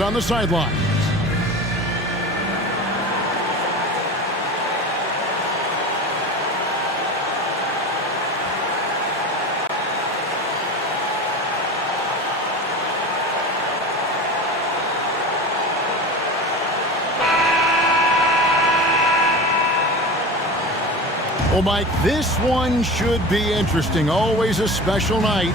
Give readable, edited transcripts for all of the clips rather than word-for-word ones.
on the sideline. Well, Mike, this one should be interesting. Always a special night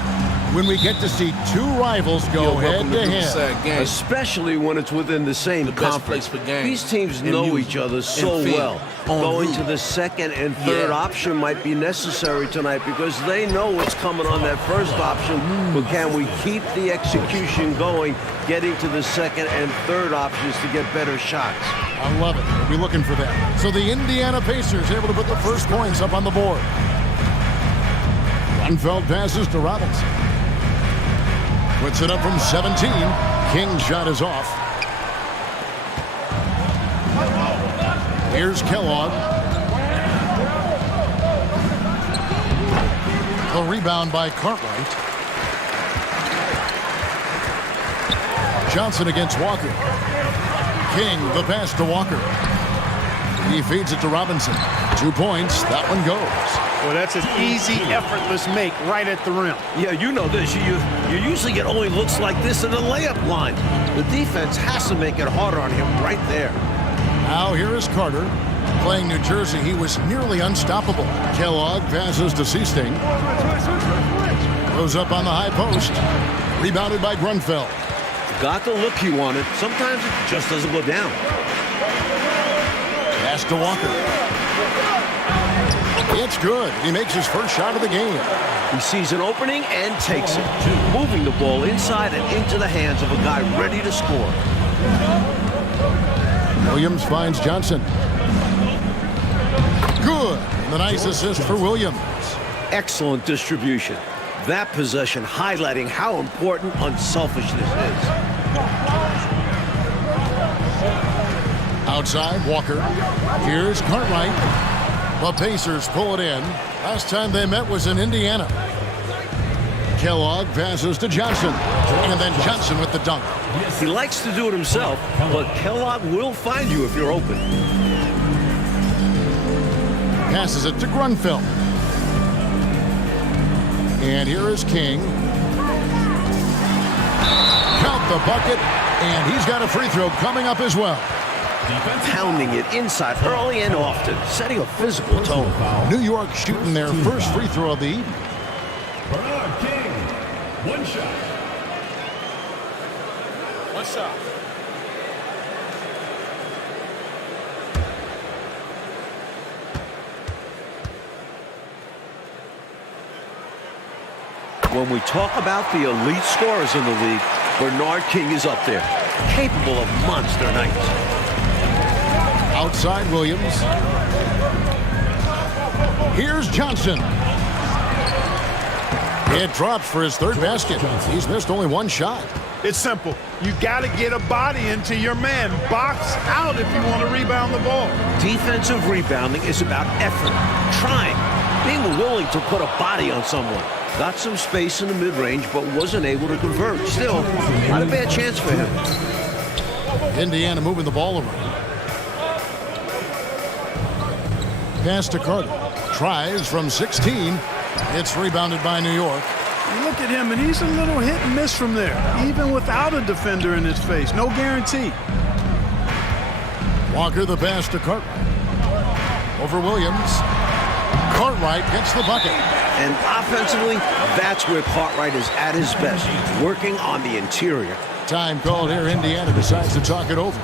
when we get to see two rivals go head-to-head. Especially when it's within the same conference. These teams know each other so well. Going to the second and third option might be necessary tonight because they know what's coming on that first option. But can we keep the execution going, getting to the second and third options to get better shots? I love it. We'll be looking for that. So the Indiana Pacers able to put the first points up on the board. Grunfeld passes to Robinson. Puts it up from 17. King's shot is off. Here's Kellogg. The rebound by Cartwright. Johnson against Walker. King, the pass to Walker. He feeds it to Robinson. 2 points. That one goes. Well, that's an easy, effortless make right at the rim. Yeah, you know this. You usually get only looks like this in the layup line. The defense has to make it harder on him right there. Now here is Carter. Playing New Jersey, he was nearly unstoppable. Kellogg passes to Seasting. Goes up on the high post. Rebounded by Grunfeld. Got the look he wanted. Sometimes it just doesn't go down. Pass to Walker. It's good. He makes his first shot of the game. He sees an opening and takes it. Moving the ball inside and into the hands of a guy ready to score. Williams finds Johnson. Good. The nice assist for Williams. Excellent distribution. That possession highlighting how important unselfishness is. Outside, Walker. Here's Cartwright. The Pacers pull it in. Last time they met was in Indiana. Kellogg passes to Johnson. And then Johnson with the dunk. He likes to do it himself, but Kellogg will find you if you're open. Passes it to Grunfeld. And here is King. Count the bucket. And he's got a free throw coming up as well. Pounding it inside early and often, setting a physical tone. New York shooting their first free throw of the evening. Bernard King, one shot. One shot. When we talk about the elite scorers in the league, Bernard King is up there, capable of monster nights. Outside Williams. Here's Johnson. It drops for his third basket. He's missed only one shot. It's simple. You got to get a body into your man. Box out if you want to rebound the ball. Defensive rebounding is about effort, trying, being willing to put a body on someone. Got some space in the mid-range, but wasn't able to convert. Still, not a bad chance for him. Indiana moving the ball around. Pass to Carter. Tries from 16. It's rebounded by New York. You look at him, and he's a little hit and miss from there, even without a defender in his face. No guarantee. Walker the pass to Cartwright. Over Williams. Cartwright gets the bucket. And offensively, that's where Cartwright is at his best, working on the interior. Time called here. Indiana decides to talk it over.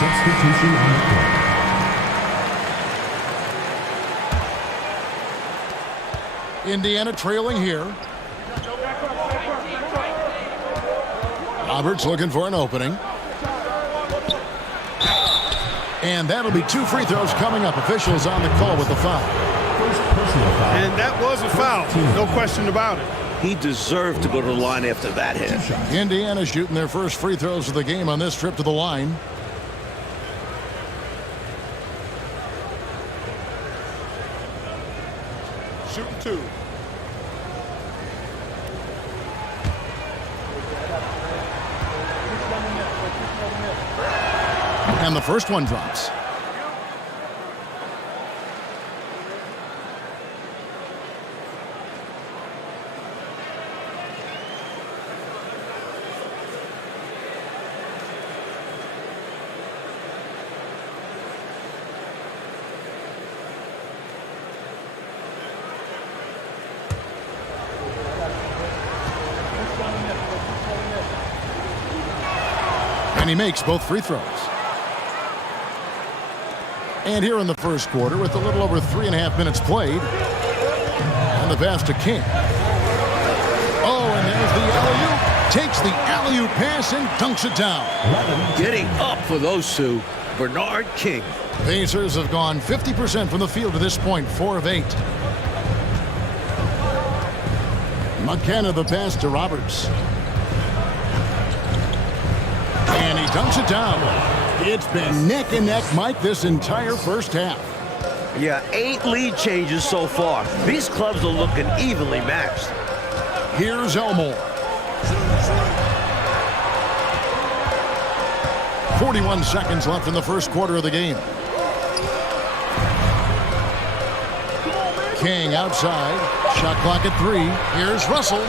Substitution on the court. Indiana trailing here. Roberts looking for an opening. And that'll be 2 free throws coming up. Officials on the call with the foul. First personal foul. And that was a foul. No question about it. He deserved to go to the line after that hit. Indiana shooting their first free throws of the game on this trip to the line. Shooting 2. And the first one drops. And he makes both free throws. And here in the first quarter, with a little over 3.5 minutes played, and the pass to King. Oh, and there's the alley-oop. Takes the alley-oop pass and dunks it down. Getting up for those two, Bernard King. Pacers have gone 50% from the field to this point, 4 of 8. McKenna the pass to Roberts. And he dunks it down. It's been neck and neck, Mike, this entire first half. Yeah, 8 lead changes so far. These clubs are looking evenly matched. Here's Elmore. 41 seconds left in the first quarter of the game. King outside. Shot clock at 3. Here's Russell.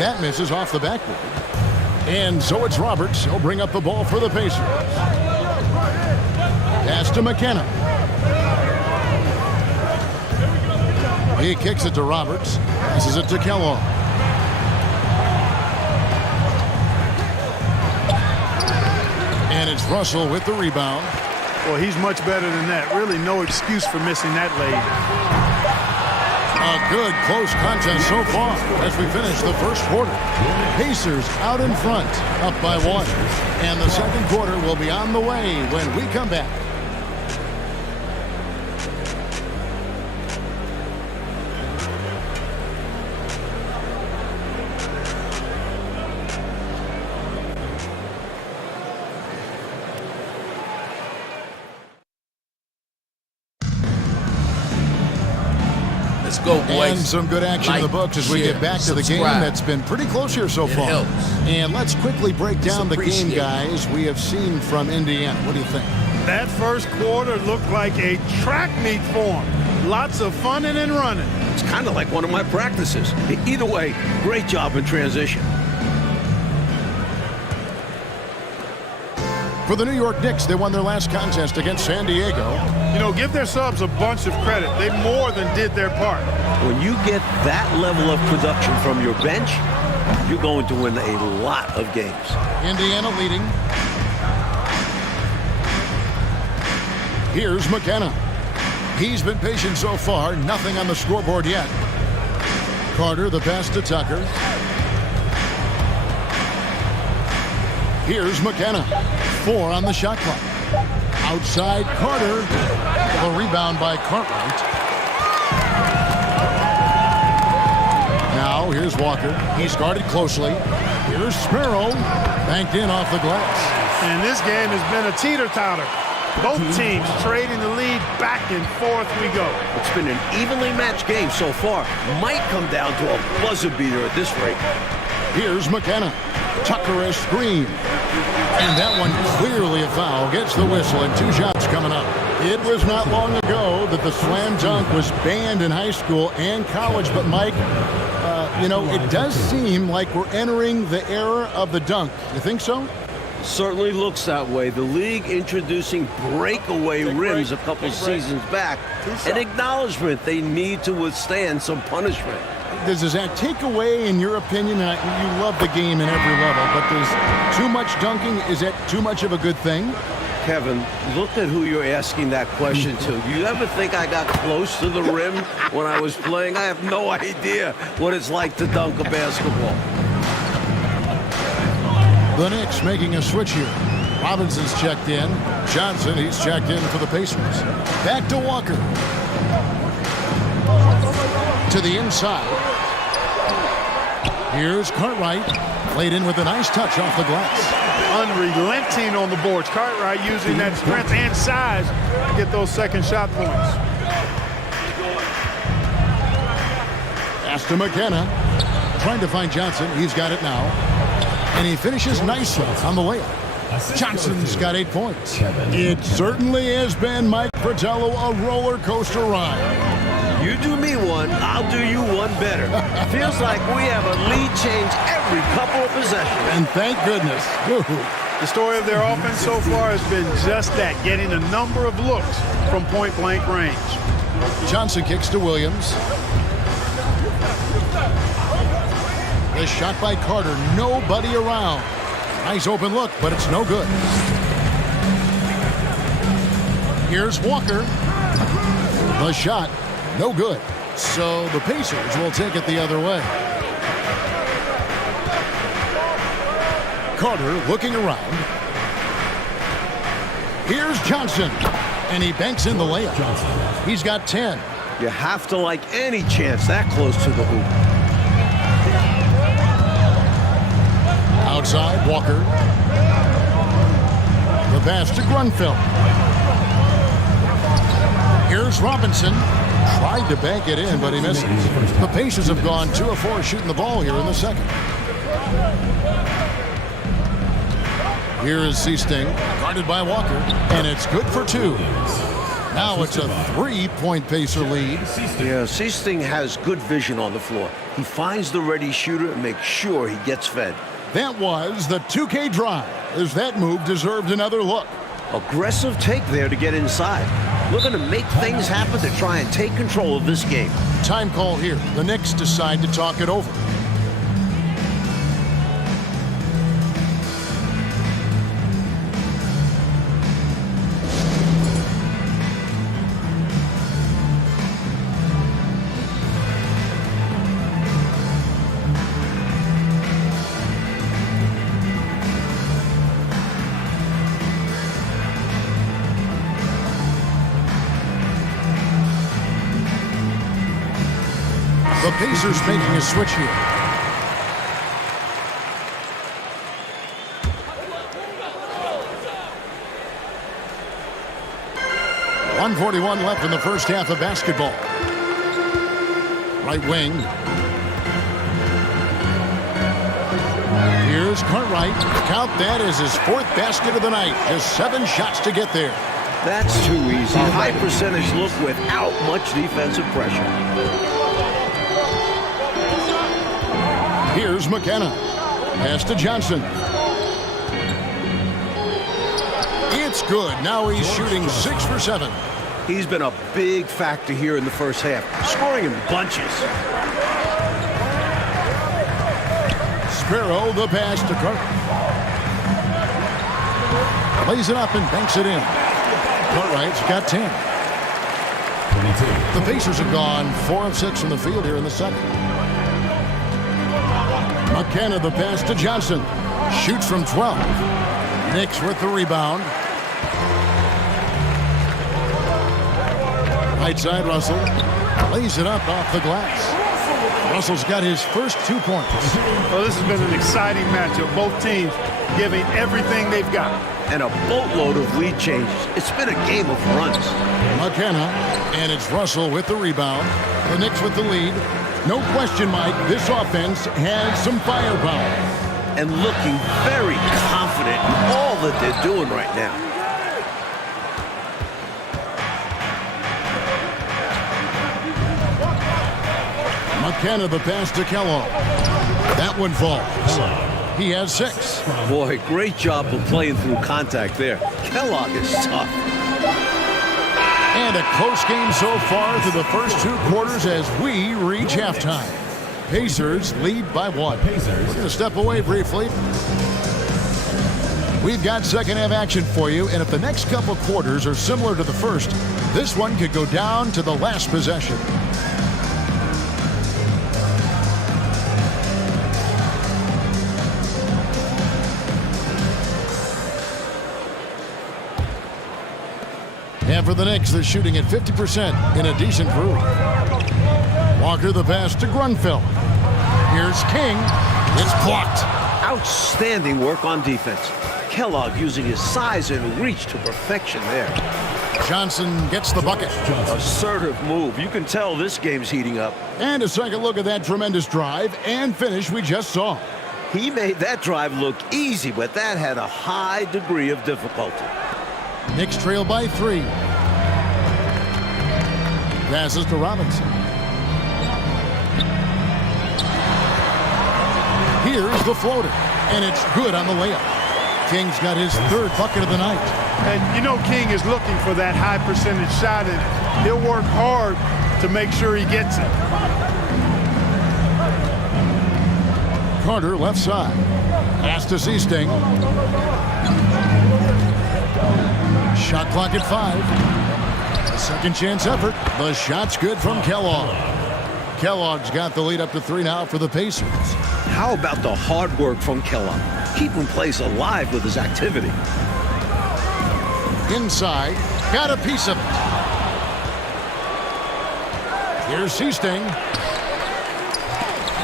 That misses off the backboard. And so it's Roberts. He'll bring up the ball for the Pacers. Pass to McKenna. He kicks it to Roberts. Passes it to Kellogg. And it's Russell with the rebound. Well, he's much better than that. Really no excuse for missing that lay. A good close contest so far as we finish the first quarter. Pacers out in front, up by 1. And the second quarter will be on the way when we come back. Go, boys. And some good action in the books as we get back to the game that's been pretty close here so far. And let's quickly break down the game, guys, we have seen from Indiana. What do you think? That first quarter looked like a track meet for them. Lots of funning and running. It's kind of like one of my practices. Either way, great job in transition. For the New York Knicks, they won their last contest against San Diego. You know, give their subs a bunch of credit. They more than did their part. When you get that level of production from your bench, you're going to win a lot of games. Indiana leading. Here's McKenna. He's been patient so far. Nothing on the scoreboard yet. Carter, the pass to Tucker. Here's McKenna. 4 on the shot clock. Outside Carter. A rebound by Cartwright. Now here's Walker. He's guarded closely. Here's Sparrow. Banked in off the glass. And this game has been a teeter-totter. Both teams trading the lead back and forth we go. It's been an evenly matched game so far. Might come down to a buzzer beater at this rate. Here's McKenna. Tucker a screen. And that one clearly a foul. Gets the whistle and 2 shots coming up. It was not long ago that the slam dunk was banned in high school and college. But, Mike, you know, it does seem like we're entering the era of the dunk. You think so? Certainly looks that way. The league introducing breakaway rims a couple seasons back. An acknowledgement they need to withstand some punishment. Does that take away, in your opinion, and you love the game in every level, but does too much dunking, is that too much of a good thing? Kevin, look at who you're asking that question to. You ever think I got close to the rim when I was playing? I have no idea what it's like to dunk a basketball. The Knicks making a switch here. Robinson's checked in. Johnson, he's checked in for the Pacers. Back to Walker. To the inside. Here's Cartwright. Played in with a nice touch off the glass. Unrelenting on the boards. Cartwright using that strength and size to get those second shot points. Pass to McKenna. Trying to find Johnson. He's got it now. And he finishes nicely on the layup. Johnson's got 8 points. It certainly has been, Mike Fratello, a roller coaster ride. You do me one, I'll do you one better. Feels like we have a lead change every couple of possessions. And thank goodness. The story of their offense so far has been just that, getting a number of looks from point-blank range. Johnson kicks to Williams. The shot by Carter, nobody around. Nice open look, but it's no good. Here's Walker. The shot, no good. So the Pacers will take it the other way. Carter looking around. Here's Johnson. And he banks in the layup. He's got 10. You have to like any chance that close to the hoop. Outside, Walker. The pass to Grunfeld. Here's Robinson. Tried to bank it in, but he misses. The Pacers have gone 2 of 4 shooting the ball here in the second. Here is Seasting, guarded by Walker, and it's good for 2. Now it's a 3-point Pacer lead. Yeah, Seasting has good vision on the floor. He finds the ready shooter and makes sure he gets fed. That was the 2K drive, as that move deserved another look. Aggressive take there to get inside. Looking to make things happen to try and take control of this game. Time call here. The Knicks decide to talk it over. The Pacers making a switch here. .141 left in the first half of basketball. Right wing. Here's Cartwright. Count that as his 4th basket of the night. Just 7 shots to get there. That's too easy. High percentage look without much defensive pressure. Here's McKenna. Pass to Johnson. It's good. Now he's shooting 6 for 7. He's been a big factor here in the first half, scoring in bunches. Sparrow, the pass to Carter. Lays it up and banks it in. Cartwright's got 10. 22. The Pacers have gone 4 of 6 from the field here in the second. McKenna, the pass to Johnson. Shoots from 12. Knicks with the rebound. Right side, Russell. Lays it up off the glass. Russell's got his first 2 points. Well, this has been an exciting matchup. Both teams giving everything they've got. And a boatload of lead changes. It's been a game of runs. McKenna, and it's Russell with the rebound. The Knicks with the lead. No question, Mike, this offense has some firepower. And looking very confident in all that they're doing right now. McKenna, the pass to Kellogg. That one falls. He has 6. Boy, great job of playing through contact there. Kellogg is tough. And a close game so far through the first 2 quarters as we reach halftime. Pacers lead by 1. We're going to step away briefly. We've got second half action for you, and if the next couple quarters are similar to the first, this one could go down to the last possession. And for the Knicks, they're shooting at 50% in a decent groove. Walker, the pass to Grunfeld. Here's King. It's blocked. Outstanding work on defense. Kellogg using his size and reach to perfection there. Johnson gets the bucket. Assertive move. You can tell this game's heating up. And a second look at that tremendous drive and finish we just saw. He made that drive look easy, but that had a high degree of difficulty. Knicks trail by 3. Passes to Robinson. Here's the floater, and it's good on the layup. King's got his 3rd bucket of the night. And you know King is looking for that high percentage shot, and he'll work hard to make sure he gets it. Carter left side. Pass to Seasting. Shot clock at 5. A second chance effort. The shot's good from Kellogg. Kellogg's got the lead up to 3 now for the Pacers. How about the hard work from Kellogg? Keeping plays alive with his activity. Inside. Got a piece of it. Here's Seasting.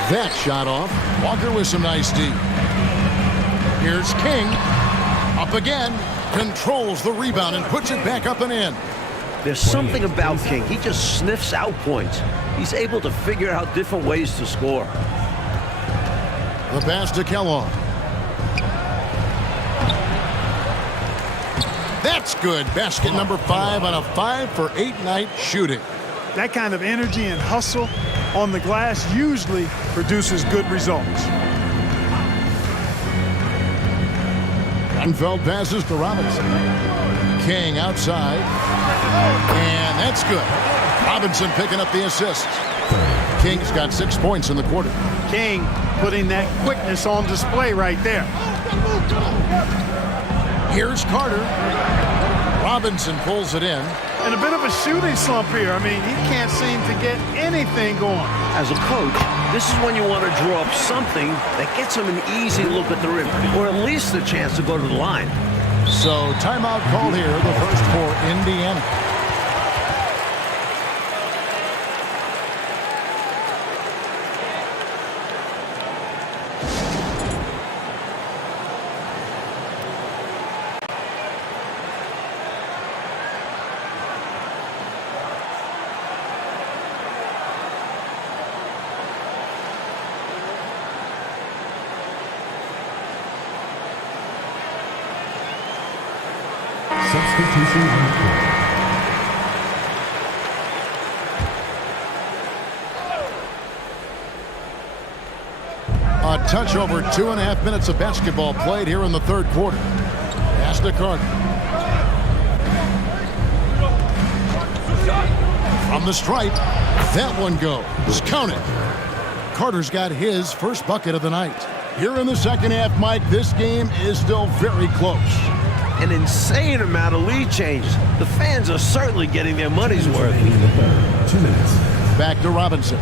That shot off. Walker with some nice D. Here's King. Up again. Controls the rebound and puts it back up and in. There's something about King. He just sniffs out points. He's able to figure out different ways to score. The pass to Kellogg. That's good. Basket number 5 on a 5-for-8 night shooting. That kind of energy and hustle on the glass usually produces good results. Grunfeld passes to Robinson. King outside. And that's good. Robinson picking up the assist. King's got 6 points in the quarter. King putting that quickness on display right there. Here's Carter. Robinson pulls it in. And a bit of a shooting slump here. I mean, he can't seem to get anything going. As a coach, this is when you want to draw up something that gets him an easy look at the rim, or at least a chance to go to the line. So timeout called here, the first for Indiana. Substitution on court. A touch over 2.5 minutes of basketball played here in the 3rd quarter. Pass to Carter. From the stripe, that one goes. Count it. Carter's got his 1st bucket of the night. Here in the 2nd half, Mike, this game is still very close. An insane amount of lead changes. The fans are certainly getting their money's worth. 2 minutes. Back to Robinson.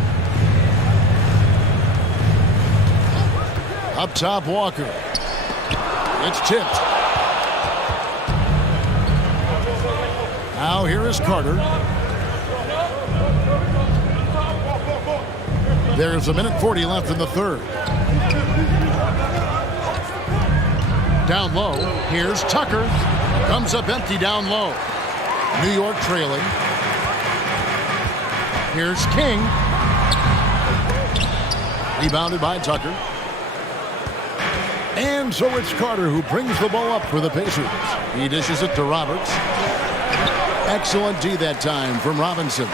Up top, Walker. It's tipped. Now here is Carter. There's 1:40 left in the 3rd. Down low, here's Tucker. Comes up empty down low. New York trailing. Here's King. Rebounded by Tucker. And so it's Carter who brings the ball up for the Pacers. He dishes it to Roberts. Excellent D that time from Robinson.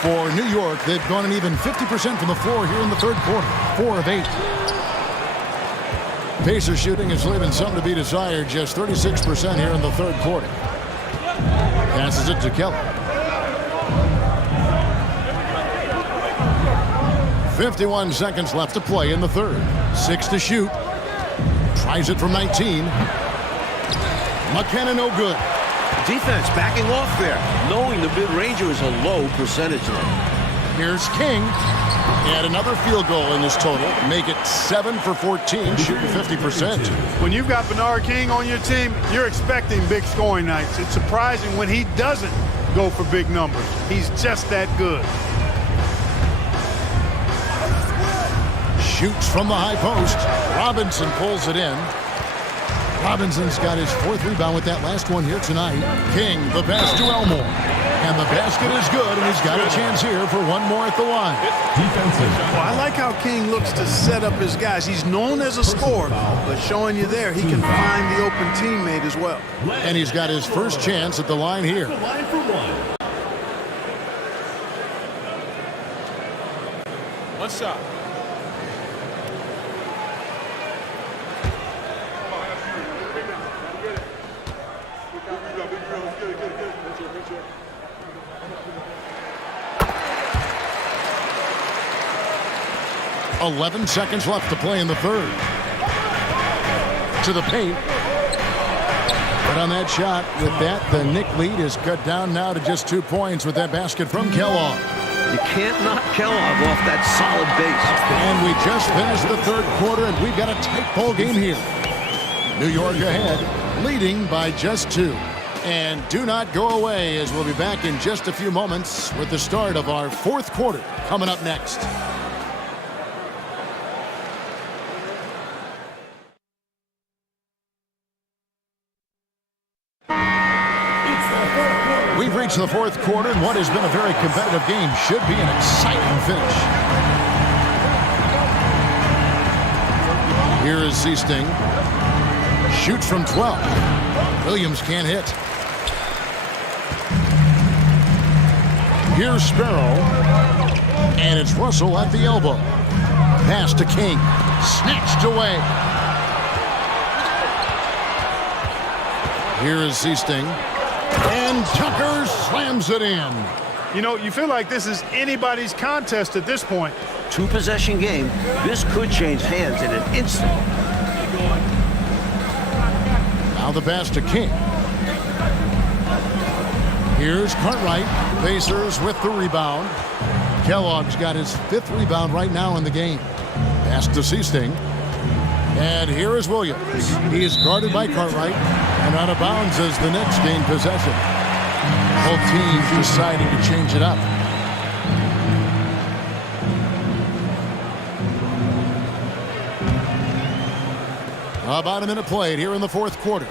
For New York, they've gone an even 50% from the floor here in the 3rd quarter. 4 of 8. Pacers shooting is leaving some to be desired. Just 36% here in the 3rd quarter. Passes it to Kelly. 51 seconds left to play in the 3rd. 6 to shoot. Tries it from 19. McKenna no good. Defense backing off there, knowing the mid-ranger is a low percentage level. Here's King. And another field goal in this total. Make it 7 for 14, shooting 50%. When you've got Bernard King on your team, you're expecting big scoring nights. It's surprising when he doesn't go for big numbers. He's just that good. Shoots from the high post. Robinson pulls it in. Robinson's got his 4th rebound with that last one here tonight. King, the pass to Elmore. And the basket is good, and he's got a chance here for one more at the line. Defensive. Well, I like how King looks to set up his guys. He's known as a scorer, but showing you there, he can find the open teammate as well. And he's got his first chance at the line here. Line for one. One shot. Well, 11 seconds left to play in the third. To the paint. But on that shot, with that, the Knick lead is cut down now to just 2 points with that basket from Kellogg. You can't knock Kellogg off that solid base. And we just finished the third quarter, and we've got a tight ball game here. New York ahead, leading by just 2. And do not go away, as we'll be back in just a few moments with the start of our 4th quarter coming up next. We've reached the 4th quarter, and what has been a very competitive game should be an exciting finish. Here is Seasting. Shoots from 12. Williams can't hit. Here's Sparrow. And it's Russell at the elbow. Pass to King. Snatched away. Here is Seasting. And Tucker slams it in. You know, you feel like this is anybody's contest at this point. 2-possession game. This could change hands in an instant. Now the pass to King. Here's Cartwright. Pacers with the rebound. Kellogg's got his 5th rebound right now in the game. Pass to Seasting. And here is Williams. He is guarded by Cartwright. And out of bounds as the Knicks gain possession. Both teams deciding to change it up. About a minute played here in the 4th quarter.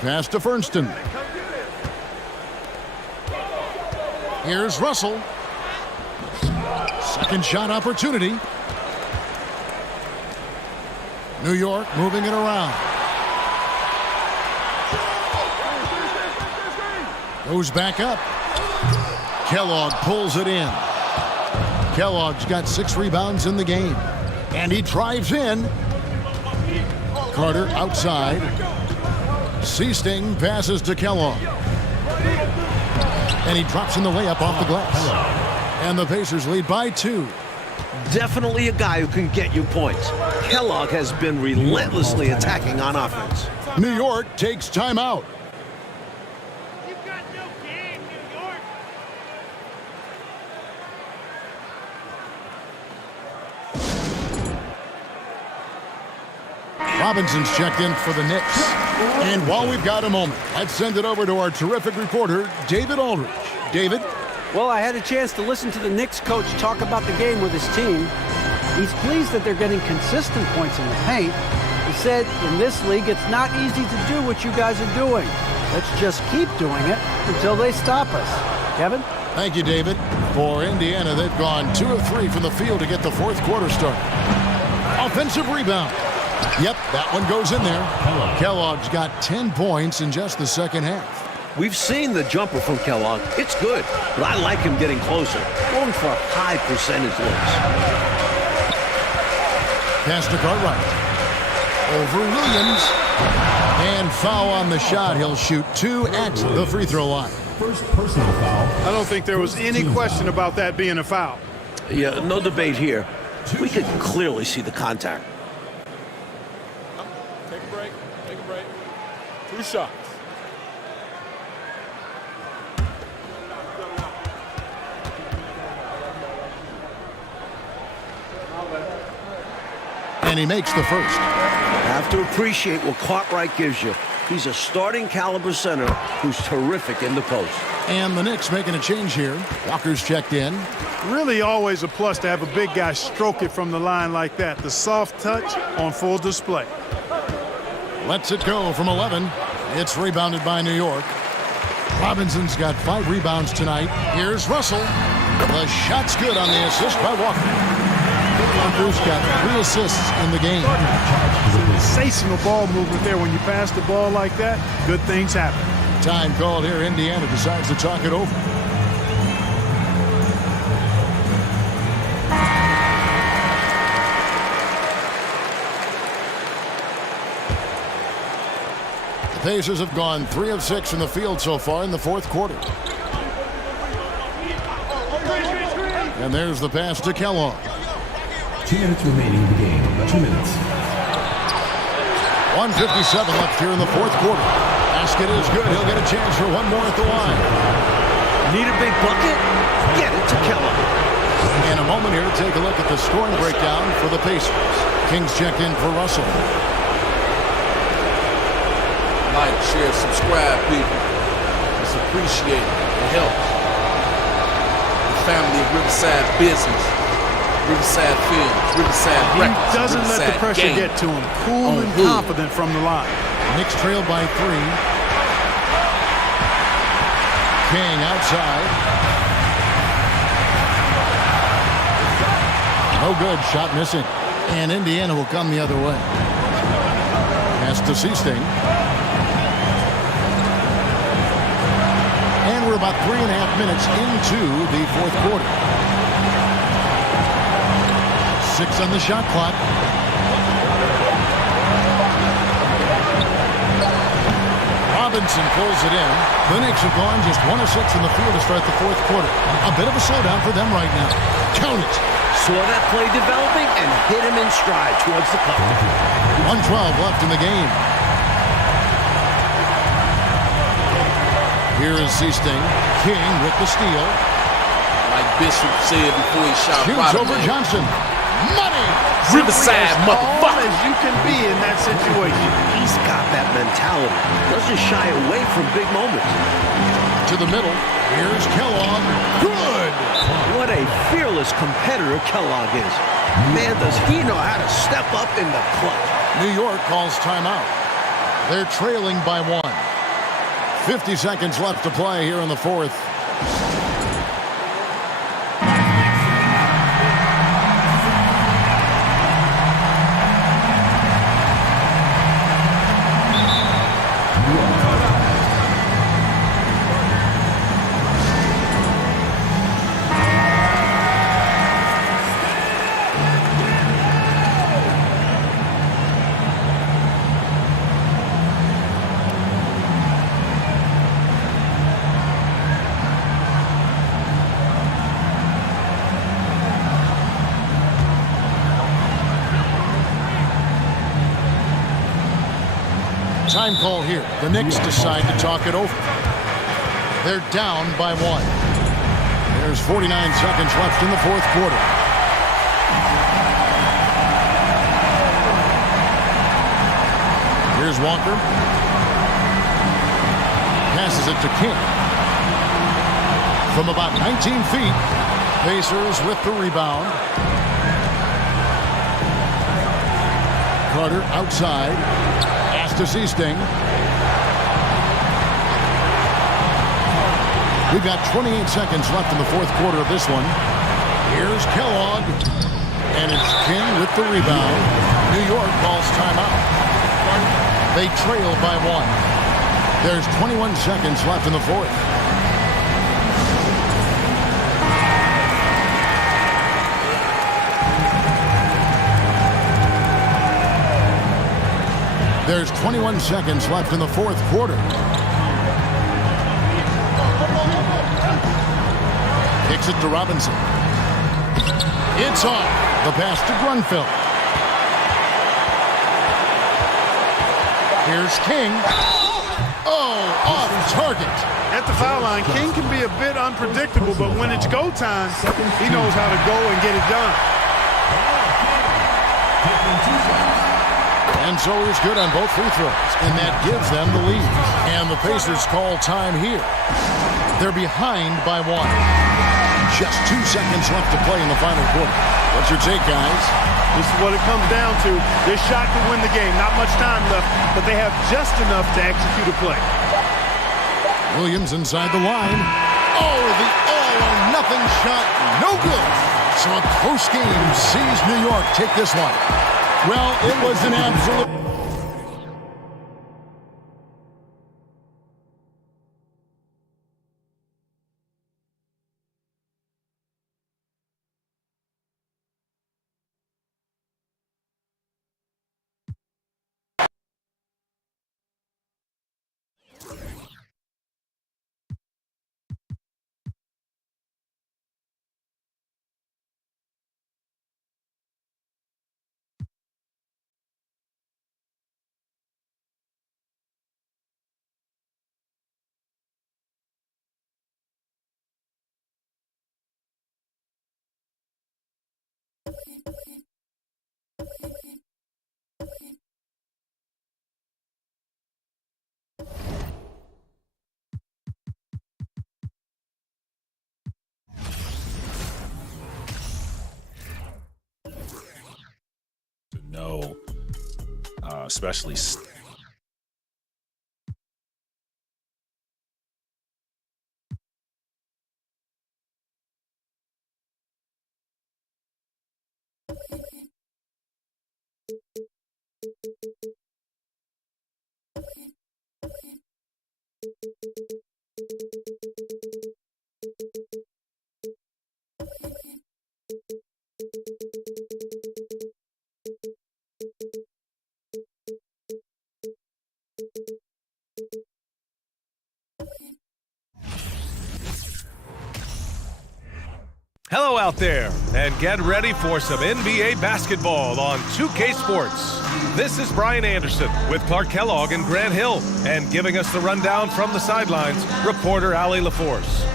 Pass to Fernston. Here's Russell. Second shot opportunity. New York moving it around. Goes back up. Kellogg pulls it in. Kellogg's got 6 rebounds in the game. And he drives in. Carter outside. Seasting passes to Kellogg. And he drops in the layup off the glass. And the Pacers lead by 2. Definitely a guy who can get you points. Kellogg has been relentlessly attacking on offense. New York takes timeout. You've got no game, New York. Robinson's checked in for the Knicks. And while we've got a moment, let's send it over to our terrific reporter, David Aldridge. David? Well, I had a chance to listen to the Knicks coach talk about the game with his team. He's pleased that they're getting consistent points in the paint. He said, in this league, it's not easy to do what you guys are doing. Let's just keep doing it until they stop us. Kevin? Thank you, David. For Indiana, they've gone 2 of 3 from the field to get the 4th quarter started. Offensive rebound. Yep, that one goes in there. Kellogg's got 10 points in just the second half. We've seen the jumper from Kellogg. It's good, but I like him getting closer, going for high percentage looks. Pass to Cartwright. Over Williams. And foul on the shot. He'll shoot 2 at the free throw line. First personal foul. I don't think there was any question about that being a foul. Yeah, no debate here. We could clearly see the contact. Take a break. Take a break. 2 shots. And he makes the first. Have to appreciate what Cartwright gives you. He's a starting caliber center who's terrific in the post. And the Knicks making a change here. Walker's checked in. Really always a plus to have a big guy stroke it from the line like that. The soft touch on full display. Lets it go from 11. It's rebounded by New York. Robinson's got 5 rebounds tonight. Here's Russell. The shot's good on the assist by Walker. Walker's got 3 assists in the game. Sensational ball movement there. When you pass the ball like that, good things happen. Time called here. Indiana decides to talk it over. The Pacers have gone 3 of 6 from the field so far in the fourth quarter. And there's the pass to Kellogg. 2 minutes remaining in the game. 2 minutes. 1:57 left here in the fourth quarter. Basket is good. He'll get a chance for one more at the line. Need a big bucket? Get it to Kellogg. In a moment here, take a look at the scoring breakdown for the Pacers. Kings checked in for Russell. Like, share, subscribe, people. It's appreciated. It helps. The family of Riverside Business, Riverside Films, Riverside Records. He doesn't let the pressure get to him. Cool and confident from the line. Knicks trailed by 3. King outside. No good. Shot missing. And Indiana will come the other way. Pass to Seasting. And we're about 3.5 minutes into the fourth quarter. 6 on the shot clock. Robinson pulls it in. The Knicks have gone just 1 of 6 in the field to start the fourth quarter. A bit of a slowdown for them right now. Count it. Saw that play developing and hit him in stride towards the cup. 1:12 left in the game. Here is Seasting. King with the steal. Like Bishop said before he shot Shoots over Rodman. Johnson. Money! Riverside, Calm motherfucker. as you can be in that situation. He's got that mentality. Doesn't shy away from big moments. To the middle. Here's Kellogg. Good! What a fearless competitor Kellogg is. Man, does he know how to step up in the clutch. New York calls timeout. They're trailing by 1. 50 seconds left to play here in the fourth. Time call here. The Knicks decide to talk it over. They're down by 1. There's 49 seconds left in the fourth quarter. Here's Walker. Passes it to King. From about 19 feet, Pacers with the rebound. Carter outside. To Seasting. We've got 28 seconds left in the fourth quarter of this one. Here's Kellogg. And it's King with the rebound. New York calls timeout. They trail by 1. There's 21 seconds left in the fourth. There's 21 seconds left in the fourth quarter. Kicks it to Robinson. It's off. The pass to Grunfeld. Here's King. Oh, off target. At the foul line, King can be a bit unpredictable, but when it's go time, he knows how to go and get it done. And so he's good on both free throws, and that gives them the lead. And the Pacers call time here. They're behind by 1. Just 2 seconds left to play in the final quarter. What's your take, guys? This is what it comes down to. This shot could win the game. Not much time left, but they have just enough to execute a play. Williams inside the line. Oh, the all-or-nothing shot. No good. So a close game sees New York take this one. Well, it was an absolute... know, especially. Hello out there, and get ready for some NBA basketball on 2K Sports. This is Brian Anderson with Clark Kellogg and Grant Hill, and giving us the rundown from the sidelines, reporter Allie LaForce.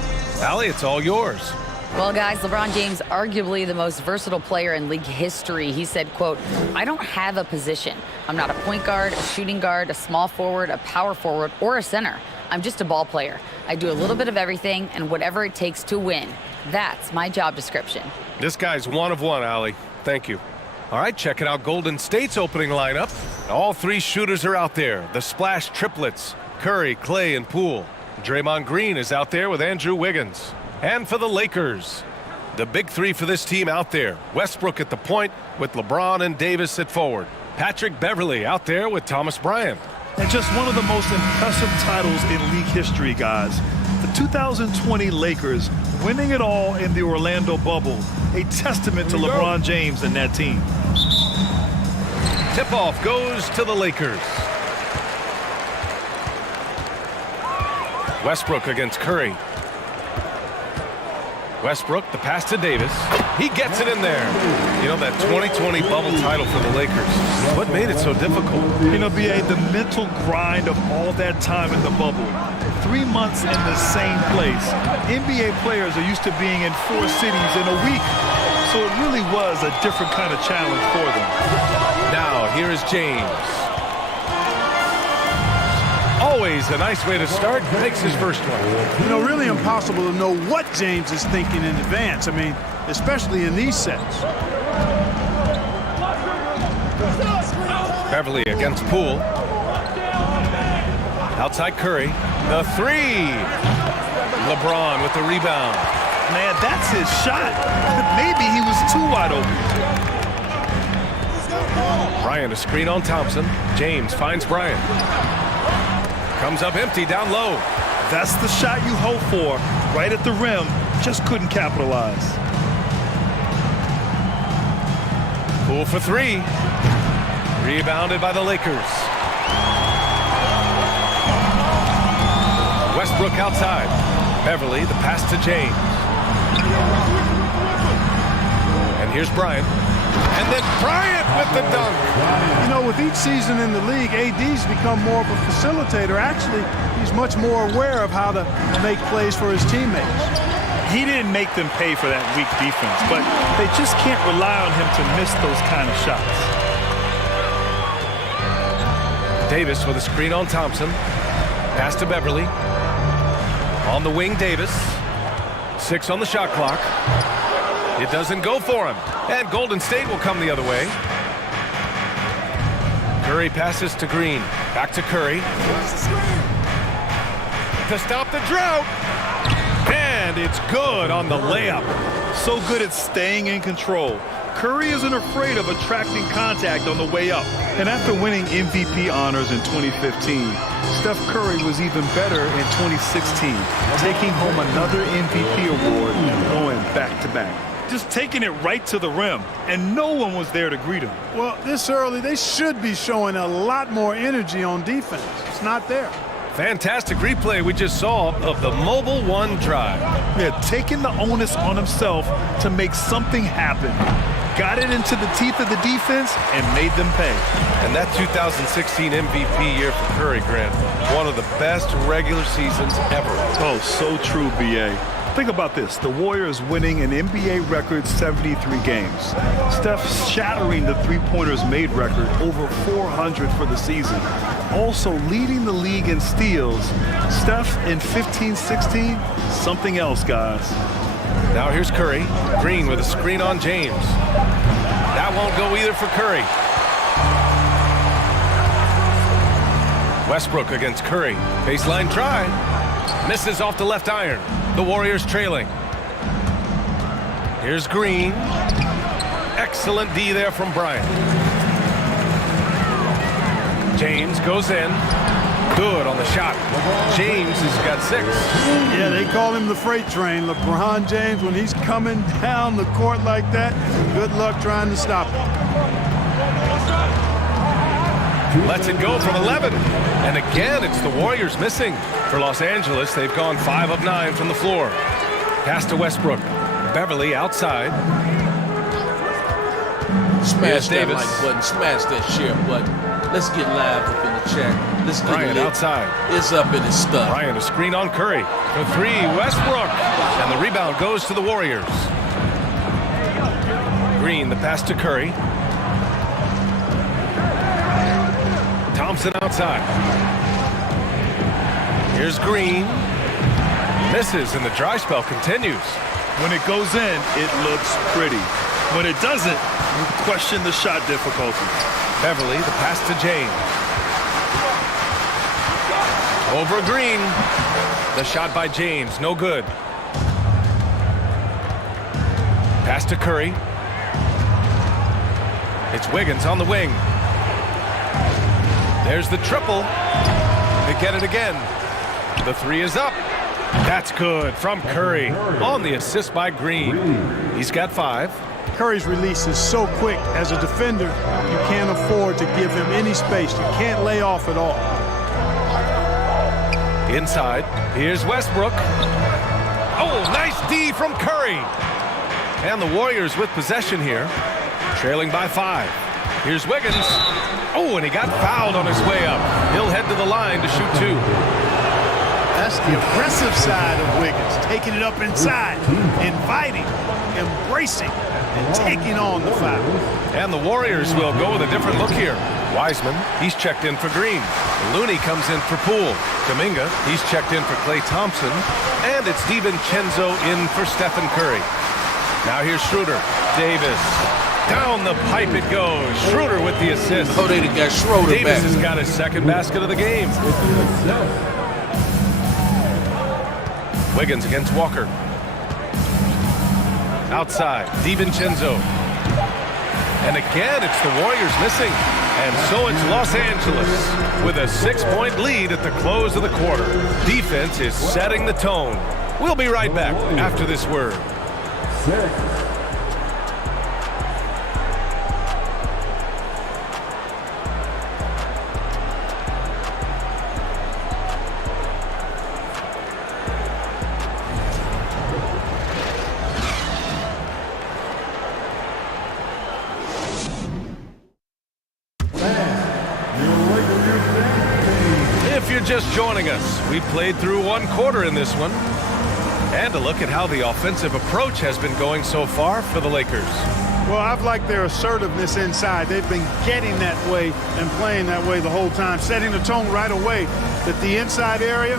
Allie, it's all yours. Well, guys, LeBron James, arguably the most versatile player in league history. He said, quote, "I don't have a position. I'm not a point guard, a shooting guard, a small forward, a power forward, or a center. I'm just a ball player. I do a little bit of everything and whatever it takes to win. That's my job description." This guy's one of one, Allie. Thank you. All right, checking out Golden State's opening lineup. All three shooters are out there. The Splash triplets, Curry, Clay, and Poole. Draymond Green is out there with Andrew Wiggins. And for the Lakers, the big three for this team out there. Westbrook at the point with LeBron and Davis at forward. Patrick Beverley out there with Thomas Bryant. And just one of the most impressive titles in league history, guys. The 2020 Lakers winning it all in the Orlando bubble. A testament to LeBron James and that team. Tip-off goes to the Lakers. Westbrook against Curry. Westbrook, the pass to Davis. He gets it in there. You know, that 2020 bubble title for the Lakers. What made it so difficult? You know, B.A., the mental grind of all that time in the bubble. 3 months in the same place. NBA players are used to being in 4 cities in a week. So it really was a different kind of challenge for them. Now, here is James. Always a nice way to start. Makes his first one. You know, really impossible to know what James is thinking in advance. I mean, especially in these sets. Beverley against Poole. Outside Curry. The three. LeBron with the rebound. Man, that's his shot. Maybe he was too wide open. Bryant a screen on Thompson. James finds Bryant. Comes up empty down low. That's the shot you hope for. Right at the rim. Just couldn't capitalize. Poole for three. Rebounded by the Lakers. Westbrook outside. Beverley, the pass to James. And here's Bryant. And then Bryant with the dunk. You know, with each season in the league, AD's become more of a facilitator. Actually, he's much more aware of how to make plays for his teammates. He didn't make them pay for that weak defense, but they just can't rely on him to miss those kind of shots. Davis with a screen on Thompson. Pass to Beverley. On the wing, Davis. 6 on the shot clock. It doesn't go for him. And Golden State will come the other way. Curry passes to Green. Back to Curry. To stop the drought. And it's good on the layup. So good at staying in control. Curry isn't afraid of attracting contact on the way up. And after winning MVP honors in 2015, Steph Curry was even better in 2016, taking home another MVP award and going back-to-back. Just taking it right to the rim, and no one was there to greet him. Well, this early, they should be showing a lot more energy on defense. It's not there. Fantastic replay we just saw of the Mobile One drive. Yeah, taking the onus on himself to make something happen. Got it into the teeth of the defense and made them pay. And that 2016 MVP year for Curry, Grant, one of the best regular seasons ever. Oh, so true, B.A. Think about this. The Warriors winning an NBA record 73 games. Steph shattering the three-pointers made record, over 400 for the season. Also leading the league in steals. Steph in 15-16, something else, guys. Now here's Curry. Green with a screen on James. That won't go either for Curry. Westbrook against Curry. Baseline try. Misses off the left iron. The Warriors trailing. Here's Green. Excellent D there from Bryant. James goes in. Good on the shot. James has got 6. Yeah, they call him the freight train. LeBron James, when he's coming down the court like that, good luck trying to stop him. Lets it go from 11. And again, it's the Warriors missing. For Los Angeles, they've gone 5 of 9 from the floor. Pass to Westbrook. Beverly outside. Smash that like button. Smash that share button. Let's get live up in the chat. Let's get Bryant lit. outside. It's up in his stuff. Bryant, a screen on Curry. For 3, Westbrook. And the rebound goes to the Warriors. Green, the pass to Curry. Thompson outside. Here's Green. Misses, and the dry spell continues. When it goes in, it looks pretty. When it doesn't, you question the shot difficulty. Beverly, the pass to James. Over Green. The shot by James, no good. Pass to Curry. It's Wiggins on the wing. There's the triple. They get it again. The 3 is up. That's good from Curry on the assist by Green. He's got 5. Curry's release is so quick. As a defender, you can't afford to give him any space. You can't lay off at all. Inside, here's Westbrook. Oh, nice D from Curry. And the Warriors with possession here, trailing by 5. Here's Wiggins. Oh, and he got fouled on his way up. He'll head to the line to shoot 2. That's the aggressive side of Wiggins, taking it up inside, inviting, embracing, and taking on the foul. And the Warriors will go with a different look here. Wiseman, he's checked in for Green. Looney comes in for Poole. Kuminga, he's checked in for Klay Thompson. And it's DiVincenzo in for Stephen Curry. Now here's Schroeder. Davis. Down the pipe it goes. Schroeder with the assist. Oh, they got Schroeder Davis back. has got his second basket of the game. Wiggins against Walker. Outside, DiVincenzo. And again, it's the Warriors missing. And so it's Los Angeles with a 6-point lead at the close of the quarter. Defense is setting the tone. We'll be right back after this word. If you're just joining us, we played through 1 quarter in this one. And a look at how the offensive approach has been going so far for the Lakers. Well, I've liked their assertiveness inside. They've been getting that way and playing that way the whole time, setting the tone right away that the inside area,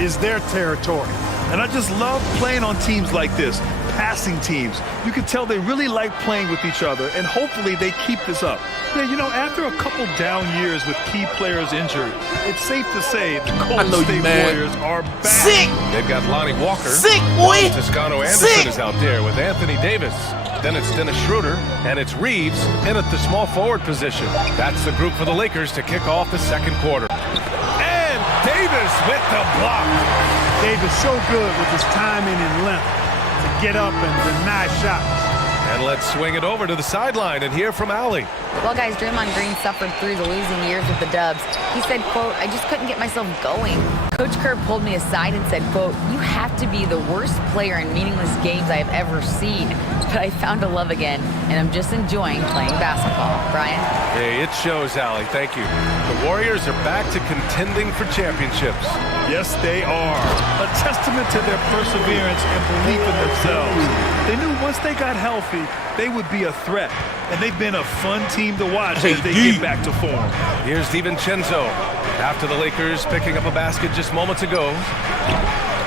is their territory. And I just love playing on teams like this, passing teams. You can tell they really like playing with each other, and hopefully they keep this up. Yeah, you know, after a couple down years with key players injured, it's safe to say the Golden State Warriors are back. Sick! They've got Lonnie Walker. Sick, boy! Toscano Anderson is out there with Anthony Davis. Then it's Dennis Schroeder, and it's Reeves in at the small forward position. That's the group for the Lakers to kick off the second quarter. And Davis with the block. Davis so good with his timing and length to get up and deny shots. And let's swing it over to the sideline and hear from Allie. Well, guys, Draymond Green suffered through the losing years with the Dubs. He said, quote, I just couldn't get myself going. Coach Kerr pulled me aside and said, quote, you have to be the worst player in meaningless games I have ever seen. But I found a love again, and I'm just enjoying playing basketball. Brian? Hey, it shows, Allie. Thank you. The Warriors are back to contending for championships. Yes, they are. A testament to their perseverance and belief in themselves. They knew once they got healthy, they would be a threat. And they've been a fun team to watch as they get back to form. Here's DiVincenzo after the Lakers picking up a basket just moments ago.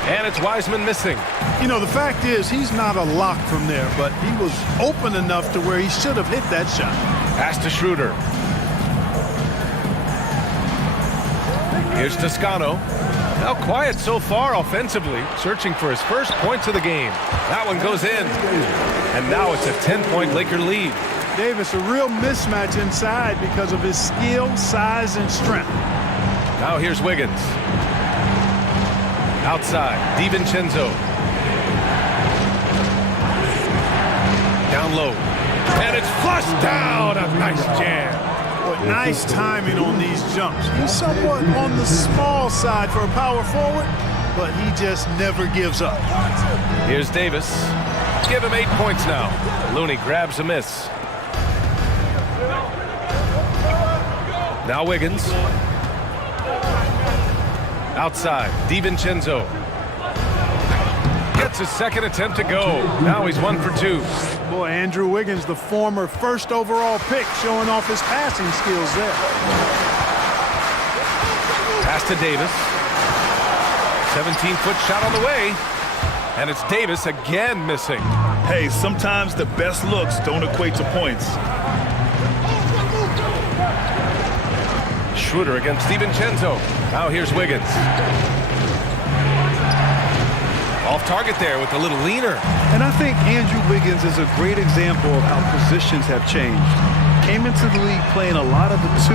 And it's Wiseman missing. You know, the fact is he's not a lock from there, but he was open enough to where he should have hit that shot. Pass to Schroeder. Here's Toscano. Now quiet so far offensively, searching for his first points of the game. That one goes in. And now it's a 10-point Laker lead. Davis, a real mismatch inside because of his skill, size, and strength. Now here's Wiggins. Outside, DiVincenzo. Down low. And it's flushed down. A nice jam. But nice timing on these jumps. He's somewhat on the small side for a power forward, but he just never gives up. Here's Davis. Give him 8 points now. Looney grabs a miss. Now Wiggins. Outside, DiVincenzo. Gets his second attempt to go. Now he's 1 for 2. Boy, Andrew Wiggins, the former first overall pick, showing off his passing skills there. Pass to Davis. 17-foot shot on the way. And it's Davis again missing. Hey, sometimes the best looks don't equate to points. Schroeder against DiVincenzo. Now here's Wiggins. Off target there with a little leaner. And I think Andrew Wiggins is a great example of how positions have changed. Came into the league playing a lot of the 2.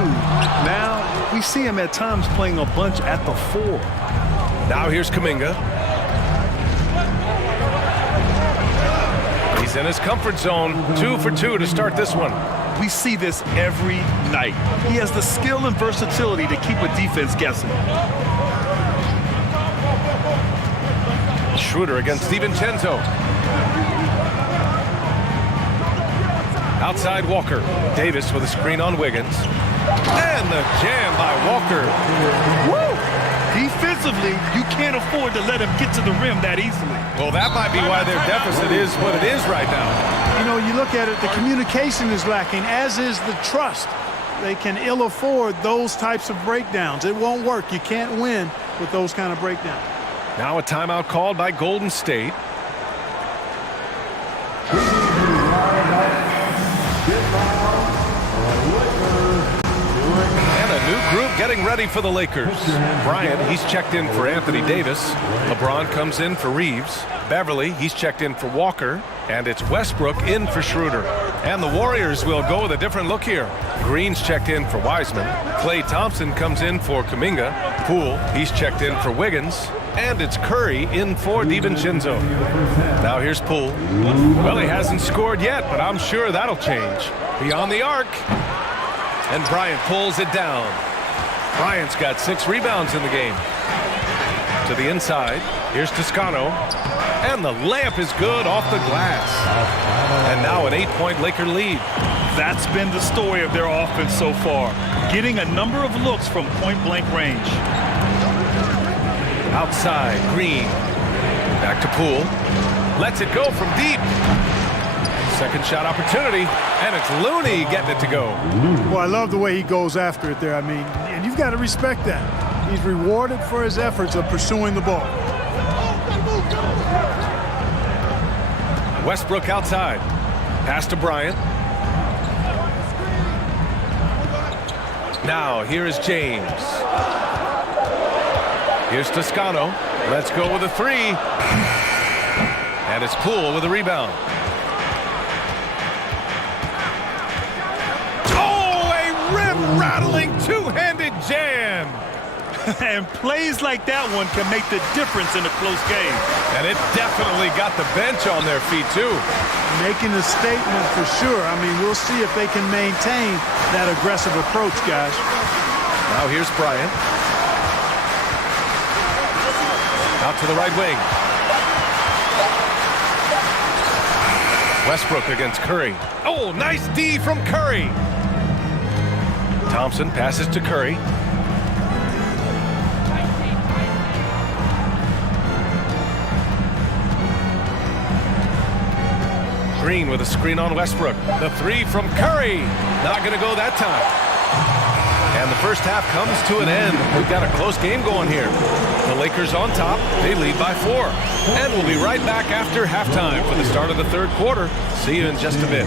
Now we see him at times playing a bunch at the 4. Now here's Kuminga. He's in his comfort zone. 2 for 2 to start this one. We see this every night. He has the skill and versatility to keep a defense guessing. Schroeder against DiVincenzo. Outside Walker. Davis with a screen on Wiggins. And the jam by Walker. Woo! Defensively, you can't afford to let him get to the rim that easily. Well, that might be why their deficit is what it is right now. You know, you look at it, the communication is lacking, as is the trust. They can ill afford those types of breakdowns. It won't work. You can't win with those kind of breakdowns. Now a timeout called by Golden State. And a new group getting ready for the Lakers. Bryant, he's checked in for Anthony Davis. LeBron comes in for Reeves. Beverly, he's checked in for Walker. And it's Westbrook in for Schroeder. And the Warriors will go with a different look here. Green's checked in for Wiseman. Klay Thompson comes in for Kuminga. Poole, he's checked in for Wiggins. And it's Curry in for DiVincenzo. Now here's Poole. Well, he hasn't scored yet, but I'm sure that'll change. Beyond the arc. And Bryant pulls it down. Bryant's got 6 rebounds in the game. To the inside. Here's Toscano. And the layup is good off the glass. And now an 8-point Laker lead. That's been the story of their offense so far. Getting a number of looks from point-blank range. Outside, Green. Back to Poole. Lets it go from deep. Second shot opportunity, and it's Looney getting it to go. Well, I love the way he goes after it there. I mean, and you've got to respect that. He's rewarded for his efforts of pursuing the ball. Westbrook outside. Pass to Bryant. Now, here is James. Here's Toscano. Let's go with a three. And it's Poole with a rebound. Oh, a rim-rattling two-handed jam. And plays like that one can make the difference in a close game. And it definitely got the bench on their feet, too. Making a statement for sure. I mean, we'll see if they can maintain that aggressive approach, guys. Now here's Bryant. Out to the right wing. Westbrook against Curry. Oh, nice D from Curry. Thompson passes to Curry. Green with a screen on Westbrook. The three from Curry. Not going to go that time. And the first half comes to an end. We've got a close game going here. The Lakers on top. They lead by 4. And we'll be right back after halftime for the start of the third quarter. See you in just a bit.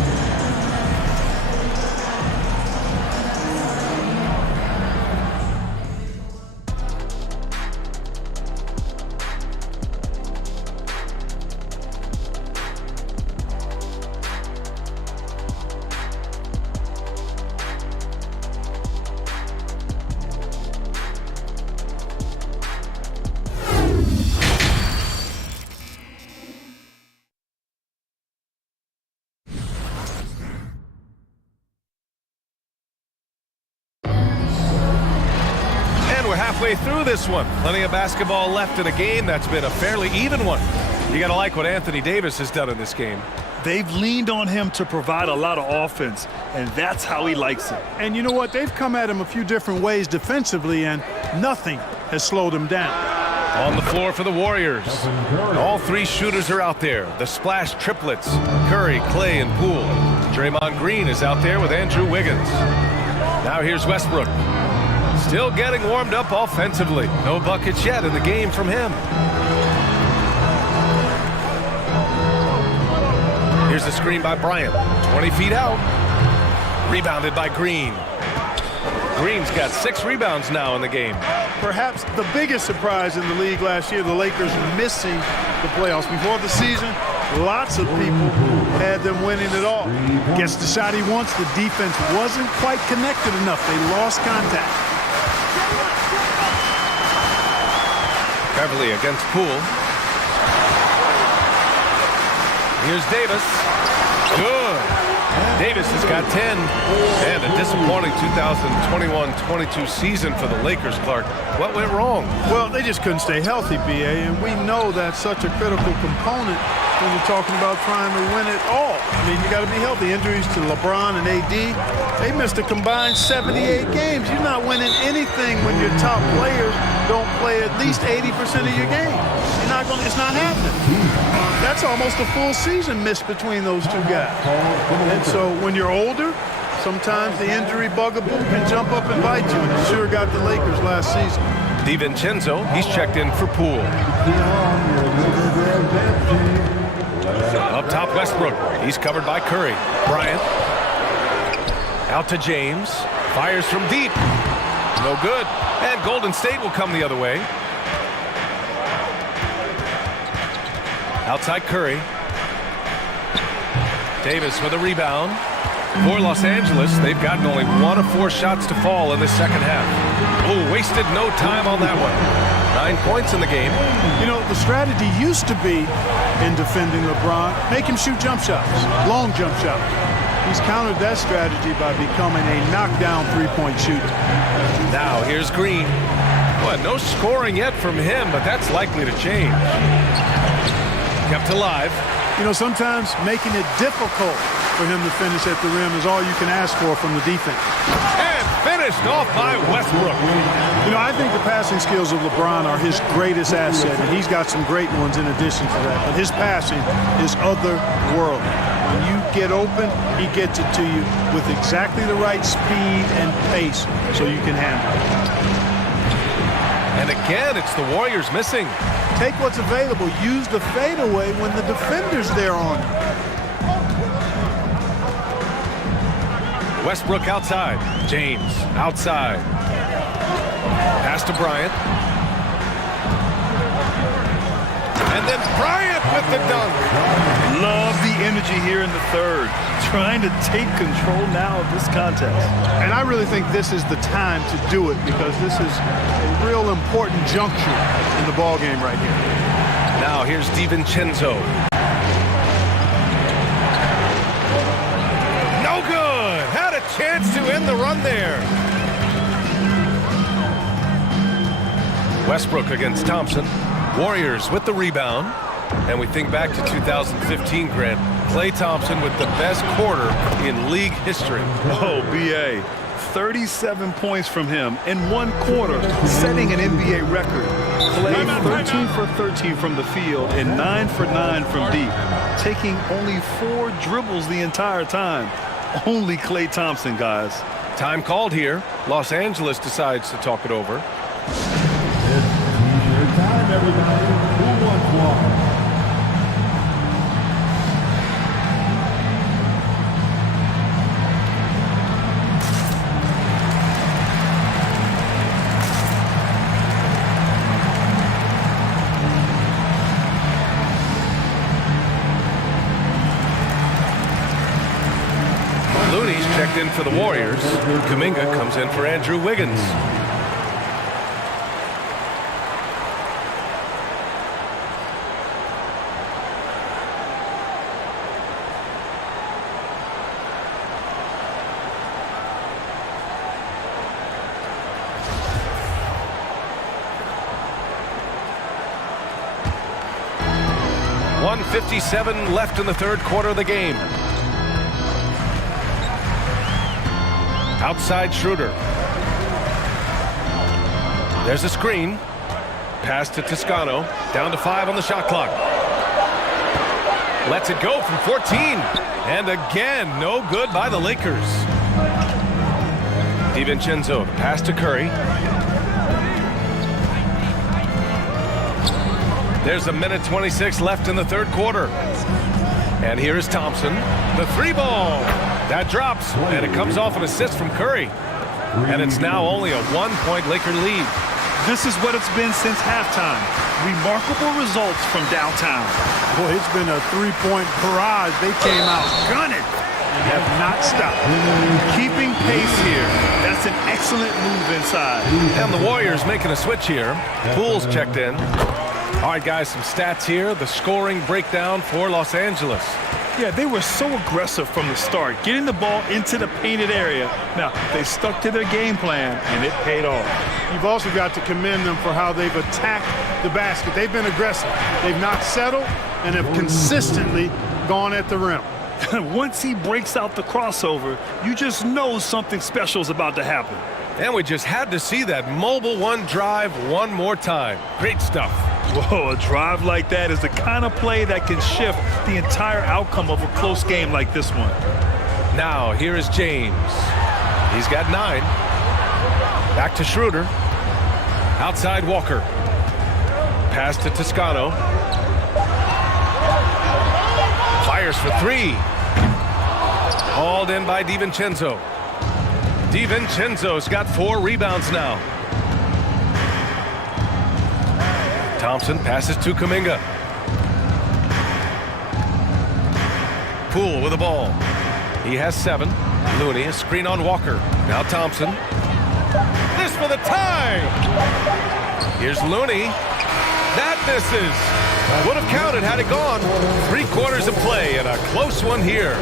Halfway through this one. Plenty of basketball left in a game that's been a fairly even one. You got to like what Anthony Davis has done in this game. They've leaned on him to provide a lot of offense, and that's how he likes it. And you know what? They've come at him a few different ways defensively, and nothing has slowed him down. On the floor for the Warriors. All 3 shooters are out there. The splash triplets. Curry, Clay, and Poole. Draymond Green is out there with Andrew Wiggins. Now here's Westbrook. Still getting warmed up offensively. No buckets yet in the game from him. Here's the screen by Bryant. 20 feet out. Rebounded by Green. Green's got 6 rebounds now in the game. Perhaps the biggest surprise in the league last year, the Lakers missing the playoffs. Before the season, lots of people had them winning it all. Gets the shot he wants. The defense wasn't quite connected enough. They lost contact. Beverly against Poole. Here's Davis. Good. Davis has got 10. And a disappointing 2021-22 season for the Lakers, Clark. What went wrong? Well, they just couldn't stay healthy, B.A., and we know that's such a critical component when you're talking about trying to win it all. I mean, you got to be healthy. Injuries to LeBron and AD, they missed a combined 78 games. You're not winning anything when your top players don't play at least 80% of your game. It's not happening. That's almost a full season missed between those two guys. And so when you're older, sometimes the injury bugaboo can jump up and bite you, and it sure got the Lakers last season. DiVincenzo, he's checked in for Poole. Up top, Westbrook. He's covered by Curry. Bryant. Out to James. Fires from deep. No good. And Golden State will come the other way. Outside Curry. Davis with a rebound. For Los Angeles, they've gotten only 1 of 4 shots to fall in the second half. Oh, wasted no time on that one. 9 points in the game. You know, the strategy used to be in defending LeBron, make him shoot jump shots, long jump shots. He's countered that strategy by becoming a knockdown three-point shooter. Now here's Green. Well, no scoring yet from him, but that's likely to change. Kept alive. You know, sometimes making it difficult for him to finish at the rim is all you can ask for from the defense. And finished off by Westbrook. You know, I think the passing skills of LeBron are his greatest asset, and he's got some great ones in addition to that. But his passing is otherworldly. When you get open, he gets it to you with exactly the right speed and pace so you can handle it. And again, it's the Warriors missing. Take what's available. Use the fadeaway when the defender's there on you. Westbrook outside. James outside. Pass to Bryant. And then Bryant with the dunk. Love the energy here in the third. Trying to take control now of this contest. And I really think this is the time to do it because this is a real important juncture in the ball game right here. Now here's DiVincenzo. No good. Had a chance to end the run there. Westbrook against Thompson. Warriors with the rebound. And we think back to 2015, Grant. Klay Thompson with the best quarter in league history. Oh, B.A. 37 points from him in one quarter, setting an NBA record. Klay 13 for 13 from the field and 9 for 9 from deep, taking only 4 dribbles the entire time. Only Klay Thompson, guys. Time called here. Los Angeles decides to talk it over. T-shirt time, everybody. Who wants water? Looney's checked in for the Warriors. Kuminga comes in for Andrew Wiggins. .157 left in the third quarter of the game. Outside Schroeder. There's a screen. Pass to Toscano. Down to 5 on the shot clock. Lets it go from 14. And again, no good by the Lakers. DiVincenzo, pass to Curry. There's a minute 26 left in the third quarter. And here is Thompson. The 3-ball. That drops, and it comes off an assist from Curry. And it's now only a 1-point Laker lead. This is what it's been since halftime. Remarkable results from downtown. Boy, it's been a 3-point barrage. They came out gunning and have not stopped. Keeping pace here. That's an excellent move inside. And the Warriors making a switch here. Poole's checked in. All right, guys, some stats here. The scoring breakdown for Los Angeles. Yeah, they were so aggressive from the start, getting the ball into the painted area. Now, they stuck to their game plan, and it paid off. You've also got to commend them for how they've attacked the basket. They've been aggressive. They've not settled and have consistently gone at the rim. Once he breaks out the crossover, you just know something special is about to happen. And we just had to see that mobile one drive one more time. Great stuff. Whoa, a drive like that is the kind of play that can shift the entire outcome of a close game like this one. Now, here is James. He's got 9. Back to Schroeder. Outside Walker. Pass to Toscano. Fires for 3. Hauled in by DiVincenzo. DiVincenzo's got 4 rebounds now. Thompson passes to Kuminga. Poole with the ball. He has 7. Looney, a screen on Walker. Now Thompson. This for the tie. Here's Looney. That misses. Would have counted had it gone. 3 quarters of play and a close one here.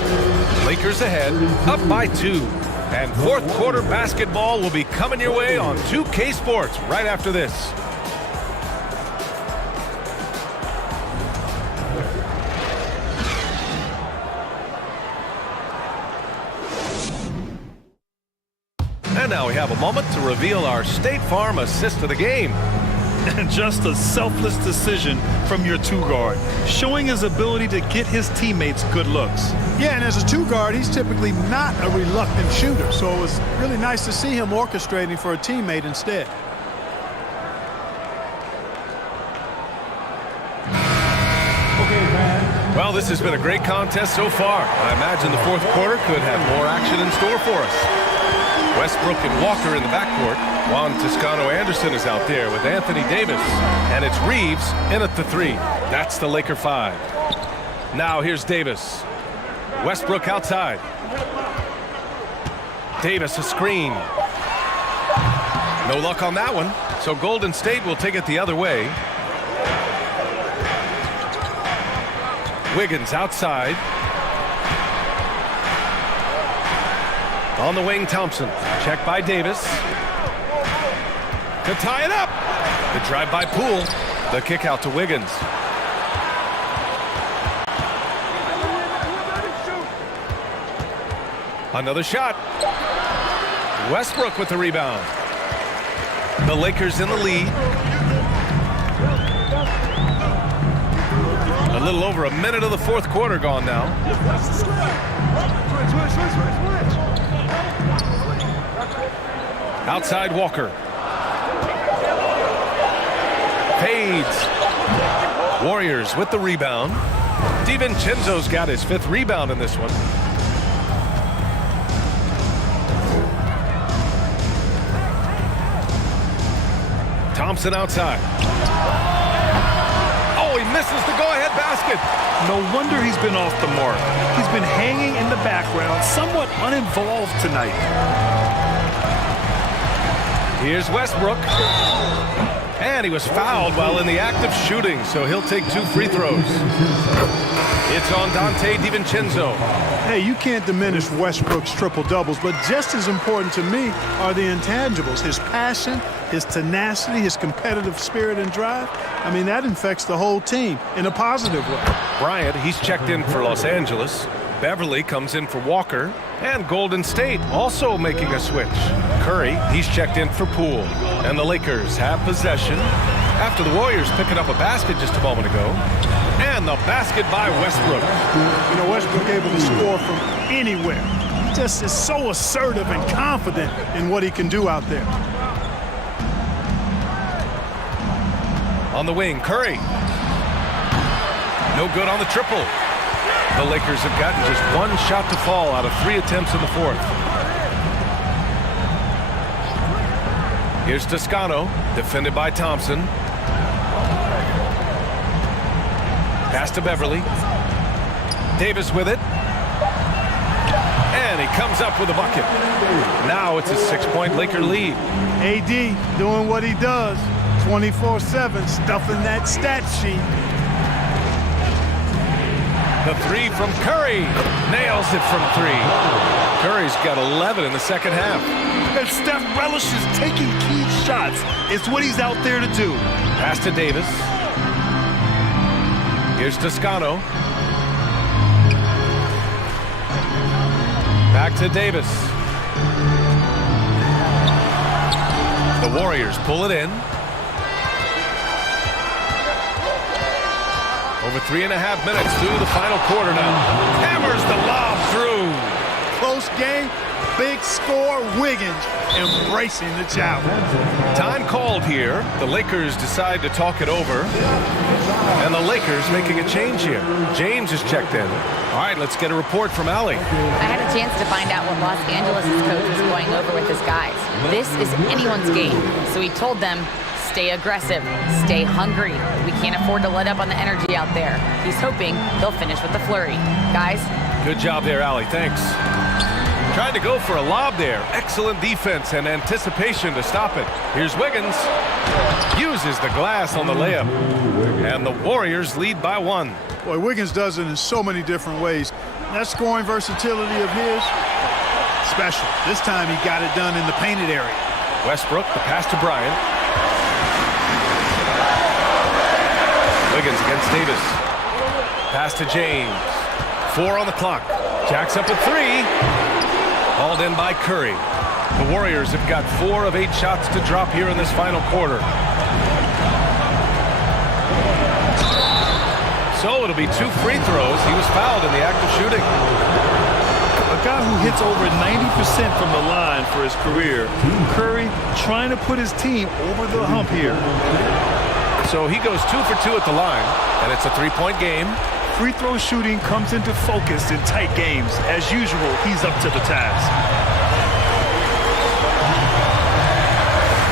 Lakers ahead, up by 2. And fourth quarter basketball will be coming your way on 2K Sports right after this. And now we have a moment to reveal our State Farm assist of the game. And just a selfless decision from your 2-guard, showing his ability to get his teammates good looks. Yeah, and as a 2-guard, he's typically not a reluctant shooter, so it was really nice to see him orchestrating for a teammate instead. Well, this has been a great contest so far. I imagine the fourth quarter could have more action in store for us. Westbrook and Walker in the backcourt. Juan Toscano-Anderson is out there with Anthony Davis. And it's Reeves in at the 3. That's the Laker 5. Now here's Davis. Westbrook outside. Davis a screen. No luck on that one. So Golden State will take it the other way. Wiggins outside. On the wing, Thompson. Check by Davis. To tie it up. The drive by Poole. The kick out to Wiggins. Another shot. Westbrook with the rebound. The Lakers in the lead. A little over a minute of the fourth quarter gone now. Outside Walker. Fades. Warriors with the rebound. DiVincenzo's got his 5th rebound in this one. Thompson outside. Oh, he misses the go-ahead basket. No wonder he's been off the mark. He's been hanging in the background, somewhat uninvolved tonight. Here's Westbrook. And he was fouled while in the act of shooting, so he'll take 2 free throws. It's on Dante DiVincenzo. Hey, you can't diminish Westbrook's triple-doubles, but just as important to me are the intangibles. His passion, his tenacity, his competitive spirit and drive. I mean, that infects the whole team in a positive way. Bryant, he's checked in for Los Angeles. Beverly comes in for Walker. And Golden State also making a switch. Curry, he's checked in for Poole. And the Lakers have possession after the Warriors picking up a basket just a moment ago. And the basket by Westbrook. You know, Westbrook able to score from anywhere. He just is so assertive and confident in what he can do out there. On the wing, Curry. No good on the triple. The Lakers have gotten just 1 shot to fall out of 3 attempts in the fourth. Here's Toscano, defended by Thompson. Pass to Beverly. Davis with it. And he comes up with a bucket. Now it's a 6-point Laker lead. AD doing what he does. 24/7, stuffing that stat sheet. The 3 from Curry. Nails it from 3. Curry's got 11 in the second half. And Steph relishes taking key shots. It's what he's out there to do. Pass to Davis. Here's Toscano. Back to Davis. The Warriors pull it in. Over 3.5 minutes through the final quarter now. Hammers the lob through. Close game, big score. Wiggins embracing the challenge. Time called here. The Lakers decide to talk it over. And the Lakers making a change here. James is checked in. All right, let's get a report from Allie. I had a chance to find out what Los Angeles' coach was going over with his guys. This is anyone's game. So he told them, stay aggressive, stay hungry. We can't afford to let up on the energy out there. He's hoping they'll finish with the flurry. Guys. Good job there, Allie. Thanks. Trying to go for a lob there. Excellent defense and anticipation to stop it. Here's Wiggins. Uses the glass on the layup. And the Warriors lead by 1. Boy, Wiggins does it in so many different ways. That scoring versatility of his, special. This time he got it done in the painted area. Westbrook, the pass to Bryant. Wiggins against Davis. Pass to James. 4 on the clock. Jacks up a 3. Hauled in by Curry. The Warriors have got 4 of 8 shots to drop here in this final quarter. So it'll be 2 free throws. He was fouled in the act of shooting. A guy who hits over 90% from the line for his career. Curry trying to put his team over the hump here. So he goes 2 for 2 at the line, and it's a 3-point game. free throw shooting comes into focus in tight games. As usual, he's up to the task.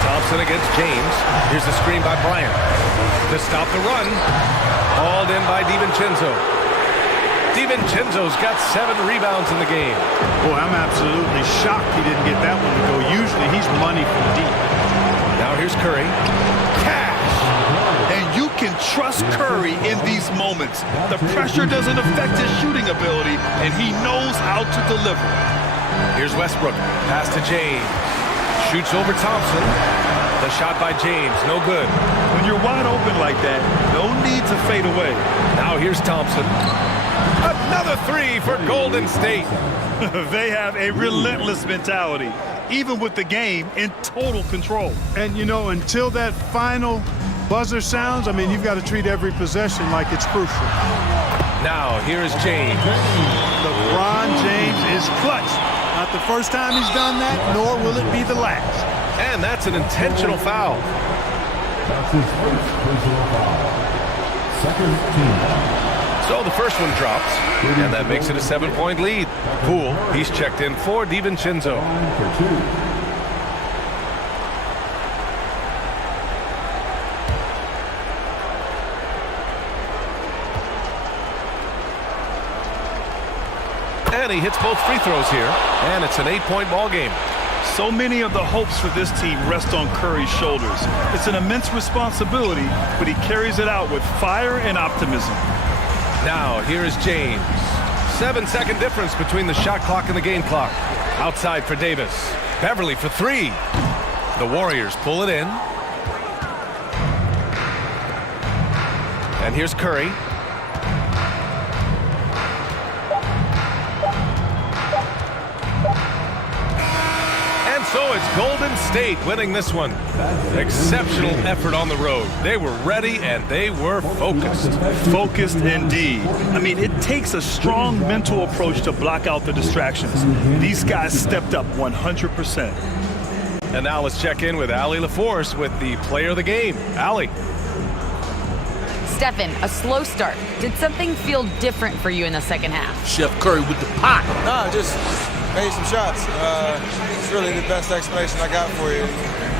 Thompson against James. Here's the screen by Bryant. To stop the run. Hauled in by DiVincenzo. DiVincenzo's got 7 rebounds in the game. Boy, I'm absolutely shocked he didn't get that one to go. Usually he's money from deep. Now here's Curry. Cash! And you can trust Curry in these moments. The pressure doesn't affect his shooting ability, and he knows how to deliver. Here's Westbrook. Pass to James. Shoots over Thompson. The shot by James, no good. When you're wide open like that, no need to fade away. Now here's Thompson. Another 3 for Golden State. They have a relentless mentality, even with the game in total control. And, you know, until that final buzzer sounds, I mean, you've got to treat every possession like it's crucial. Now, here is James. LeBron James is clutch. Not the first time he's done that, nor will it be the last. And that's an intentional foul. That's his first personal foul. Second team. So the first one drops, and that makes it a 7-point lead. Poole, he's checked in for DiVincenzo. And he hits both free throws here, and it's an 8-point ball game. So many of the hopes for this team rest on Curry's shoulders. It's an immense responsibility, but he carries it out with fire and optimism. Now, here is James. 7-second difference between the shot clock and the game clock. Outside for Davis. Beverly for 3. The Warriors pull it in. And here's Curry. So it's Golden State winning this one. Exceptional effort on the road. They were ready and they were focused. Focused indeed. I mean, it takes a strong mental approach to block out the distractions. These guys stepped up 100%. And now let's check in with Allie LaForce with the player of the game. Allie. Stephen, a slow start. Did something feel different for you in the second half? Chef Curry with the pot. No, just made some shots. It's really the best explanation I got for you.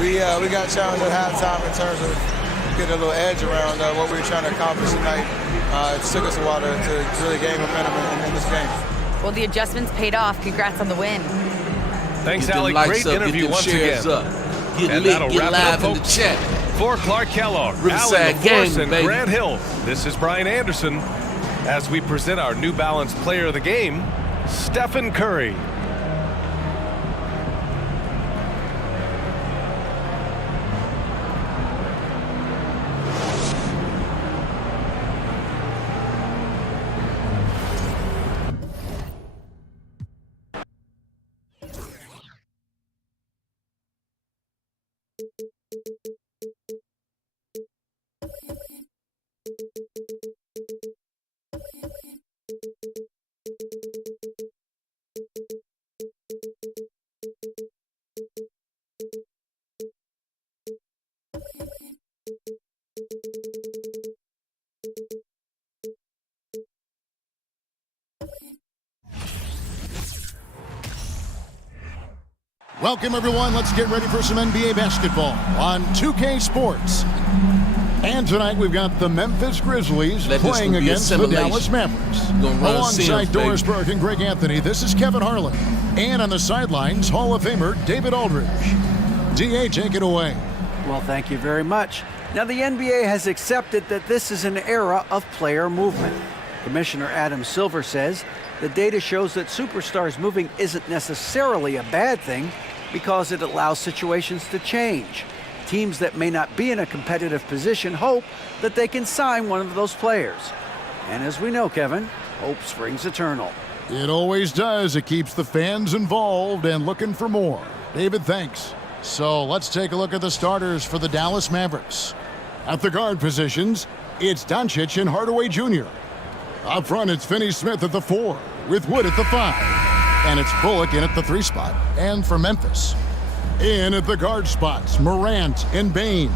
We got challenged at halftime in terms of getting a little edge around what we were trying to accomplish tonight. It took us a while to really gain momentum in this game. Well, the adjustments paid off. Congrats on the win. Thanks, Allie. Great interview once again. Get lit, get live in the chat. For Clark Kellogg, Riverside Allie LaForce, and baby. Grant Hill, this is Brian Anderson as we present our New Balance player of the game, Stephen Curry. Welcome, everyone. Let's get ready for some NBA basketball on 2K Sports. And tonight we've got the Memphis Grizzlies playing against the Dallas Mavericks. Alongside Doris Burke and Greg Anthony, this is Kevin Harlan. And on the sidelines, Hall of Famer David Aldridge. D.A., take it away. Well, thank you very much. Now, the NBA has accepted that this is an era of player movement. Commissioner Adam Silver says the data shows that superstars moving isn't necessarily a bad thing because it allows situations to change. Teams that may not be in a competitive position hope that they can sign one of those players. And as we know, Kevin, hope springs eternal. It always does. It keeps the fans involved and looking for more. David, thanks. So let's take a look at the starters for the Dallas Mavericks. At the guard positions, it's Doncic and Hardaway Jr. Up front, it's Finney-Smith at the 4, with Wood at the 5. And it's Bullock in at the 3 spot. And for Memphis, in at the guard spots, Morant and Bane.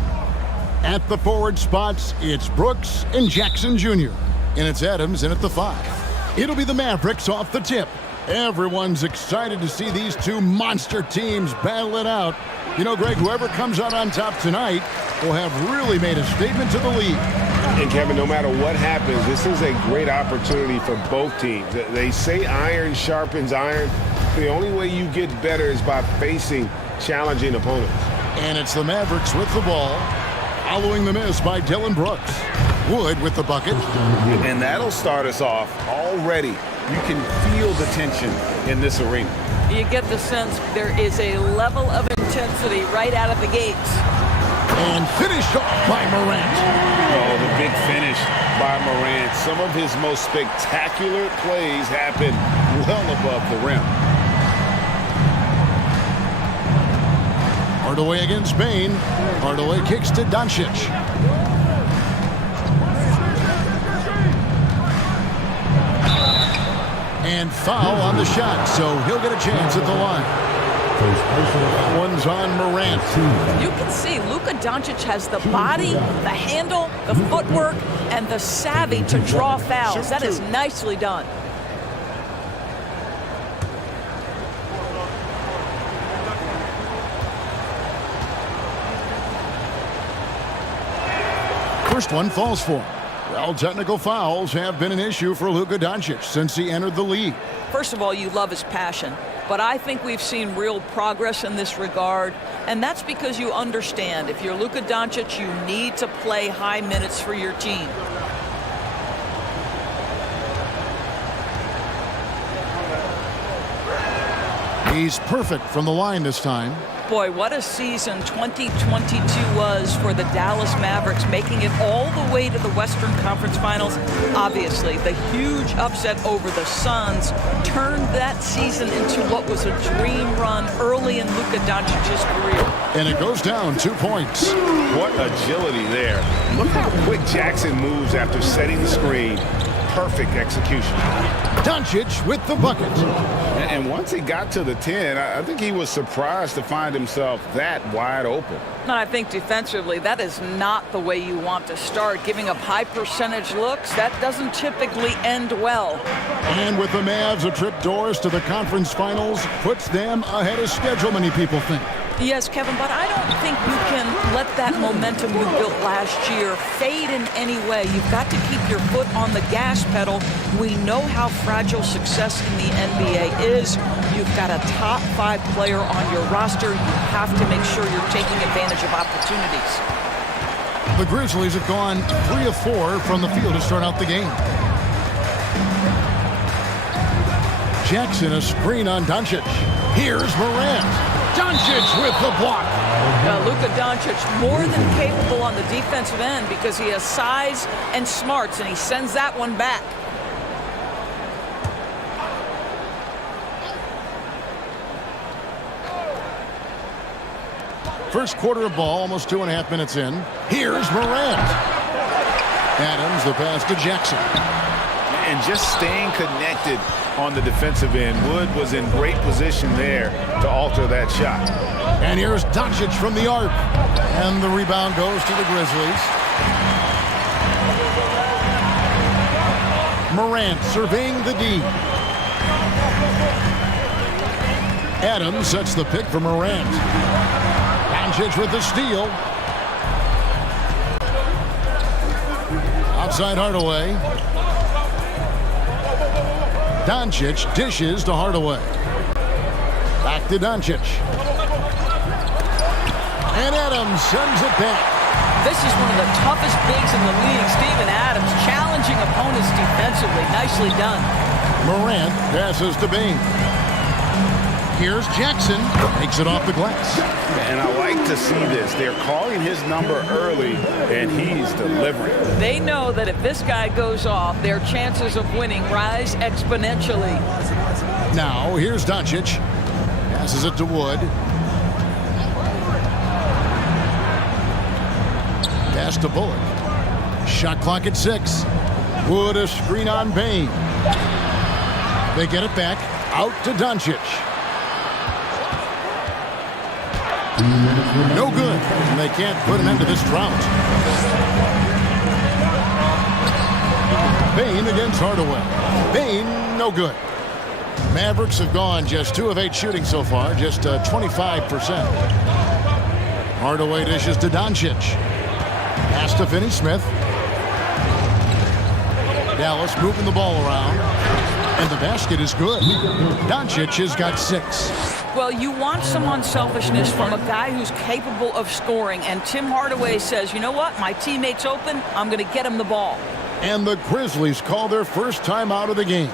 At the forward spots, it's Brooks and Jackson Jr. And it's Adams in at the 5. It'll be the Mavericks off the tip. Everyone's excited to see these two monster teams battle it out. You know, Greg, whoever comes out on top tonight will have really made a statement to the league. And, Kevin, no matter what happens, this is a great opportunity for both teams. They say iron sharpens iron. The only way you get better is by facing challenging opponents. And it's the Mavericks with the ball, following the miss by Dillon Brooks. Wood with the bucket. And that'll start us off already. You can feel the tension in this arena. You get the sense there is a level of intensity right out of the gates. And finished off by Morant. Oh, the big finish by Morant. Some of his most spectacular plays happen well above the rim. Hardaway against Bane. Hardaway kicks to Doncic. And foul on the shot, so he'll get a chance at the line. One's on Morant. You can see Luka Doncic has the body, the handle, the footwork, and the savvy to draw fouls. That is nicely done. First one falls for him. Well, technical fouls have been an issue for Luka Doncic since he entered the league. First of all, you love his passion, but I think we've seen real progress in this regard, and that's because you understand if you're Luka Doncic, you need to play high minutes for your team. He's perfect from the line this time. Boy, what a season 2022 was for the Dallas Mavericks, making it all the way to the Western Conference Finals. Obviously, the huge upset over the Suns turned that season into what was a dream run early in Luka Doncic's career. And it goes down 2 points. What agility there. Look how quick Jackson moves after setting the screen. Perfect execution. Doncic with the bucket. And once he got to the 10, I think he was surprised to find himself that wide open. And I think defensively, that is not the way you want to start. Giving up high percentage looks, that doesn't typically end well. And with the Mavs a trip doors to the conference finals, puts them ahead of schedule, many people think. Yes, Kevin, but I don't think you can let that momentum you built last year fade in any way. You've got to keep your foot on the gas pedal. We know how fragile success in the NBA is. You've got a top 5 player on your roster. You have to make sure you're taking advantage of opportunities. The Grizzlies have gone 3 of 4 from the field to start out the game. Jackson, a screen on Doncic. Here's Morant. Doncic with the block. Luka Doncic more than capable on the defensive end because he has size and smarts, and he sends that one back. First quarter of ball, almost 2.5 minutes in. Here's Morant. Adams, the pass to Jackson. And just staying connected on the defensive end. Wood was in great position there to alter that shot. And here's Doncic from the arc. And the rebound goes to the Grizzlies. Morant surveying the D. Adams sets the pick for Morant. Doncic with the steal. Outside Hardaway. Doncic dishes to Hardaway. Back to Doncic. And Adams sends it back. This is one of the toughest bigs in the league. Steven Adams challenging opponents defensively. Nicely done. Morant passes to Bane. Here's Jackson. Takes it off the glass. And I like to see this. They're calling his number early, and he's delivering. They know that if this guy goes off, their chances of winning rise exponentially. Now, here's Doncic. Passes it to Wood. Pass to Bullock. Shot clock at 6. Wood a screen on Bane. They get it back. Out to Doncic. No good. And they can't put an end to this drought. Bane against Hardaway. Bane, no good. Mavericks have gone just 2 of 8 shooting so far, just 25%. Hardaway dishes to Doncic. Pass to Finney-Smith. Dallas moving the ball around. And the basket is good. Doncic has got 6. Well, you want some unselfishness from a guy who's capable of scoring. And Tim Hardaway says, you know what? My teammate's open. I'm going to get him the ball. And the Grizzlies call their first time out of the game.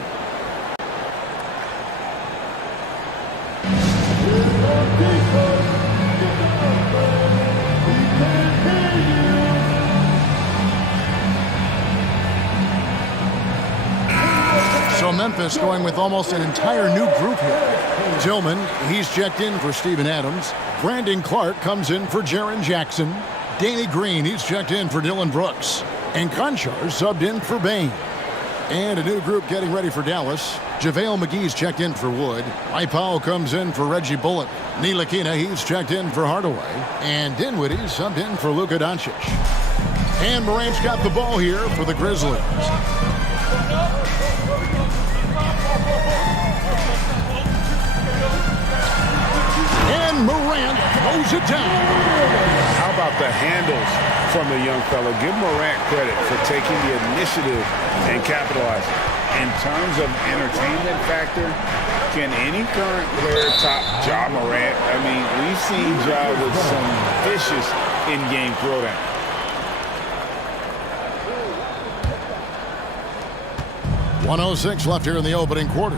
So Memphis going with almost an entire new group here. Tillman, he's checked in for Steven Adams. Brandon Clark comes in for Jaren Jackson. Danny Green, he's checked in for Dylan Brooks. And Conchar subbed in for Bane. And a new group getting ready for Dallas. JaVale McGee's checked in for Wood. Mike Powell comes in for Reggie Bullock. Ntilikina, he's checked in for Hardaway. And Dinwiddie subbed in for Luka Doncic. And Morant's got the ball here for the Grizzlies. And Morant throws it down. How about the handles from the young fella? Give Morant credit for taking the initiative and capitalizing. In terms of entertainment factor, can any current player top Ja Morant? I mean, we've seen Ja with some vicious in-game throwdown. .106 left here in the opening quarter.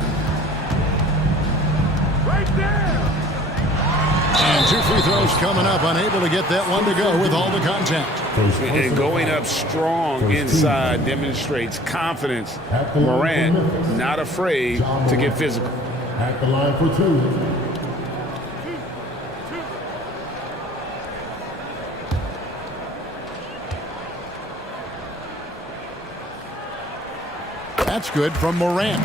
Right there. And 2 free throws coming up, unable to get that one to go with all the contact. And going up strong inside demonstrates confidence. Morant not afraid to get physical. At the line for 2. That's good from Morant.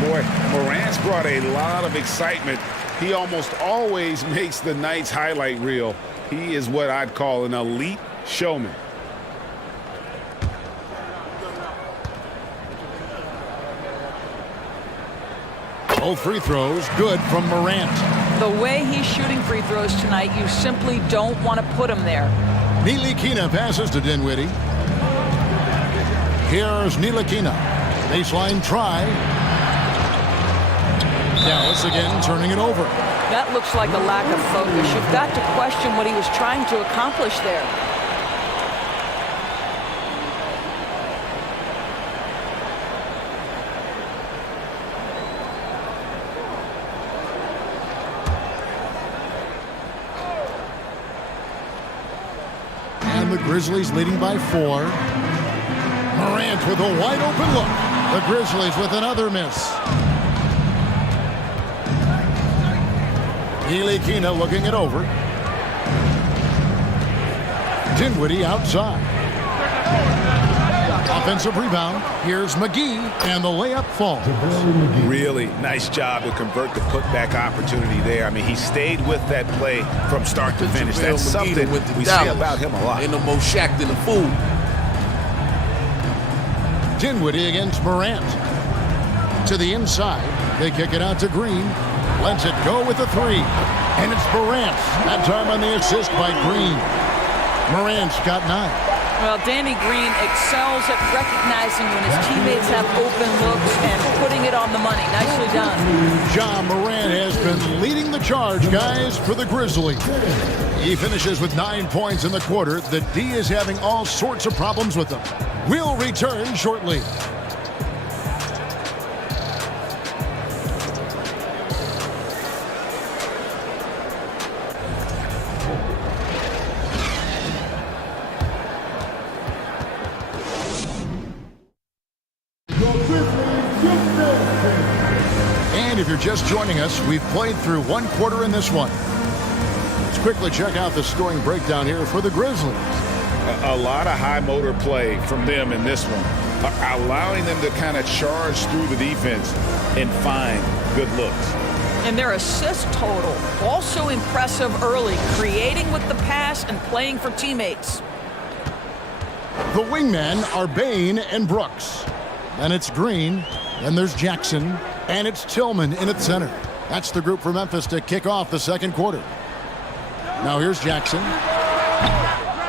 Boy, Morant's brought a lot of excitement. He almost always makes the night's highlight reel. He is what I'd call an elite showman. Both free throws good from Morant. The way he's shooting free throws tonight, you simply don't want to put him there. Ntilikina passes to Dinwiddie. Here's Ntilikina. Baseline try. Dallas again turning it over. That looks like a lack of focus. You've got to question what he was trying to accomplish there. And the Grizzlies leading by 4. Morant with a wide open look. The Grizzlies with another miss. Ntilikina looking it over. Dinwiddie outside. Offensive rebound. Here's McGee, and the layup falls. Really nice job to convert the putback opportunity there. I mean, he stayed with that play from start to finish. That's something we say about him a lot. Ain't no more Shaq than a fool. Dinwiddie against Morant. To the inside. They kick it out to Green. Lets it go with the 3. And it's Morant. That time on the assist by Green. Morant's got 9. Well, Danny Green excels at recognizing when his teammates have open looks and putting it on the money. Nicely done. Ja Morant has been leading the charge, guys, for the Grizzlies. He finishes with 9 points in the quarter. The D is having all sorts of problems with them. We'll return shortly. And if you're just joining us, we've played through 1 quarter in this one. Let's quickly check out the scoring breakdown here for the Grizzlies. A lot of high motor play from them in this one, allowing them to kind of charge through the defense and find good looks. And their assist total, also impressive early, creating with the pass and playing for teammates. The wingmen are Bane and Brooks. Then it's Green. Then there's Jackson. And it's Tillman in at center. That's the group for Memphis to kick off the second quarter. Now here's Jackson.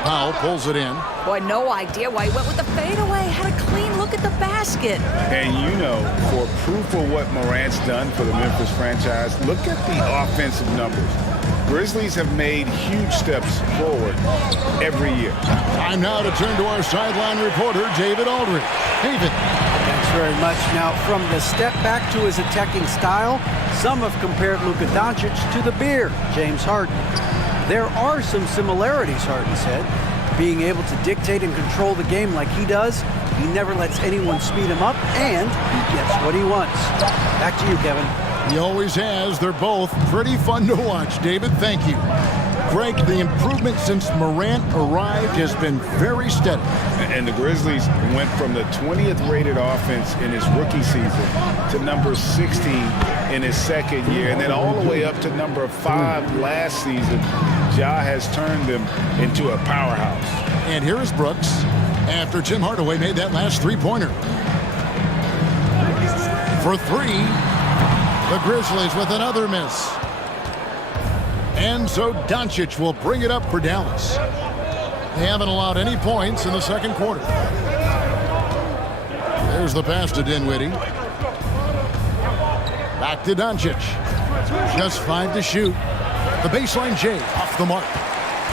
Powell pulls it in. Boy, no idea why he went with the fadeaway. Had a clean look at the basket. And you know, for proof of what Morant's done for the Memphis franchise, look at the offensive numbers. Grizzlies have made huge steps forward every year. Time now to turn to our sideline reporter, David Aldridge. David. Thanks very much. Now, from the step back to his attacking style, some have compared Luka Doncic to the Bear, James Harden. There are some similarities, Harden said. Being able to dictate and control the game like he does, he never lets anyone speed him up, and he gets what he wants. Back to you, Kevin. He always has. They're both pretty fun to watch. David, thank you. Greg, the improvement since Morant arrived has been very steady. And the Grizzlies went from the 20th rated offense in his rookie season to number 16 in his second year, and then all the way up to number 5 last season. Ja has turned them into a powerhouse. And here is Brooks after Tim Hardaway made that last three-pointer. For 3. The Grizzlies with another miss. And so Doncic will bring it up for Dallas. They haven't allowed any points in the second quarter. There's the pass to Dinwiddie. Back to Doncic. Just 5 to shoot. The baseline J off the mark.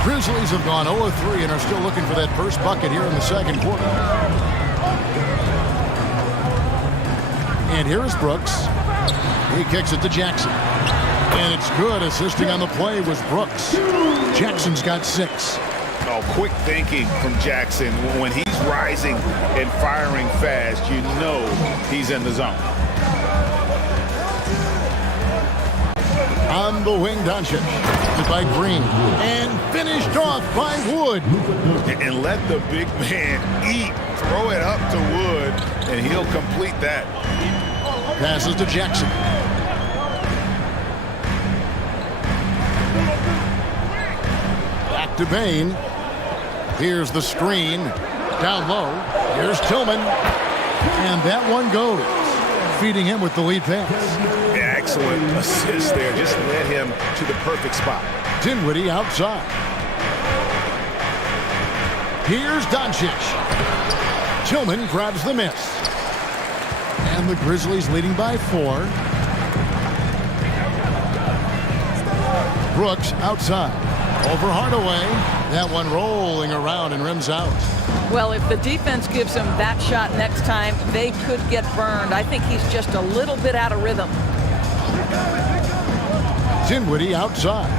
Grizzlies have gone 0 of 3 and are still looking for that first bucket here in the second quarter. And here is Brooks. He kicks it to Jackson. And it's good. Assisting on the play was Brooks. Jackson's got 6. Oh, quick thinking from Jackson. When he's rising and firing fast, you know he's in the zone. On the wing, Doncic. By Green. And finished off by Wood. And let the big man eat. Throw it up to Wood, and he'll complete that. Passes to Jackson. Back to Bain. Here's the screen. Down low. Here's Tillman. And that one goes. Feeding him with the lead pass. Excellent assist there. Just led him to the perfect spot. Dinwiddie outside. Here's Doncic. Tillman grabs the miss. And the Grizzlies leading by 4. Brooks outside. Over Hardaway. That one rolling around and rims out. Well, if the defense gives him that shot next time, they could get burned. I think he's just a little bit out of rhythm. Dinwiddie outside.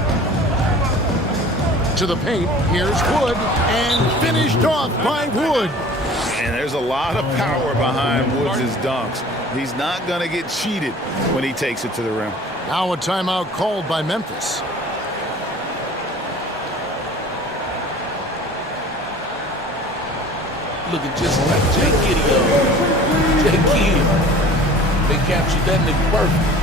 To the paint. Here's Wood. And finished off by Wood. And there's a lot of power behind Woods' dunks. He's not going to get cheated when he takes it to the rim. Now a timeout called by Memphis. Looking just like Jay Giddey. Jay Kidd. They captured that nigga perfect.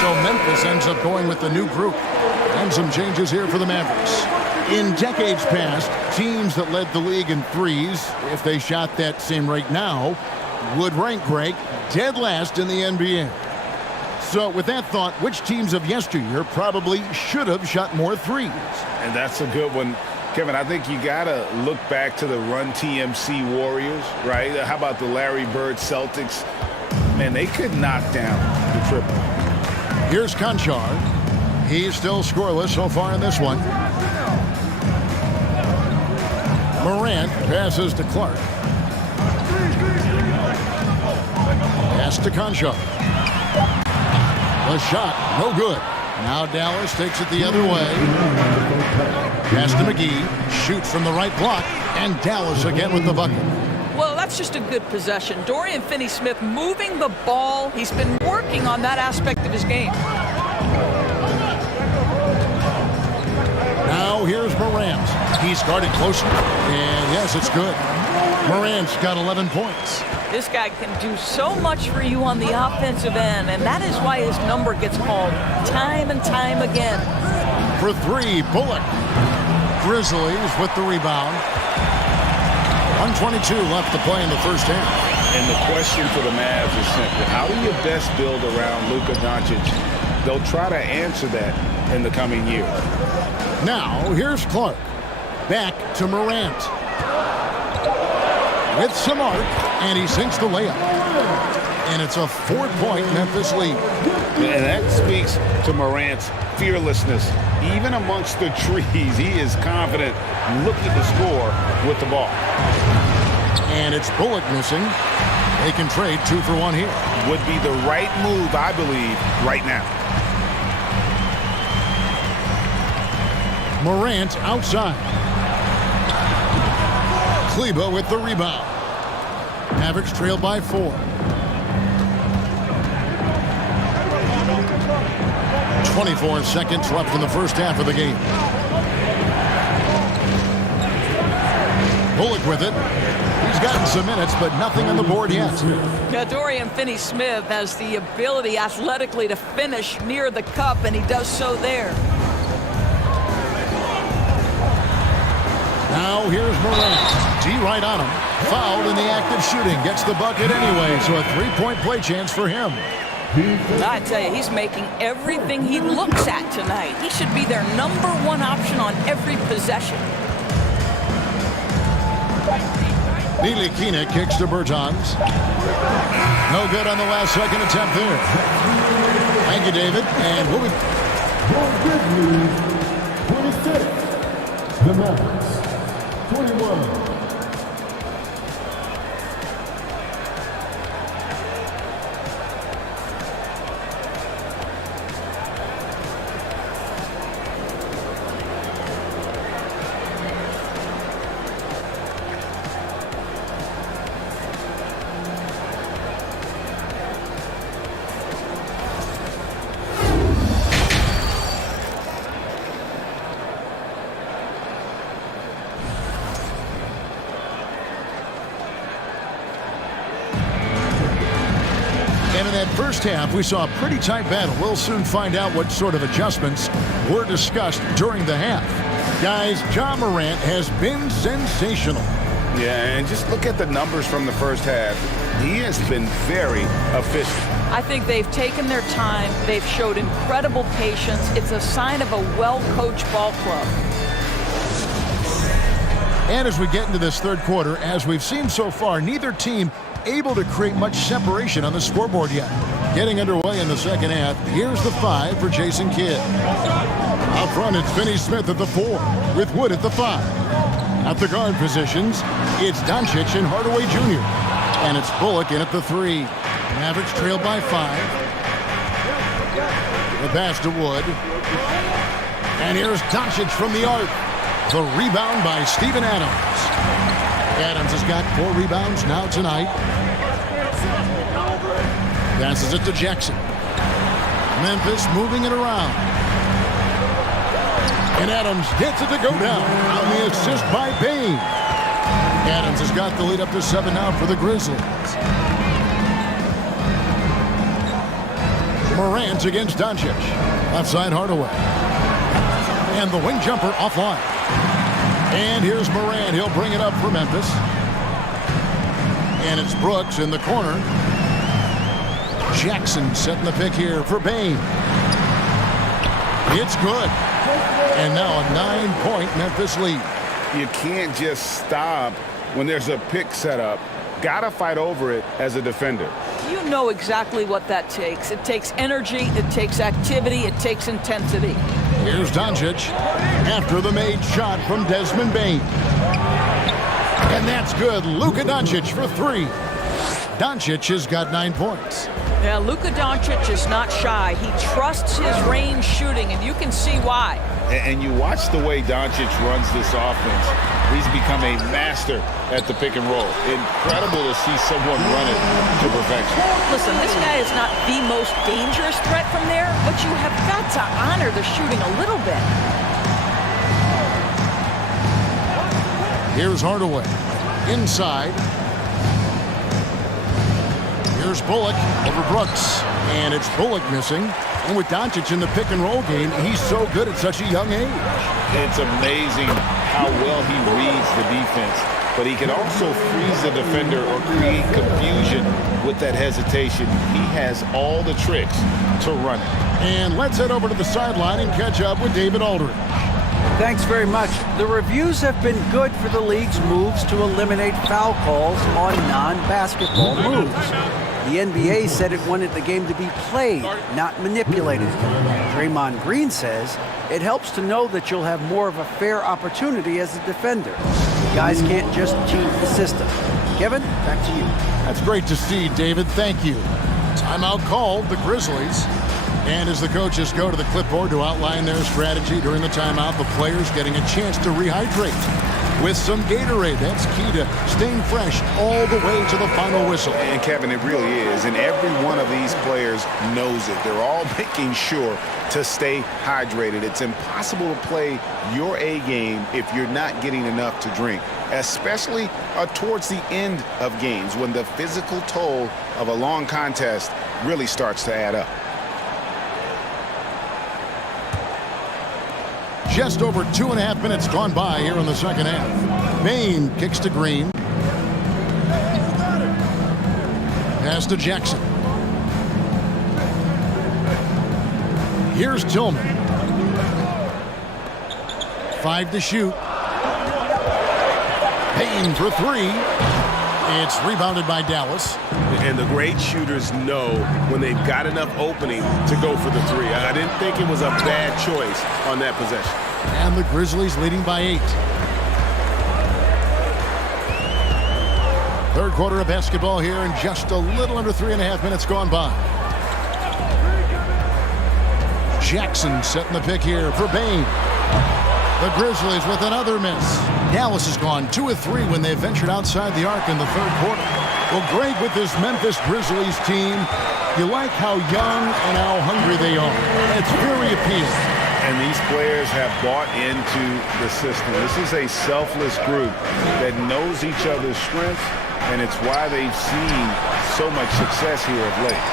So Memphis ends up going with the new group. And some changes here for the Mavericks. In decades past, teams that led the league in threes, if they shot that same rate now, would rank Greg dead last in the NBA. So with that thought, which teams of yesteryear probably should have shot more threes? And that's a good one. Kevin, I think you got to look back to the Run TMC Warriors, right? How about the Larry Bird Celtics? Man, they could knock down the triple. Here's Conchar. He's still scoreless so far in this one. Morant passes to Clark. Pass to Conchar. The shot, no good. Now Dallas takes it the other way. Pass to McGee. Shoots from the right block. And Dallas again with the bucket. Well, that's just a good possession. Dorian Finney-Smith moving the ball. He's been working on that aspect of his game. Now here's Morant. He's guarded closely. And yes, it's good. Morant's got 11 points. This guy can do so much for you on the offensive end, and that is why his number gets called time and time again. For three, Bullock. Grizzlies with the rebound. 122 left to play in the first half. And the question for the Mavs is simple. How do you best build around Luka Doncic? They'll try to answer that in the coming year. Now, here's Clark. Back to Morant. With some arc, and he sinks the layup. And it's a 4-point Memphis lead. And that speaks to Morant's fearlessness. Even amongst the trees, he is confident, looking to score with the ball. And it's Bullock missing. They can trade 2 for 1 here. Would be the right move, I believe, right now. Morant outside. Kleber with the rebound. Mavericks trail by 4. 24 seconds left in the first half of the game. Bullock with it. He's gotten some minutes, but nothing on the board yet. Yeah, Dorian Finney-Smith has the ability athletically to finish near the cup, and he does so there. Now here's Morant. D right on him. Fouled in the act of shooting. Gets the bucket anyway, so a 3-point play chance for him. I tell you, he's making everything he looks at tonight. He should be their #1 option on every possession. Ntilikina kicks to Bertans. No good on the last second attempt there. Thank you, David. And we'll be... 26. The Mavericks. 21. And in that first half, we saw a pretty tight battle. We'll soon find out what sort of adjustments were discussed during the half. Guys, Ja Morant has been sensational. Yeah, and just look at the numbers from the first half. He has been very efficient. I think they've taken their time. They've showed incredible patience. It's a sign of a well-coached ball club. And as we get into this third quarter, as we've seen so far, neither team able to create much separation on the scoreboard yet. Getting underway in the second half, here's the 5 for Jason Kidd. Up front, it's Finney-Smith at the 4, with Wood at the 5. At the guard positions, it's Doncic and Hardaway Jr. And it's Bullock in at the 3. Mavericks trail by 5. The pass to Wood. And here's Doncic from the arc. The rebound by Steven Adams. Adams has got 4 rebounds now tonight. Passes it to Jackson. Memphis moving it around. And Adams gets it to go down on the assist by Bane. Adams has got the lead up to 7 now for the Grizzlies. Morant against Doncic. Left side Hardaway. And the wing jumper offline. And here's Morant. He'll bring it up for Memphis. And it's Brooks in the corner. Jackson setting the pick here for Bane. It's good. And now a 9-point Memphis lead. You can't just stop when there's a pick set up. Gotta fight over it as a defender. You know exactly what that takes. It takes energy, it takes activity, it takes intensity. Here's Doncic after the made shot from Desmond Bane. And that's good. Luka Doncic for 3. Doncic has got 9 points. Yeah, Luka Doncic is not shy. He trusts his range shooting, and you can see why. And you watch the way Doncic runs this offense. He's become a master at the pick and roll. Incredible to see someone run it to perfection. Listen, this guy is not the most dangerous threat from there, but you have got to honor the shooting a little bit. Here's Hardaway. Inside. Here's Bullock over Brooks. And it's Bullock missing. And with Doncic in the pick and roll game, he's so good at such a young age. It's amazing how well he reads the defense. But he can also freeze the defender or create confusion with that hesitation. He has all the tricks to run it. And let's head over to the sideline and catch up with David Aldridge. Thanks very much. The reviews have been good for the league's moves to eliminate foul calls on non-basketball moves. The NBA said it wanted the game to be played, not manipulated. Draymond Green says it helps to know that you'll have more of a fair opportunity as a defender. Guys can't just cheat the system. Kevin, back to you. That's great to see, David. Thank you. Timeout called, the Grizzlies. And as the coaches go to the clipboard to outline their strategy during the timeout, the players getting a chance to rehydrate with some Gatorade. That's key to staying fresh all the way to the final whistle. And Kevin, it really is. And every one of these players knows it. They're all making sure to stay hydrated. It's impossible to play your A game if you're not getting enough to drink, especially towards the end of games when the physical toll of a long contest really starts to add up. Just over 2.5 minutes gone by here in the second half. Bane kicks to Green. Pass to Jackson. Here's Tillman. 5 to shoot. Bane for 3. It's rebounded by Dallas. And the great shooters know when they've got enough opening to go for the 3. I didn't think it was a bad choice on that possession. And the Grizzlies leading by 8. Third quarter of basketball here, and just a little under 3.5 minutes gone by. Jackson setting the pick here for Bane. The Grizzlies with another miss. Dallas has gone 2 of 3 when they ventured outside the arc in the third quarter. Well, Greg, with this Memphis Grizzlies team, you like how young and how hungry they are. It's very appealing. And these players have bought into the system. This is a selfless group that knows each other's strengths, and it's why they've seen so much success here of late.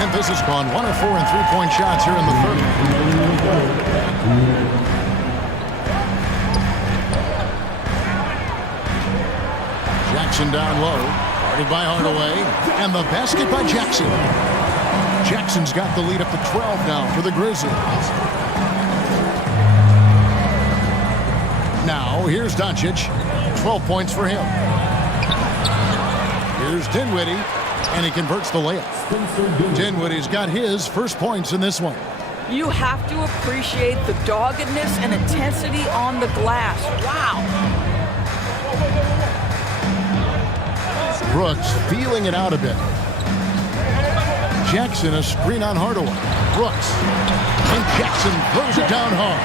Memphis has gone 1 of 4 in three-point shots here in the third. Jackson down low, guarded by Hardaway, and the basket by Jackson. Jackson's got the lead up to 12 now for the Grizzlies. Now, here's Doncic. 12 points for him. Here's Dinwiddie, and he converts the layup. Dinwiddie's got his first points in this one. You have to appreciate the doggedness and intensity on the glass. Wow. Brooks feeling it out a bit. Jackson, a screen on Hardaway. Brooks. And Jackson throws it down hard.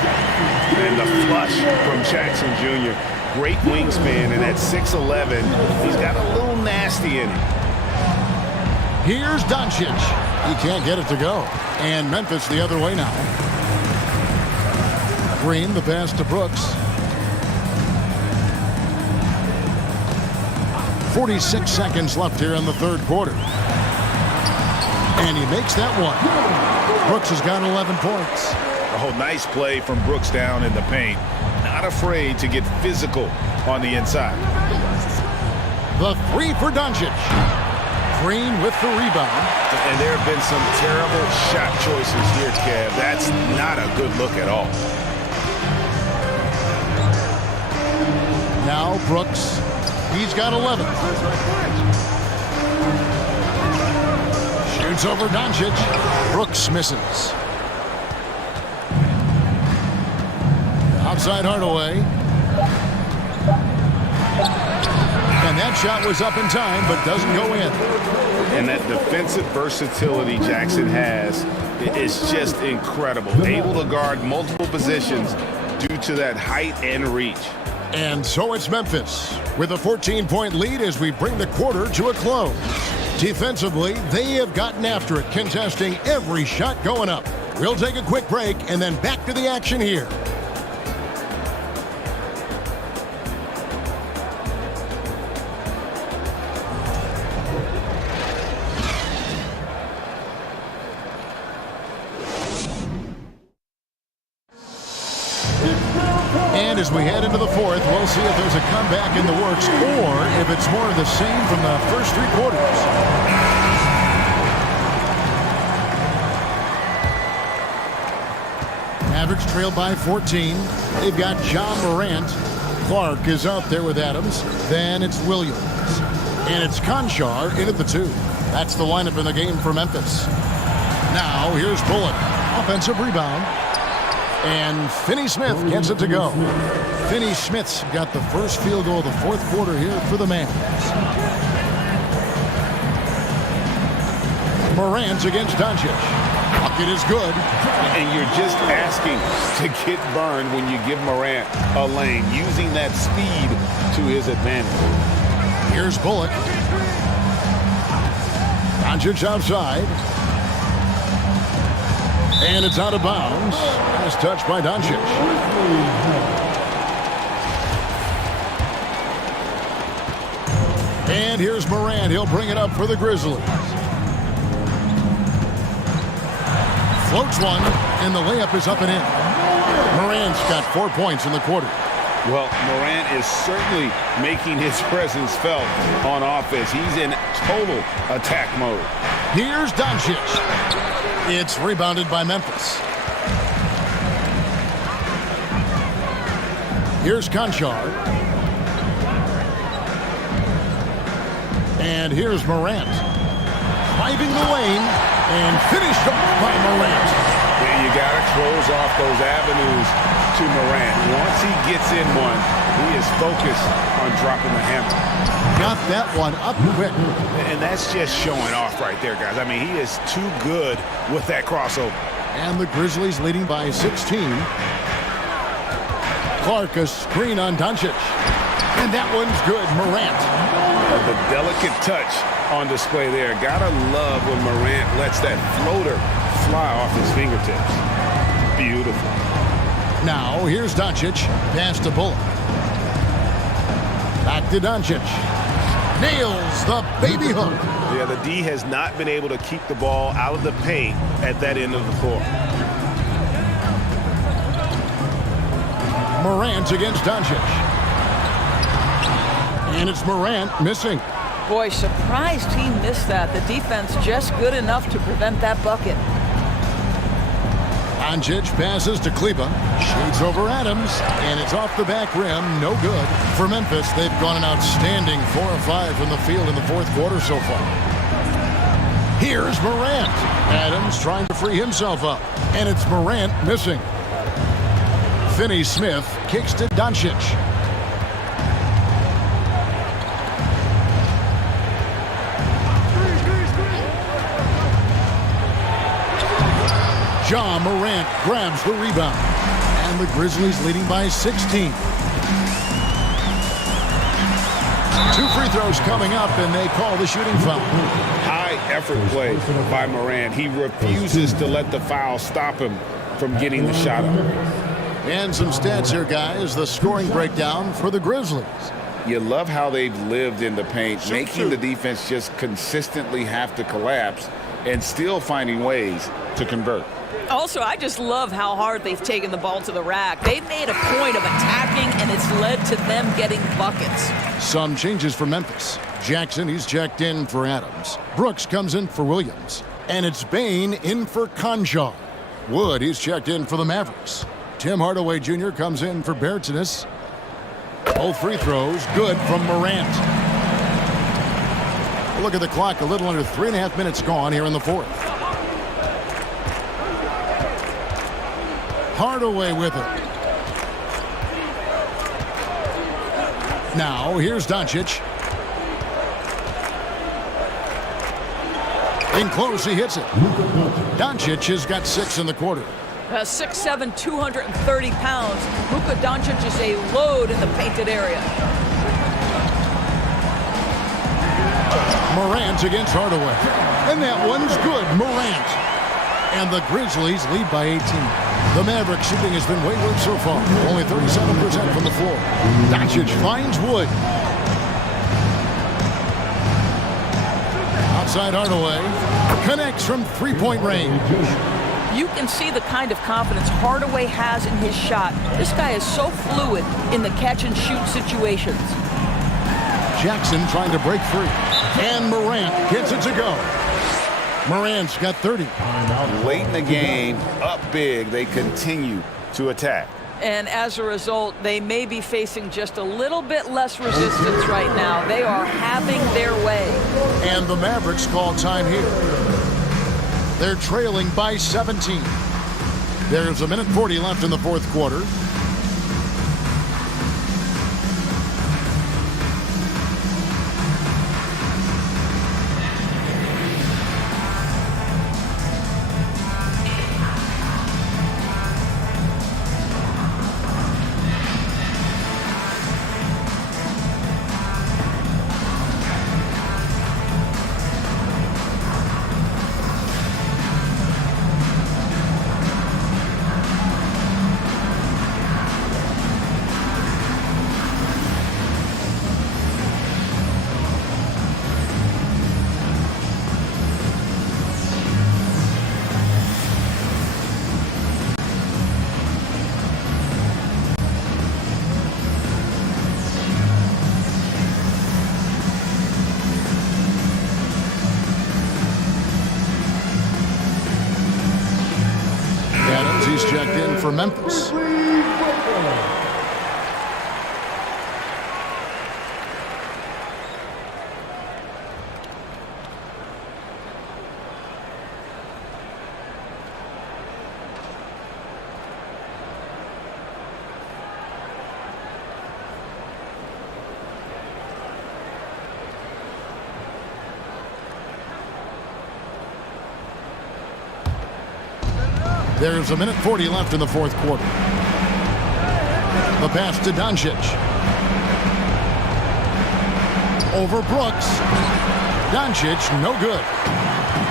And the flush from Jackson Jr. Great wingspan, and at 6'11", he's got a little nasty in him. Here's Doncic. He can't get it to go. And Memphis the other way now. Green, the pass to Brooks. 46 seconds left here in the third quarter. And he makes that one. Brooks has got 11 points. Oh, nice play from Brooks down in the paint. Not afraid to get physical on the inside. The 3 for Doncic. Green with the rebound. And there have been some terrible shot choices here, Kev. That's not a good look at all. Now Brooks. He's got 11. Shoots over Doncic. Brooks misses. Outside Hardaway. And that shot was up in time, but doesn't go in. And that defensive versatility Jackson has is just incredible. Able to guard multiple positions due to that height and reach. And so it's Memphis with a 14-point lead as we bring the quarter to a close. Defensively, they have gotten after it, contesting every shot going up. We'll take a quick break and then back to the action here. And as we head into the fourth, we'll see if there's a comeback in the works or if it's more of the same from the first three quarters. Mavericks trail by 14. They've got Ja Morant. Clark is out there with Adams. Then it's Williams. And it's Konchar in at the 2. That's the lineup in the game for Memphis. Now here's Bullock. Offensive rebound. And Finney-Smith gets it to go. Finney-Smith's got the first field goal of the fourth quarter here for the Mavs. Morant against Doncic. Bucket is good. And you're just asking to get burned when you give Morant a lane, using that speed to his advantage. Here's Bullock. Doncic outside. And it's out of bounds. Last touch by Doncic. And here's Morant. He'll bring it up for the Grizzlies. Floats one, and the layup is up and in. Morant's got 4 points in the quarter. Well, Morant is certainly making his presence felt on offense. He's in total attack mode. Here's Doncic. It's rebounded by Memphis. Here's Konchar. And here's Morant. Driving the lane and finished off by Morant. And you got to close off those avenues to Morant. Once he gets in one, he is focused on dropping the hammer. Got that one up quick. And that's just showing off right there, guys. I mean, he is too good with that crossover. And the Grizzlies leading by 16. Clark, a screen on Doncic. And that one's good. Morant. The delicate touch on display there. Gotta love when Morant lets that floater fly off his fingertips. Beautiful. Now, here's Doncic. Pass to Bullock. Back to Doncic. Nails the baby hook. Yeah, the D has not been able to keep the ball out of the paint at that end of the floor. Morant against Doncic. And it's Morant missing. Boy, surprised he missed that. The defense just good enough to prevent that bucket. Doncic passes to Kleber. Shoots over Adams. And it's off the back rim. No good. For Memphis, they've gone an outstanding 4 of 5 from the field in the fourth quarter so far. Here's Morant. Adams trying to free himself up. And it's Morant missing. Finney-Smith kicks to Doncic. Ja Morant grabs the rebound. And the Grizzlies leading by 16. 2 free throws coming up, and they call the shooting foul. High effort play by Morant. He refuses to let the foul stop him from getting the shot up. And some stats here, guys. The scoring breakdown for the Grizzlies. You love how they've lived in the paint, making the defense just consistently have to collapse and still finding ways to convert. Also, I just love how hard they've taken the ball to the rack. They've made a point of attacking, and it's led to them getting buckets. Some changes for Memphis. Jackson, he's checked in for Adams. Brooks comes in for Williams. And it's Bane in for Konchar. Wood, he's checked in for the Mavericks. Tim Hardaway Jr. comes in for Bertans. Both free throws good from Morant. Look at the clock, a little under 3.5 minutes gone here in the fourth. Hardaway with it. Now, here's Doncic. In close, he hits it. Doncic has got 6 in the quarter. 6'7", 230 pounds. Luka Doncic is a load in the painted area. Morant against Hardaway. And that one's good. Morant. And the Grizzlies lead by 18. The Mavericks shooting has been wayward so far. Only 37% from the floor. Doncic finds Wood. Outside Hardaway. Connects from three-point range. You can see the kind of confidence Hardaway has in his shot. This guy is so fluid in the catch-and-shoot situations. Jackson trying to break free. And Morant gets it to go. Morant's got 30. Late in the game, up big, they continue to attack. And as a result, they may be facing just a little bit less resistance right now. They are having their way. And the Mavericks call time here. They're trailing by 17. There's 1:40 left in the fourth quarter. He's checked in for Memphis. There's 1:40 left in the fourth quarter. The pass to Doncic. Over Brooks. Doncic, no good.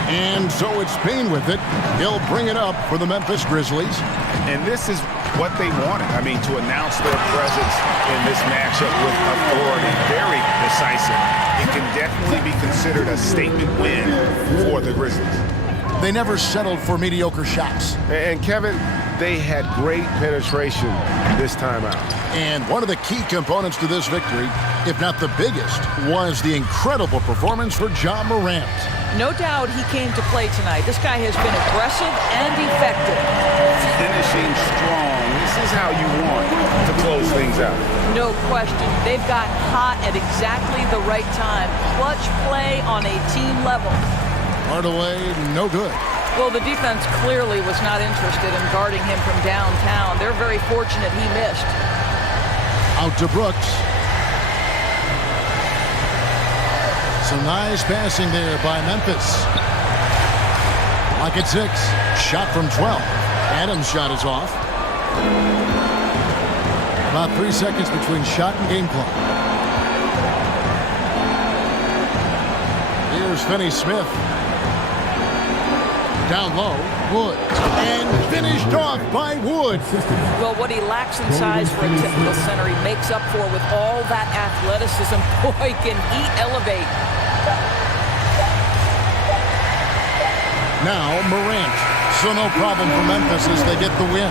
And so it's Payne with it. He'll bring it up for the Memphis Grizzlies. And this is what they wanted. I mean, to announce their presence in this matchup with authority. Very decisive. It can definitely be considered a statement win for the Grizzlies. They never settled for mediocre shots. And Kevin, they had great penetration this time out. And one of the key components to this victory, if not the biggest, was the incredible performance for Ja Morant. No doubt he came to play tonight. This guy has been aggressive and effective. Finishing strong. This is how you want to close things out. No question. They've got hot at exactly the right time. Clutch play on a team level. Hardaway, no good. Well, the defense clearly was not interested in guarding him from downtown. They're very fortunate he missed. Out to Brooks. Some nice passing there by Memphis. Lock at 6. Shot from 12. Adams' shot is off. About 3 seconds between shot and game clock. Here's Finney-Smith. Down low, Wood. And finished off by Wood. Well, what he lacks in size for a typical center, he makes up for with all that athleticism. Boy, can he elevate. Now Morant. So no problem for Memphis as they get the win.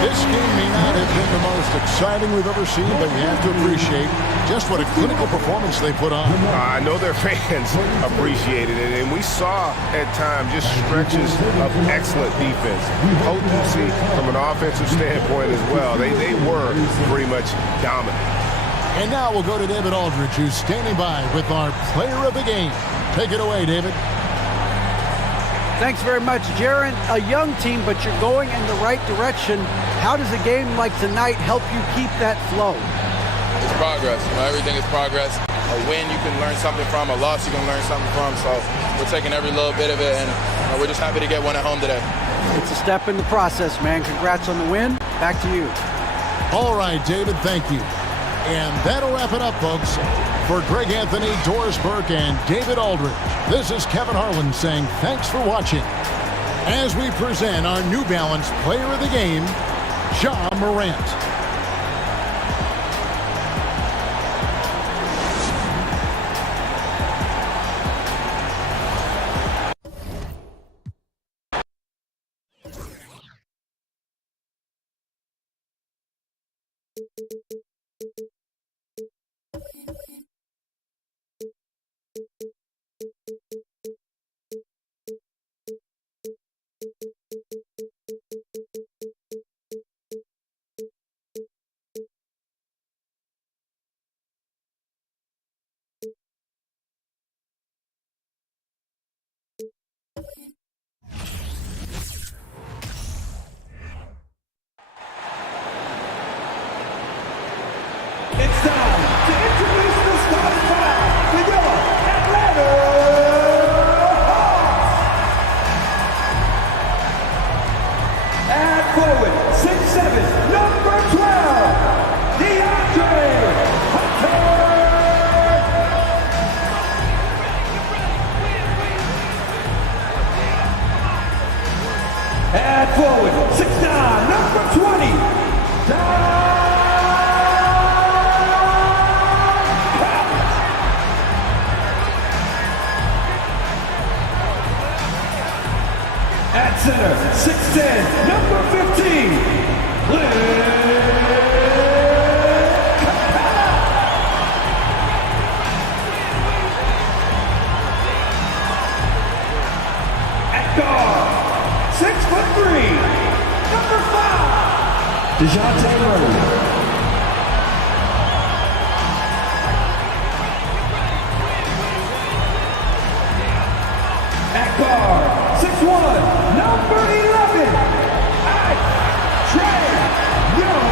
This game may not have been the most exciting we've ever seen, but you have to appreciate just what a clinical performance they put on. I know their fans appreciated it, and we saw at times just stretches of excellent defense. Potency from an offensive standpoint as well. They were pretty much dominant. And now we'll go to David Aldridge, who's standing by with our player of the game. Take it away, David. Thanks very much, Jaron. A young team, but you're going in the right direction. How does a game like tonight help you keep that flow? It's progress. Everything is progress. A win you can learn something from, a loss you can learn something from. So we're taking every little bit of it, and we're just happy to get one at home today. It's a step in the process, man. Congrats on the win. Back to you. All right, David, thank you. And that'll wrap it up, folks. For Greg Anthony, Doris Burke, and David Aldridge, this is Kevin Harlan saying thanks for watching as we present our New Balance Player of the Game, Ja Morant. It's time to introduce the starting five, the Yellow Atlanta Hawks. At forward, 6'7", number 12, DeAndre Hunter. At forward, 6'9", number 20, at center, 6'10", number 15, at guard, 6'3", number 5, DeJounte Murray. At guard, 6'1", number 11, Trae Young.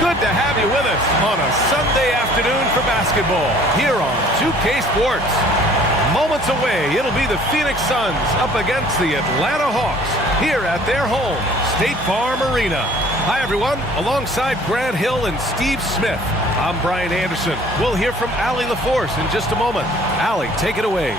Good to have you with us on a Sunday afternoon for basketball here on 2K Sports. Moments away, it'll be the Phoenix Suns up against the Atlanta Hawks here at their home, State Farm Arena. Hi, everyone. Alongside Grant Hill and Steve Smith, I'm Brian Anderson. We'll hear from Allie LaForce in just a moment. Allie, take it away.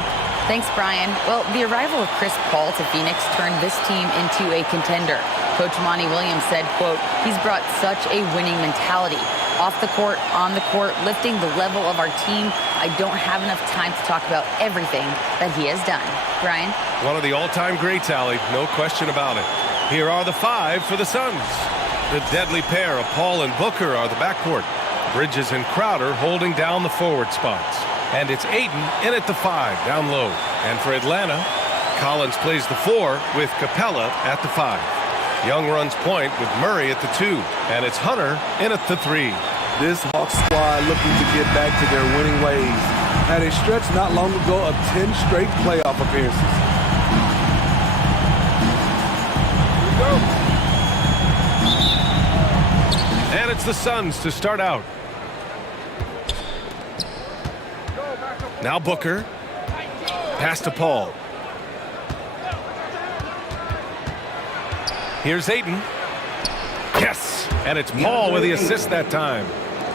Thanks, Brian. Well, the arrival of Chris Paul to Phoenix turned this team into a contender. Coach Monty Williams said, quote, he's brought such a winning mentality. Off the court, on the court, lifting the level of our team. I don't have enough time to talk about everything that he has done. Brian? One of the all-time greats, Allie. No question about it. Here are the five for the Suns. The deadly pair of Paul and Booker are the backcourt. Bridges and Crowder holding down the forward spots. And it's Ayton in at the 5, down low. And for Atlanta, Collins plays the 4 with Capella at the 5. Young runs point with Murray at the 2. And it's Hunter in at the 3. This Hawks squad looking to get back to their winning ways. Had a stretch not long ago of 10 straight playoff appearances. Here we go. And it's the Suns to start out. Now Booker. Pass to Paul. Here's Ayton. Yes! And it's Paul with the assist that time.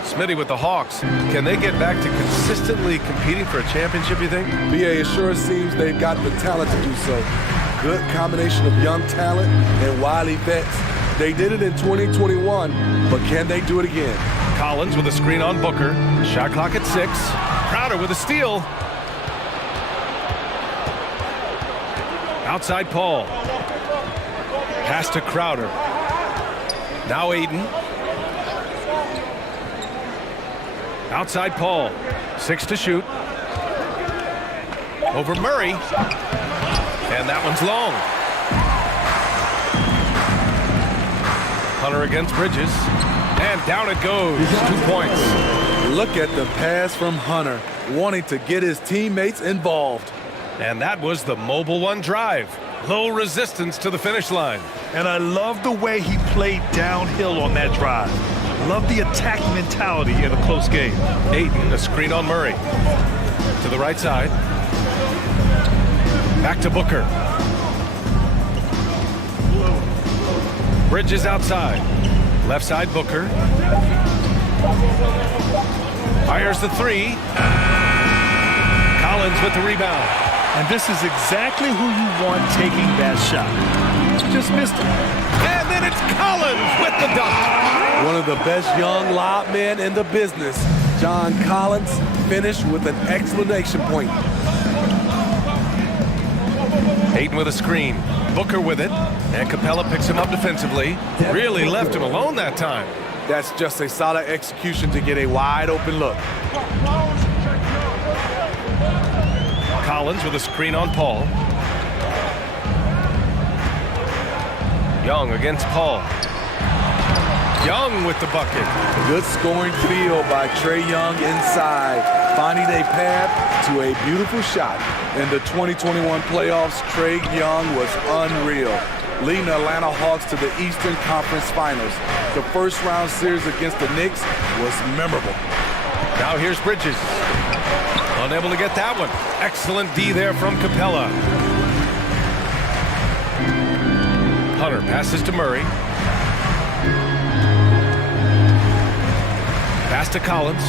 Smitty with the Hawks. Can they get back to consistently competing for a championship, you think? BA, it sure seems they've got the talent to do so. Good combination of young talent and wily vets. They did it in 2021, but can they do it again? Collins with a screen on Booker. Shot clock at 6. Crowder with a steal. Outside Paul. Pass to Crowder. Now Ayton. Outside Paul. 6 to shoot. Over Murray. And that one's long. Hunter against Bridges. And down it goes. 2 points. Look at the pass from Hunter, wanting to get his teammates involved. And that was the Mobile One drive. Low resistance to the finish line. And I love the way he played downhill on that drive. Love the attack mentality in a close game. Ayton, a screen on Murray. To the right side. Back to Booker. Bridges outside. Left side, Booker. Fires the three. Collins with the rebound. And this is exactly who you want taking that shot. Just missed it. And then it's Collins with the dunk. One of the best young lob men in the business, John Collins, finished with an exclamation point. Ayton with a screen. Booker with it. And Capella picks him up defensively. Really left him alone that time. That's just a solid execution to get a wide open look. Collins with a screen on Paul. Young against Paul. Young with the bucket. Good scoring field by Trae Young inside, finding a path to a beautiful shot. In the 2021 playoffs, Trae Young was unreal, leading the Atlanta Hawks to the Eastern Conference Finals. The first round series against the Knicks was memorable. Now here's Bridges. Unable to get that one. Excellent D there from Capella. Hunter passes to Murray. Pass to Collins.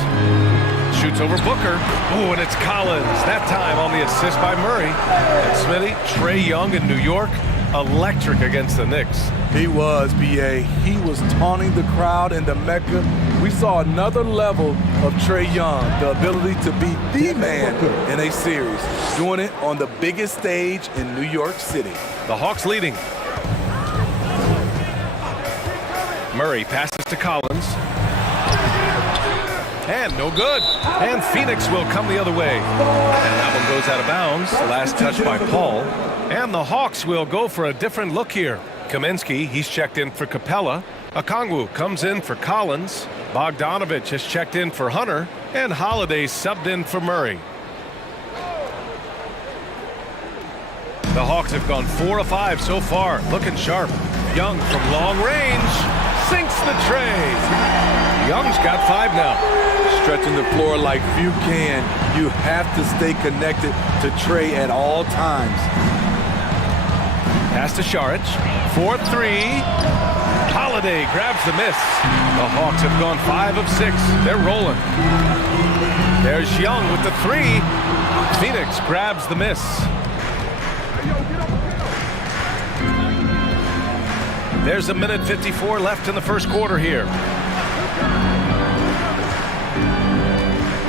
Shoots over Booker. Oh, and it's Collins. That time on the assist by Murray. And Smitty, Trae Young in New York, electric against the Knicks. He was, B.A. He was taunting the crowd in the Mecca. We saw another level of Trae Young, the ability to be the man in a series, doing it on the biggest stage in New York City. The Hawks leading. Murray passes to Collins. And no good. And Phoenix will come the other way. And that one goes out of bounds. Last touch by Paul. And the Hawks will go for a different look here. Kaminsky, he's checked in for Capella. Okongwu comes in for Collins. Bogdanovich has checked in for Hunter. And Holiday subbed in for Murray. The Hawks have gone 4 of 5 so far. Looking sharp. Young from long range. Sinks the tray. Young's got 5 now. Stretching the floor like few can. You have to stay connected to Trae at all times. Pass to Šarić. 4-3. Holiday grabs the miss. The Hawks have gone 5 of 6. They're rolling. There's Young with the 3. Phoenix grabs the miss. There's 1:54 left in the first quarter here.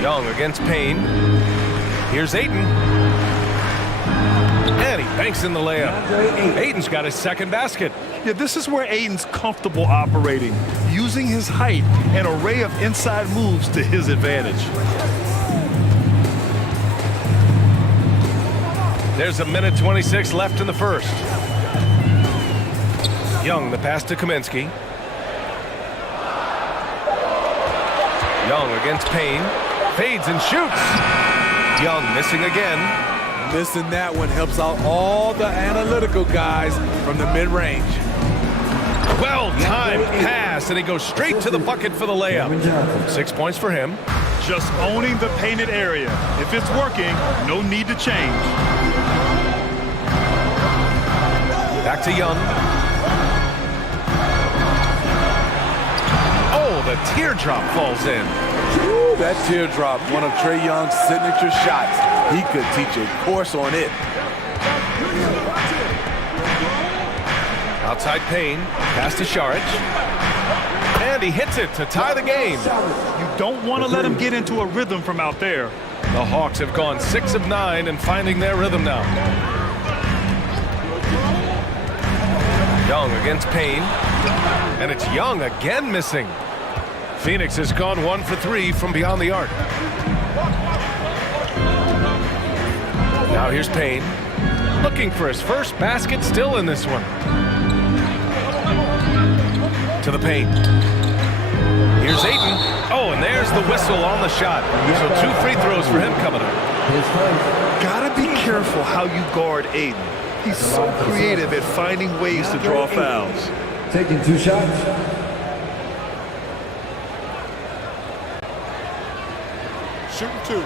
Young against Payne. Here's Ayton. And he banks in the layup. Ayton's got his second basket. Yeah, this is where Ayton's comfortable operating, using his height and array of inside moves to his advantage. There's 1:26 left in the first. Young, the pass to Kaminsky. Young against Payne. Fades and shoots. Young missing again. Missing that one helps out all the analytical guys from the mid-range. Well-timed pass, and he goes straight to the bucket for the layup. 6 points for him. Just owning the painted area. If it's working, no need to change. Back to Young. Oh, the teardrop falls in. Ooh, that teardrop, one of Trae Young's signature shots. He could teach a course on it. Outside Payne, pass to Šarić. And he hits it to tie the game. You don't want to let him get into a rhythm from out there. The Hawks have gone 6 of 9 and finding their rhythm now. Young against Payne. And it's Young again missing. Phoenix has gone 1 for 3 from beyond the arc. Now here's Payne. Looking for his first basket still in this one. To the the paint. Here's Ayton. Oh, and there's the whistle on the shot. So 2 free throws for him coming up. Gotta be careful how you guard Ayton. He's so creative at finding ways to draw fouls. Taking 2 shots. Shooting 2.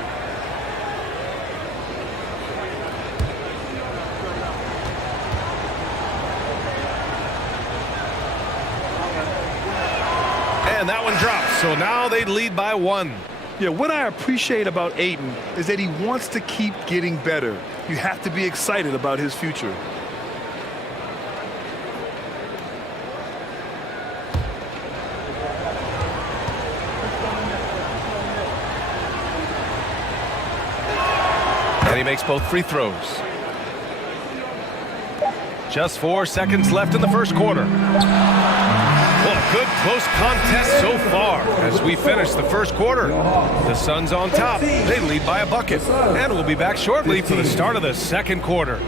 And that one drops. So now they lead by 1. Yeah, what I appreciate about Ayton is that he wants to keep getting better. You have to be excited about his future. And he makes both free throws. Just 4 seconds left in the first quarter. Well, a good close contest so far as we finish the first quarter. The Suns on top. They lead by a bucket. And we'll be back shortly for the start of the second quarter.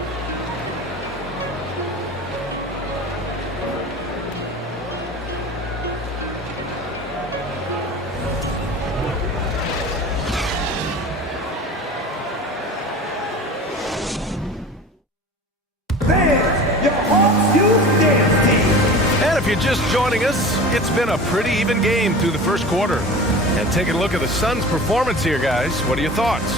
If you're just joining us, it's been a pretty even game through the first quarter. And taking a look at the Suns' performance here, guys, what are your thoughts?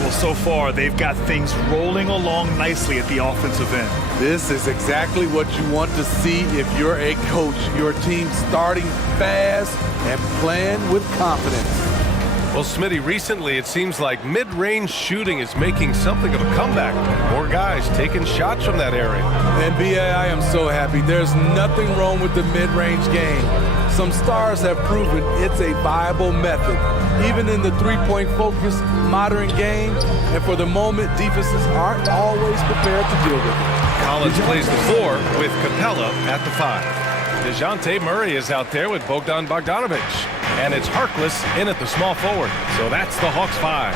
Well, so far, they've got things rolling along nicely at the offensive end. This is exactly what you want to see if you're a coach. Your team starting fast and playing with confidence. Well, Smitty, recently it seems like mid-range shooting is making something of a comeback. More guys taking shots from that area. And B.A., I am so happy. There's nothing wrong with the mid-range game. Some stars have proven it's a viable method, even in the three-point focused modern game. And for the moment, defenses aren't always prepared to deal with it. Collins plays the 4 with Capella at the 5. DeJounte Murray is out there with Bogdan Bogdanović. And it's Harkless in at the small forward. So that's the Hawks 5.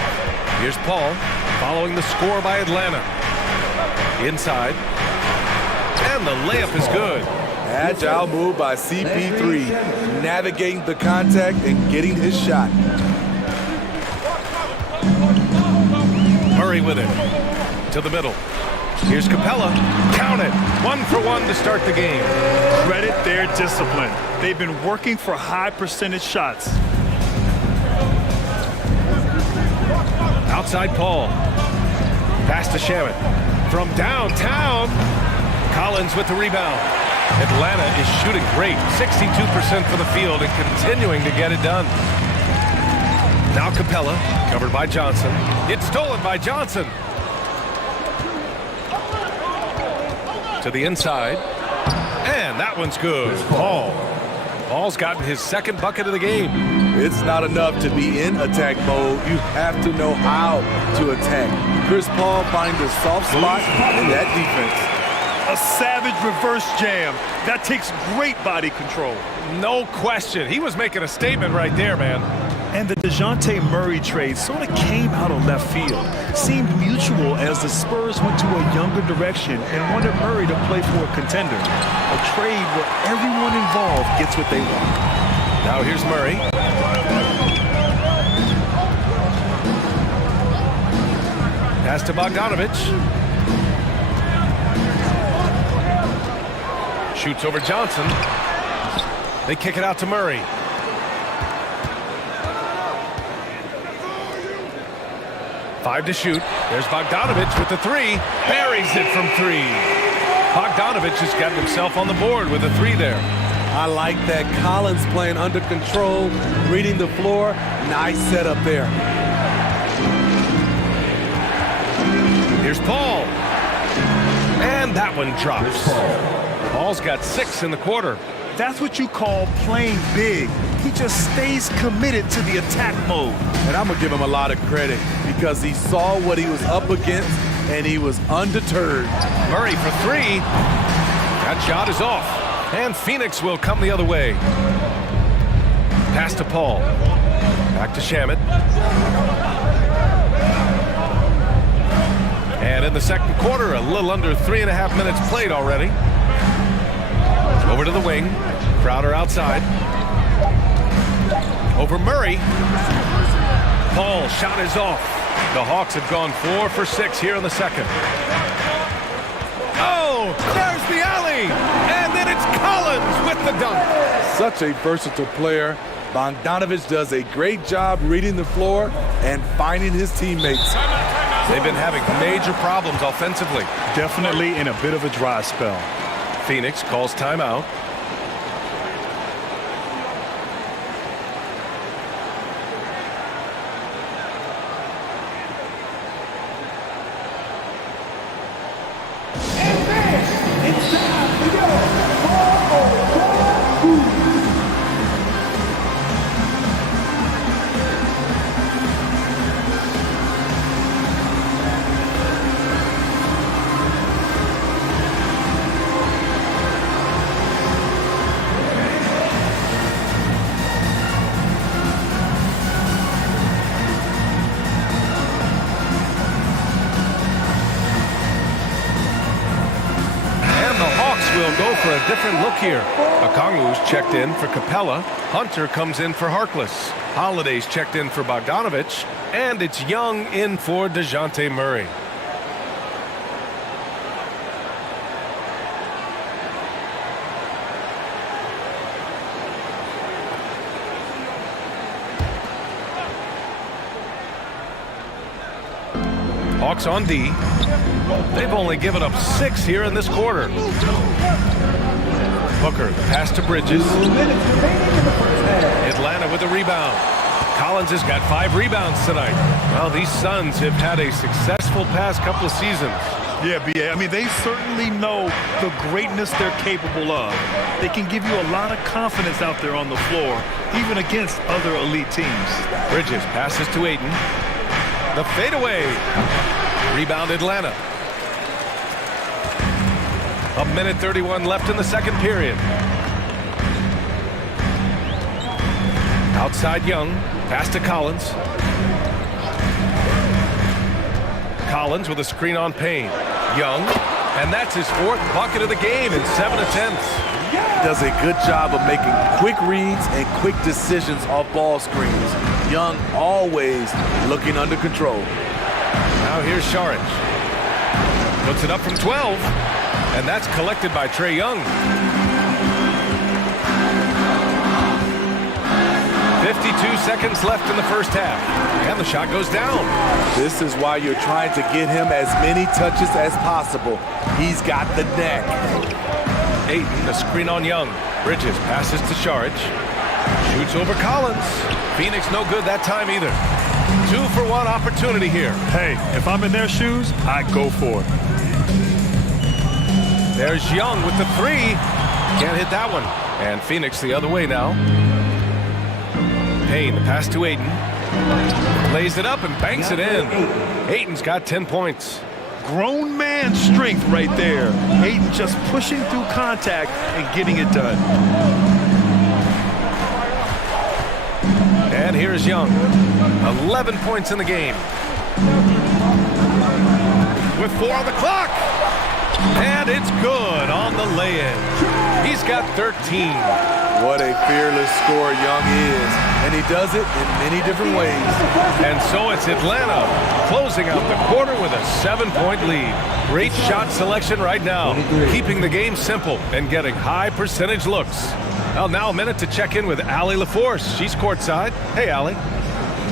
Here's Paul following the score by Atlanta. Inside. And the layup is good. Agile move by CP3. Navigating the contact and getting his shot. Murray with it. To the middle. Here's Capella. Count it. 1 for 1 to start the game. Credit their discipline. They've been working for high percentage shots. Outside Paul. Pass to Shamet. From downtown. Collins with the rebound. Atlanta is shooting great. 62% for the field and continuing to get it done. Now Capella. Covered by Johnson. It's stolen by Johnson. To the inside. And that one's good. Paul's gotten his second bucket of the game. It's not enough to be in attack mode. You have to know how to attack. Chris Paul finds a soft spot in that defense. A savage reverse jam. That takes great body control. No question. He was making a statement right there, man. And the DeJounte Murray trade sort of came out of left field. Seemed mutual as the Spurs went to a younger direction and wanted Murray to play for a contender. A trade where everyone involved gets what they want. Now here's Murray. Pass to Bogdanović. Shoots over Johnson. They kick it out to Murray. Five to shoot. There's Bogdanović with the 3. Buries it from 3. Bogdanović has gotten himself on the board with a 3 there. I like that. Collins playing under control, reading the floor. Nice setup there. Here's Paul. And that one drops. Paul's got 6 in the quarter. That's what you call playing big. He just stays committed to the attack mode. And I'm going to give him a lot of credit because he saw what he was up against and he was undeterred. Murray for 3. That shot is off. And Phoenix will come the other way. Pass to Paul. Back to Shamet. And in the second quarter, a little under 3.5 minutes played already. Over to the wing. Crowder outside. Over Murray. Paul, shot is off. The Hawks have gone 4 for 6 here in the second. Oh, there's the alley. And then it's Collins with the dunk. Such a versatile player. Bogdanovich does a great job reading the floor and finding his teammates. They've been having major problems offensively. Definitely in a bit of a dry spell. Phoenix calls timeout. For a different look here. Okongwu's checked in for Capella. Hunter comes in for Harkless. Holiday's checked in for Bogdanovich. And it's Young in for DeJounte Murray. Hawks on D. They've only given up 6 here in this quarter. Booker, the pass to Bridges. Atlanta with the rebound. Collins has got 5 rebounds tonight. Well, these Suns have had a successful past couple of seasons. Yeah, B.A. I mean, they certainly know the greatness they're capable of. They can give you a lot of confidence out there on the floor, even against other elite teams. Bridges passes to Ayton. The fadeaway. Rebound Atlanta. A minute 31 left in the second period. Outside Young. Pass to Collins. Collins with a screen on Payne. Young. And that's his 4th bucket of the game in 7 attempts. Does a good job of making quick reads and quick decisions off ball screens. Young always looking under control. Now here's Šarić. Puts it up from 12. And that's collected by Trae Young. 52 seconds left in the first half. And the shot goes down. This is why you're trying to get him as many touches as possible. He's got the neck. Ayton, the screen on Young. Bridges passes to Šarić. Shoots over Collins. Phoenix no good that time either. 2-for-1 opportunity here. Hey, if I'm in their shoes, I go for it. There's Young with the 3. Can't hit that one. And Phoenix the other way now. Payne, the pass to Ayton. Lays it up and banks it in. Ayton's got 10 points. Grown man strength right there. Ayton just pushing through contact and getting it done. And here's Young. 11 points in the game. With 4 on the clock. And it's good on the lay-in. He's got 13. What a fearless scorer Young is. And he does it in many different ways. And so it's Atlanta closing out the quarter with a 7-point lead. Great shot selection right now. Keeping the game simple and getting high percentage looks. Well, now a minute to check in with Allie LaForce. She's courtside. Hey, Allie.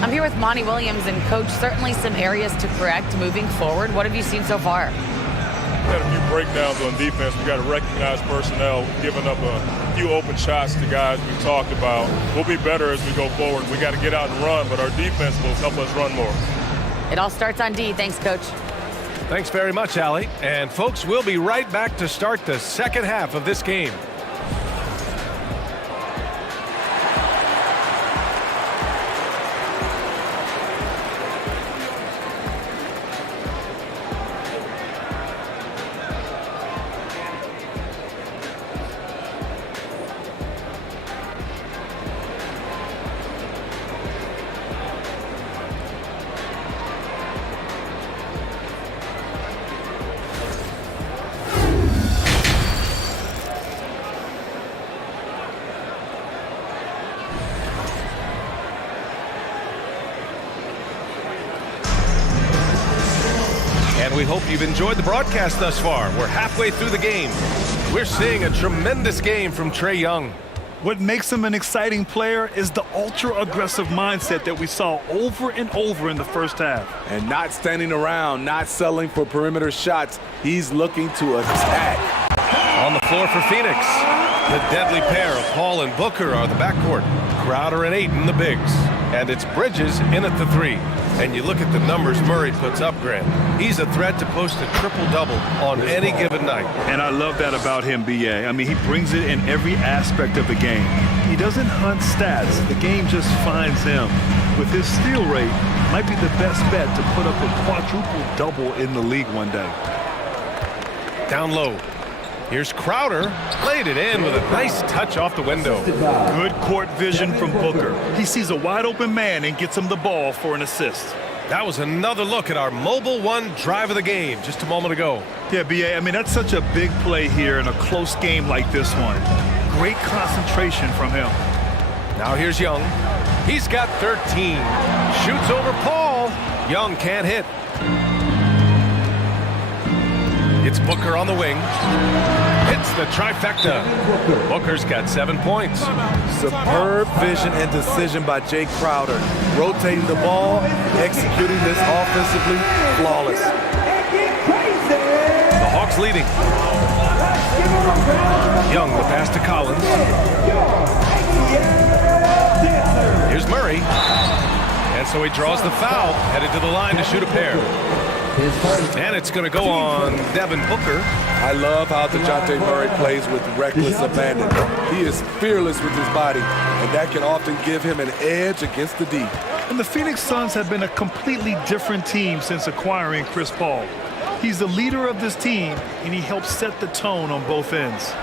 I'm here with Monty Williams, and Coach, certainly some areas to correct moving forward. What have you seen so far? We've had a few breakdowns on defense. We got to recognize personnel giving up a few open shots to guys we talked about. We'll be better as we go forward. We got to get out and run, but our defense will help us run more. It all starts on D. Thanks, Coach. Thanks very much, Allie. And folks, we'll be right back to start the second half of this game. And we hope you've enjoyed the broadcast thus far. We're halfway through the game. We're seeing a tremendous game from Trae Young. What makes him an exciting player is the ultra-aggressive mindset that we saw over and over in the first half. And not standing around, not settling for perimeter shots. He's looking to attack. On the floor for Phoenix, the deadly pair of Paul and Booker are the backcourt. Crowder and Ayton, the bigs. And it's Bridges in at the 3. And you look at the numbers Murray puts up, Grant. He's a threat to post a triple-double on any given night. And I love that about him, B.A. I mean, he brings it in every aspect of the game. He doesn't hunt stats. The game just finds him. With his steal rate, might be the best bet to put up a quadruple-double in the league one day. Down low. Here's Crowder, laid it in with a nice touch off the window. Good court vision from Booker. He sees a wide-open man and gets him the ball for an assist. That was another look at our Mobile One drive of the game just a moment ago. Yeah, B.A., I mean, that's such a big play here in a close game like this one. Great concentration from him. Now here's Young. He's got 13. Shoots over Paul. Young can't hit. It's Booker on the wing. Hits the trifecta. Booker's got 7 points. Superb vision and decision by Jay Crowder. Rotating the ball, executing this offensively flawless. The Hawks leading. Young, the pass to Collins. Here's Murray. And so he draws the foul, headed to the line to shoot a pair. And it's going to go on Devin Booker. I love how DeJounte Murray plays with reckless abandon. He is fearless with his body, and that can often give him an edge against the D. And the Phoenix Suns have been a completely different team since acquiring Chris Paul. He's the leader of this team, and he helps set the tone on both ends.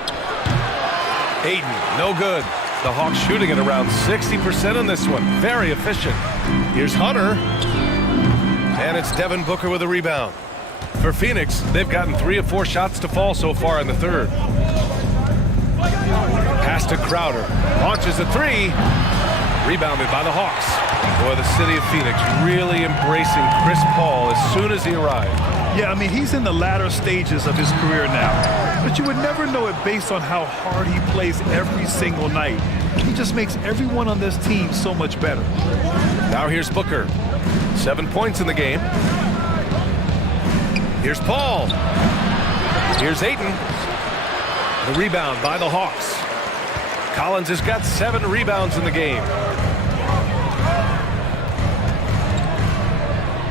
Ayton, no good. The Hawks shooting at around 60% on this one. Very efficient. Here's Hunter. And it's Devin Booker with a rebound. For Phoenix, they've gotten 3 of 4 shots to fall so far in the third. Pass to Crowder. Launches a 3. Rebounded by the Hawks. Boy, the city of Phoenix really embracing Chris Paul as soon as he arrived. Yeah, I mean, he's in the latter stages of his career now. But you would never know it based on how hard he plays every single night. He just makes everyone on this team so much better. Now here's Booker. 7 points in the game. Here's Paul. Here's Ayton. The rebound by the Hawks. Collins has got 7 rebounds in the game.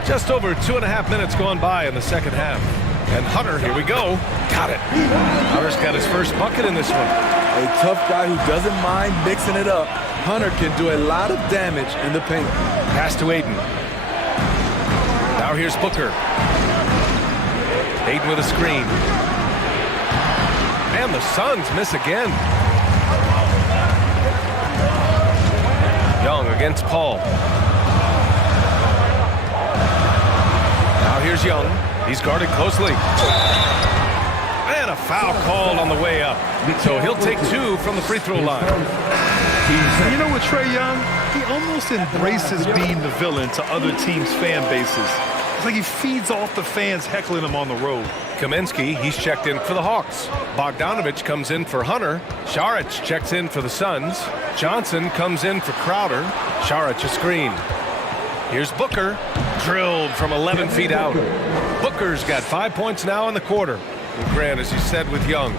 Just over 2.5 minutes gone by in the second half. And Hunter, here we go. Got it. Hunter's got his first bucket in this one. A tough guy who doesn't mind mixing it up. Hunter can do a lot of damage in the paint. Pass to Ayton. Now here's Booker. Ayton with a screen. And the Suns miss again. Young against Paul. Now here's Young. He's guarded closely. And a foul called on the way up. So he'll take 2 from the free throw line. You know, with Trae Young, he almost embraces being the villain to other teams' fan bases. It's like he feeds off the fans heckling him on the road. Kaminsky, he's checked in for the Hawks. Bogdanovich comes in for Hunter. Saric checks in for the Suns. Johnson comes in for Crowder. Saric a screen. Here's Booker. Drilled from 11 feet out. Booker's got 5 points now in the quarter. And Grant, as you said with Young,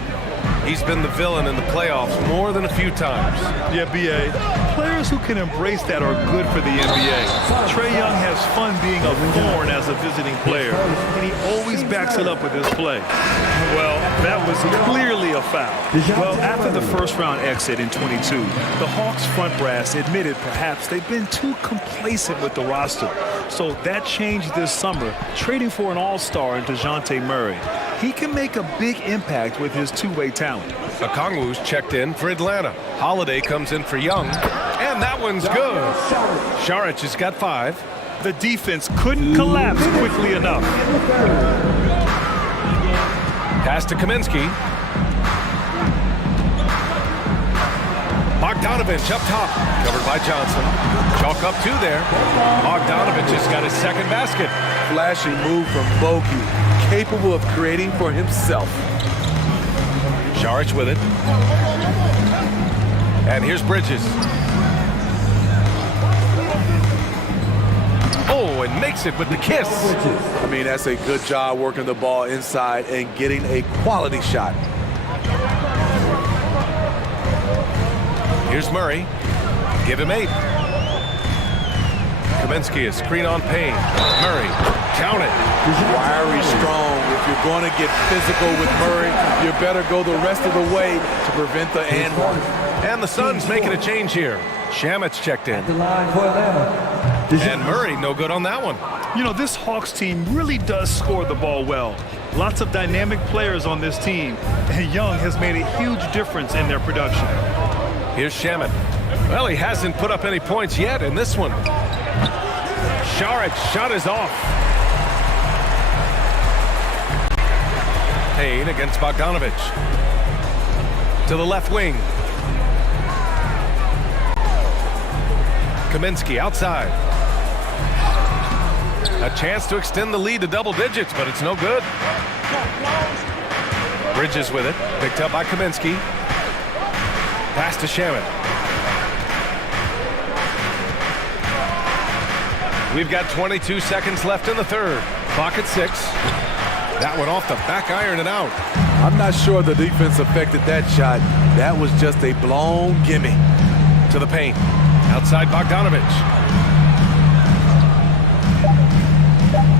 he's been the villain in the playoffs more than a few times. Yeah, B.A. Players who can embrace that are good for the NBA. Trae Young has fun being a thorn as a visiting player, and he always backs it up with his play. Well, that was clearly a foul. Well, after the first-round exit in 22, the Hawks front brass admitted perhaps they've been too complacent with the roster. So that changed this summer, trading for an all-star in DeJounte Murray. He can make a big impact with his two-way talent. Okongwu's checked in for Atlanta. Holiday comes in for Young. And that one's good. Saric has got 5. The defense couldn't collapse quickly enough. Pass to Kaminsky. Bogdanovich up top. Covered by Johnson. Chalk up 2 there. Bogdanovich has got his second basket. Flashy move from Bogey, capable of creating for himself. Saric with it. And here's Bridges. Oh, and makes it with the kiss. I mean, that's a good job working the ball inside and getting a quality shot. Here's Murray. Give him 8. Kaminsky is screen on Payne. Murray, count it. Wiry, strong. If you're going to get physical with Murray, you better go the rest of the way to prevent the and one. And the Suns making a change here. Shamit's checked in. And Murray, no good on that one. You know, this Hawks team really does score the ball well. Lots of dynamic players on this team, and Young has made a huge difference in their production. Here's Shamit. Well, he hasn't put up any points yet in this one. Saric shot is off. Payne against Bogdanovich. To the left wing. Kaminsky outside. A chance to extend the lead to double digits, but it's no good. Bridges with it. Picked up by Kaminsky. Pass to Shamit. We've got 22 seconds left in the third. Clock at 6. That one off the back iron and out. I'm not sure the defense affected that shot. That was just a blown gimme. To the paint. Outside Bogdanovich.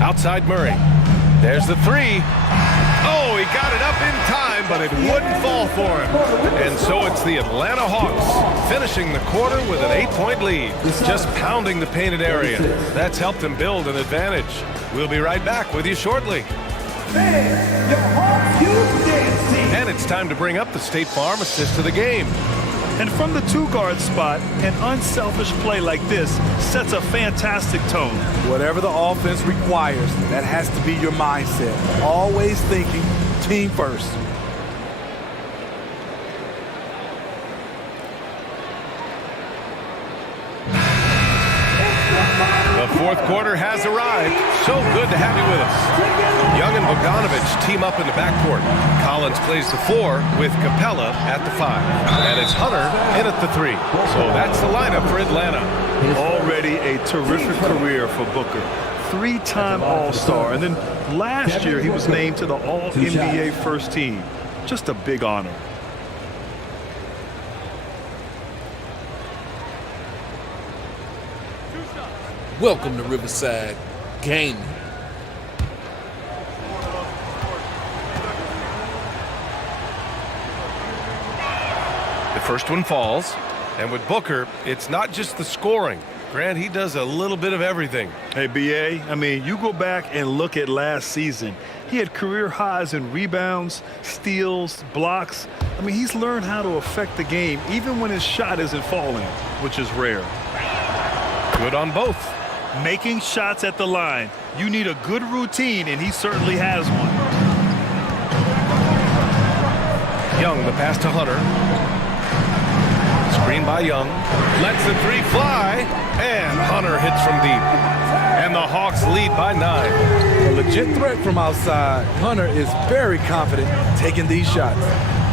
Outside Murray. There's the 3. Oh, he got it up in time, but it wouldn't fall for him. And so it's the Atlanta Hawks finishing the quarter with an 8-point lead. Just pounding the painted area. That's helped them build an advantage. We'll be right back with you shortly. And it's time to bring up the State Farm assist of the game. And from the 2-guard spot, an unselfish play like this sets a fantastic tone. Whatever the offense requires, that has to be your mindset. Always thinking team first. The fourth quarter has arrived. So good to have you with us. Young and Bogdanovich team up in the backcourt. Collins plays the 4 with Capella at the 5. And it's Hunter in at the 3. So that's the lineup for Atlanta. Already a terrific career for Booker. 3-time All-Star. And then last year he was named to the All-NBA first team. Just a big honor. Welcome to Riverside Gaming. The first one falls. And with Booker, it's not just the scoring. Grant, he does a little bit of everything. Hey, B.A., I mean, you go back and look at last season. He had career highs in rebounds, steals, blocks. I mean, he's learned how to affect the game even when his shot isn't falling, which is rare. Good on both. Making shots at the line. You need a good routine, and he certainly has one. Young, the pass to Hunter. Screen by Young. Lets the 3 fly. And Hunter hits from deep. And the Hawks lead by 9. A legit threat from outside. Hunter is very confident taking these shots.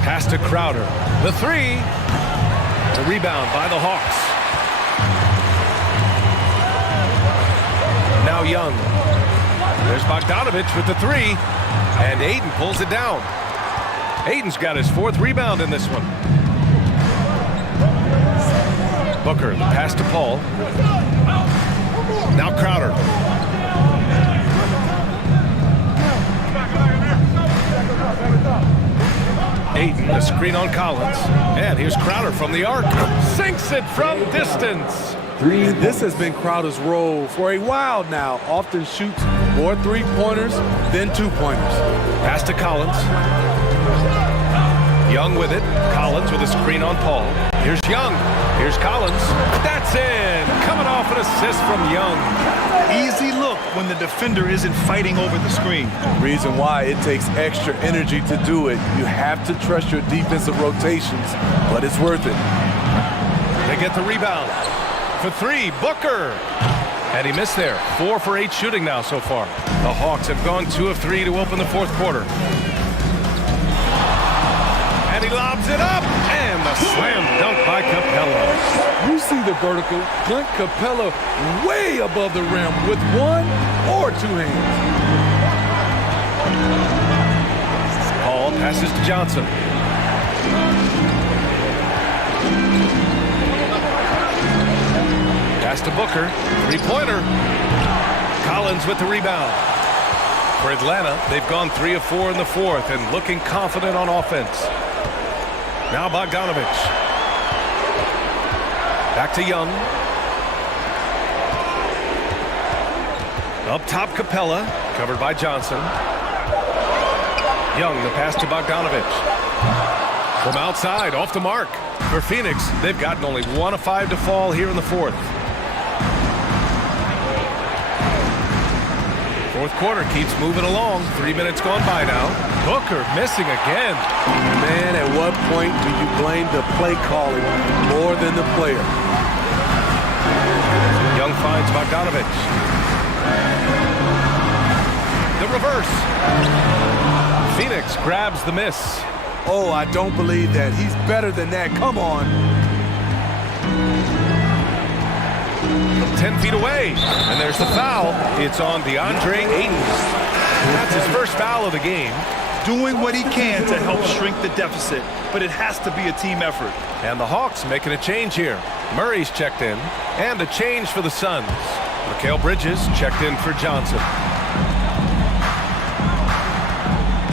Pass to Crowder. The 3. The rebound by the Hawks. Now Young. There's Bogdanovich with the 3. And Ayton pulls it down. Ayton's got his 4th rebound in this one. Booker, the pass to Paul. Now Crowder. Ayton, the screen on Collins. And here's Crowder from the arc. Sinks it from distance. And this has been Crowder's role for a while now. Often shoots more 3-pointers than 2-pointers. Pass to Collins. Young with it. Collins with a screen on Paul. Here's Young. Here's Collins. That's in. Coming off an assist from Young. Easy look when the defender isn't fighting over the screen. Reason why it takes extra energy to do it. You have to trust your defensive rotations, but it's worth it. get the rebound. For three, Booker. And he missed there. 4 for 8 shooting now so far. The Hawks have gone 2 of 3 to open the fourth quarter. And he lobs it up. And the slam dunk by Capella. You see the vertical. Clint Capella way above the rim with 1 or 2 hands. Paul passes to Johnson. Pass to Booker. Three-pointer. Collins with the rebound. For Atlanta, they've gone 3 of 4 in the fourth and looking confident on offense. Now Bogdanovich. Back to Young. Up top, Capella. Covered by Johnson. Young, the pass to Bogdanovich. From outside, off the mark. For Phoenix, they've gotten only 1 of 5 to fall here in the fourth. Fourth quarter keeps moving along. 3 minutes gone by now. Booker missing again. Man, at what point do you blame the play calling more than the player? Young finds Bogdanovich. The reverse. Phoenix grabs the miss. Oh, I don't believe that. He's better than that. Come on. From 10 feet away. And there's the foul. It's on DeAndre Ayton. That's his first foul of the game. Doing what he can to help shrink the deficit, but it has to be a team effort. And the Hawks making a change here. Murray's checked in. And a change for the Suns. Mikal Bridges checked in for Johnson.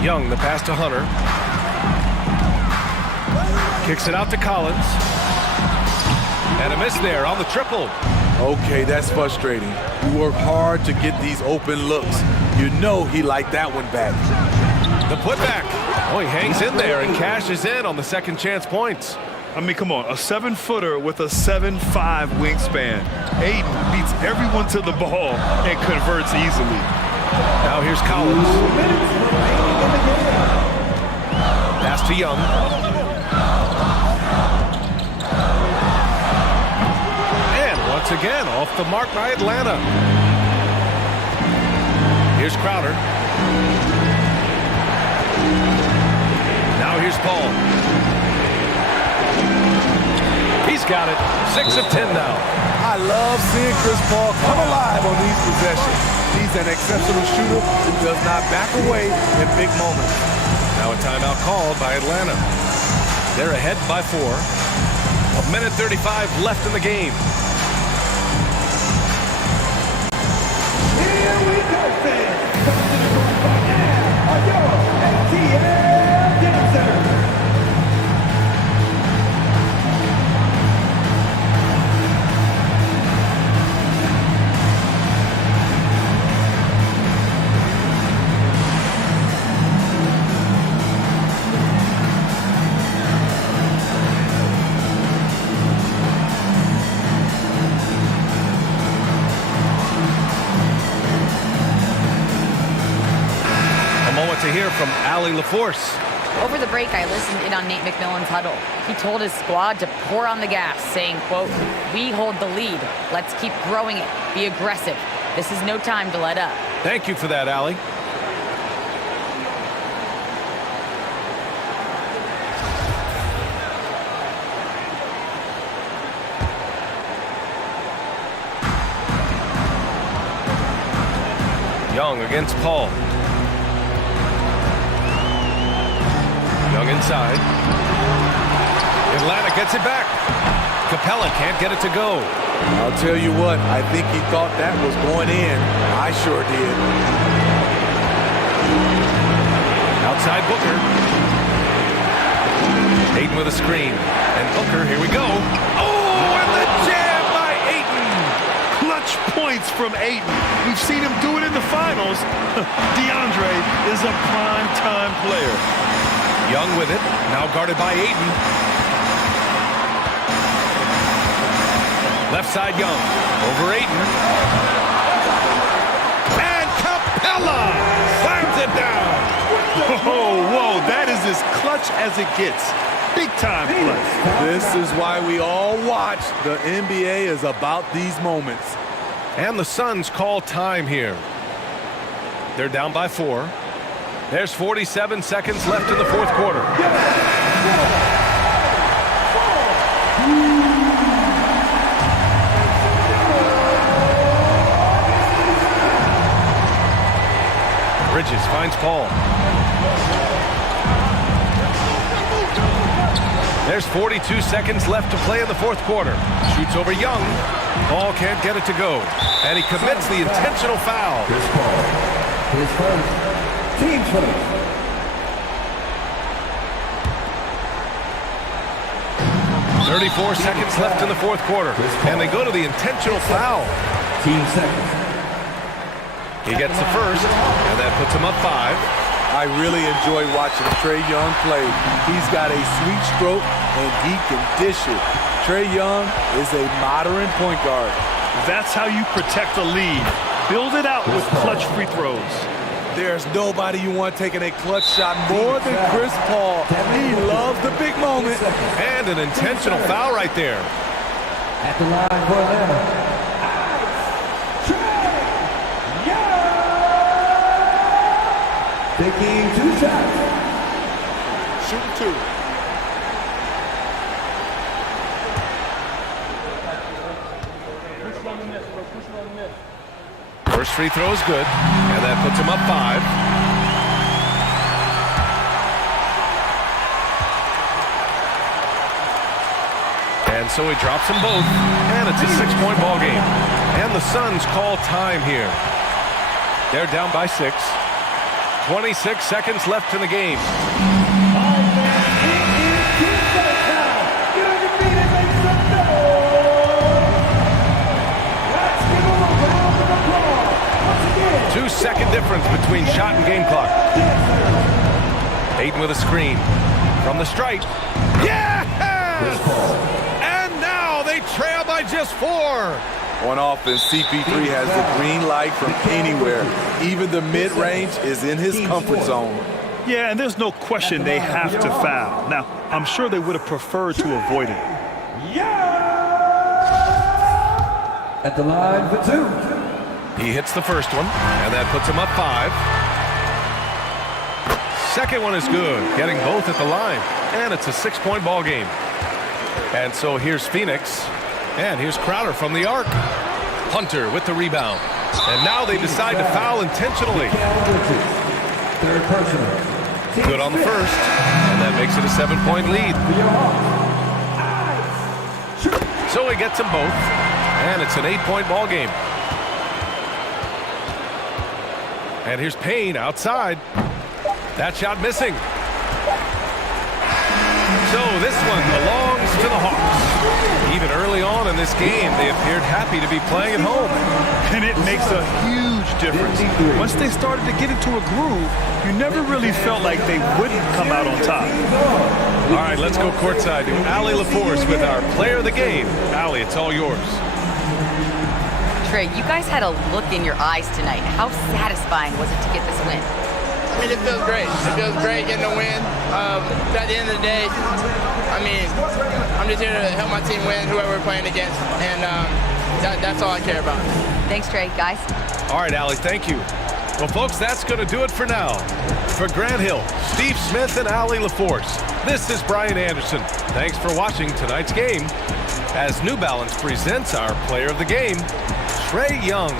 Young, the pass to Hunter. Kicks it out to Collins. And a miss there on the triple. Okay, that's frustrating. You work hard to get these open looks. You know he liked that one back. The putback. Oh, he hangs in there and cashes in on the second chance points. I mean, come on, a 7-footer with a 7'5" wingspan. Ayton beats everyone to the ball and converts easily. Now here's Collins. Pass to Young. And once again, off the mark by Atlanta. Here's Crowder. Now here's Paul. He's got it. 6 of 10 now. I love seeing Chris Paul come alive on these possessions. He's an exceptional shooter who does not back away in big moments. Now a timeout called by Atlanta. They're ahead by 4. 1:35 left in the game. Here we go, fans. Coming to the court right now are your ATL dancers. To hear from Allie LaForce. Over the break, I listened in on Nate McMillan's huddle. He told his squad to pour on the gas, saying, quote, "We hold the lead. Let's keep growing it. Be aggressive. This is no time to let up." Thank you for that, Allie. Young against Paul. Young inside. Atlanta gets it back. Capella can't get it to go. I'll tell you what, I think he thought that was going in. I sure did. Outside Booker. Ayton with a screen. And Booker, here we go. Oh, and the jam by Ayton. Clutch points from Ayton. We've seen him do it in the finals. DeAndre is a prime-time player. Young with it, now guarded by Ayton. Left side Young, over Ayton. And Capella slams it down. Whoa, that is as clutch as it gets. Big-time play. This is why we all watch. The NBA is about these moments. And the Suns call time here. They're down by 4. There's 47 seconds left in the fourth quarter. Bridges finds Paul. There's 42 seconds left to play in the fourth quarter. Shoots over Young. Paul can't get it to go. And he commits the intentional foul. Chris Paul. His first. Team first. .34 seconds left in the fourth quarter. And they go to the intentional foul. Team second. He gets the first, and that puts him up 5. I really enjoy watching Trae Young play. He's got a sweet stroke, and he can dish it. Trae Young is a modern point guard. That's how you protect a lead. Build it out with clutch free throws. There's nobody you want taking a clutch shot more than Chris Paul. He loves the big moment. And an intentional foul right there. At the line for Atlanta. Taking 2 shots. Shooting 2. First free throw is good, and that puts him up 5. And so he drops them both, and it's a 6-point ball game. And the Suns call time here. They're down by 6. 26 seconds left in the game. Two-second difference between shot and game clock. Ayton with a screen from the stripe. Yes! And now they trail by just 4. On offense, CP3 has the green light from anywhere. Even the mid-range is in his comfort zone. Yeah, and there's no question they have to foul. Now, I'm sure they would have preferred to avoid it. At the line for 2. He hits the first one, and that puts him up 5. Second one is good, getting both at the line. And it's a 6-point ball game. And so here's Phoenix. And here's Crowder from the arc. Hunter with the rebound. And now they decide to foul intentionally. Third personal. Good on the first. And that makes it a 7-point lead. So he gets them both. And it's an 8-point ball game. And here's Payne outside. That shot missing. So this one belongs to the Hawks. Even early on in this game, they appeared happy to be playing at home. And it makes a huge difference. Once they started to get into a groove, you never really felt like they wouldn't come out on top. All right, let's go courtside to Allie LaForce with our player of the game. Allie, it's all yours. Trae, you guys had a look in your eyes tonight. How satisfying was it to get this win? I mean, it feels great. It feels great getting a win. But at the end of the day, I mean, I'm just here to help my team win, whoever we're playing against, and that's all I care about. Thanks, Trae. Guys? All right, Allie, thank you. Well, folks, that's going to do it for now. For Grant Hill, Steve Smith, and Allie LaForce, this is Brian Anderson. Thanks for watching tonight's game as New Balance presents our player of the game, Trae Young.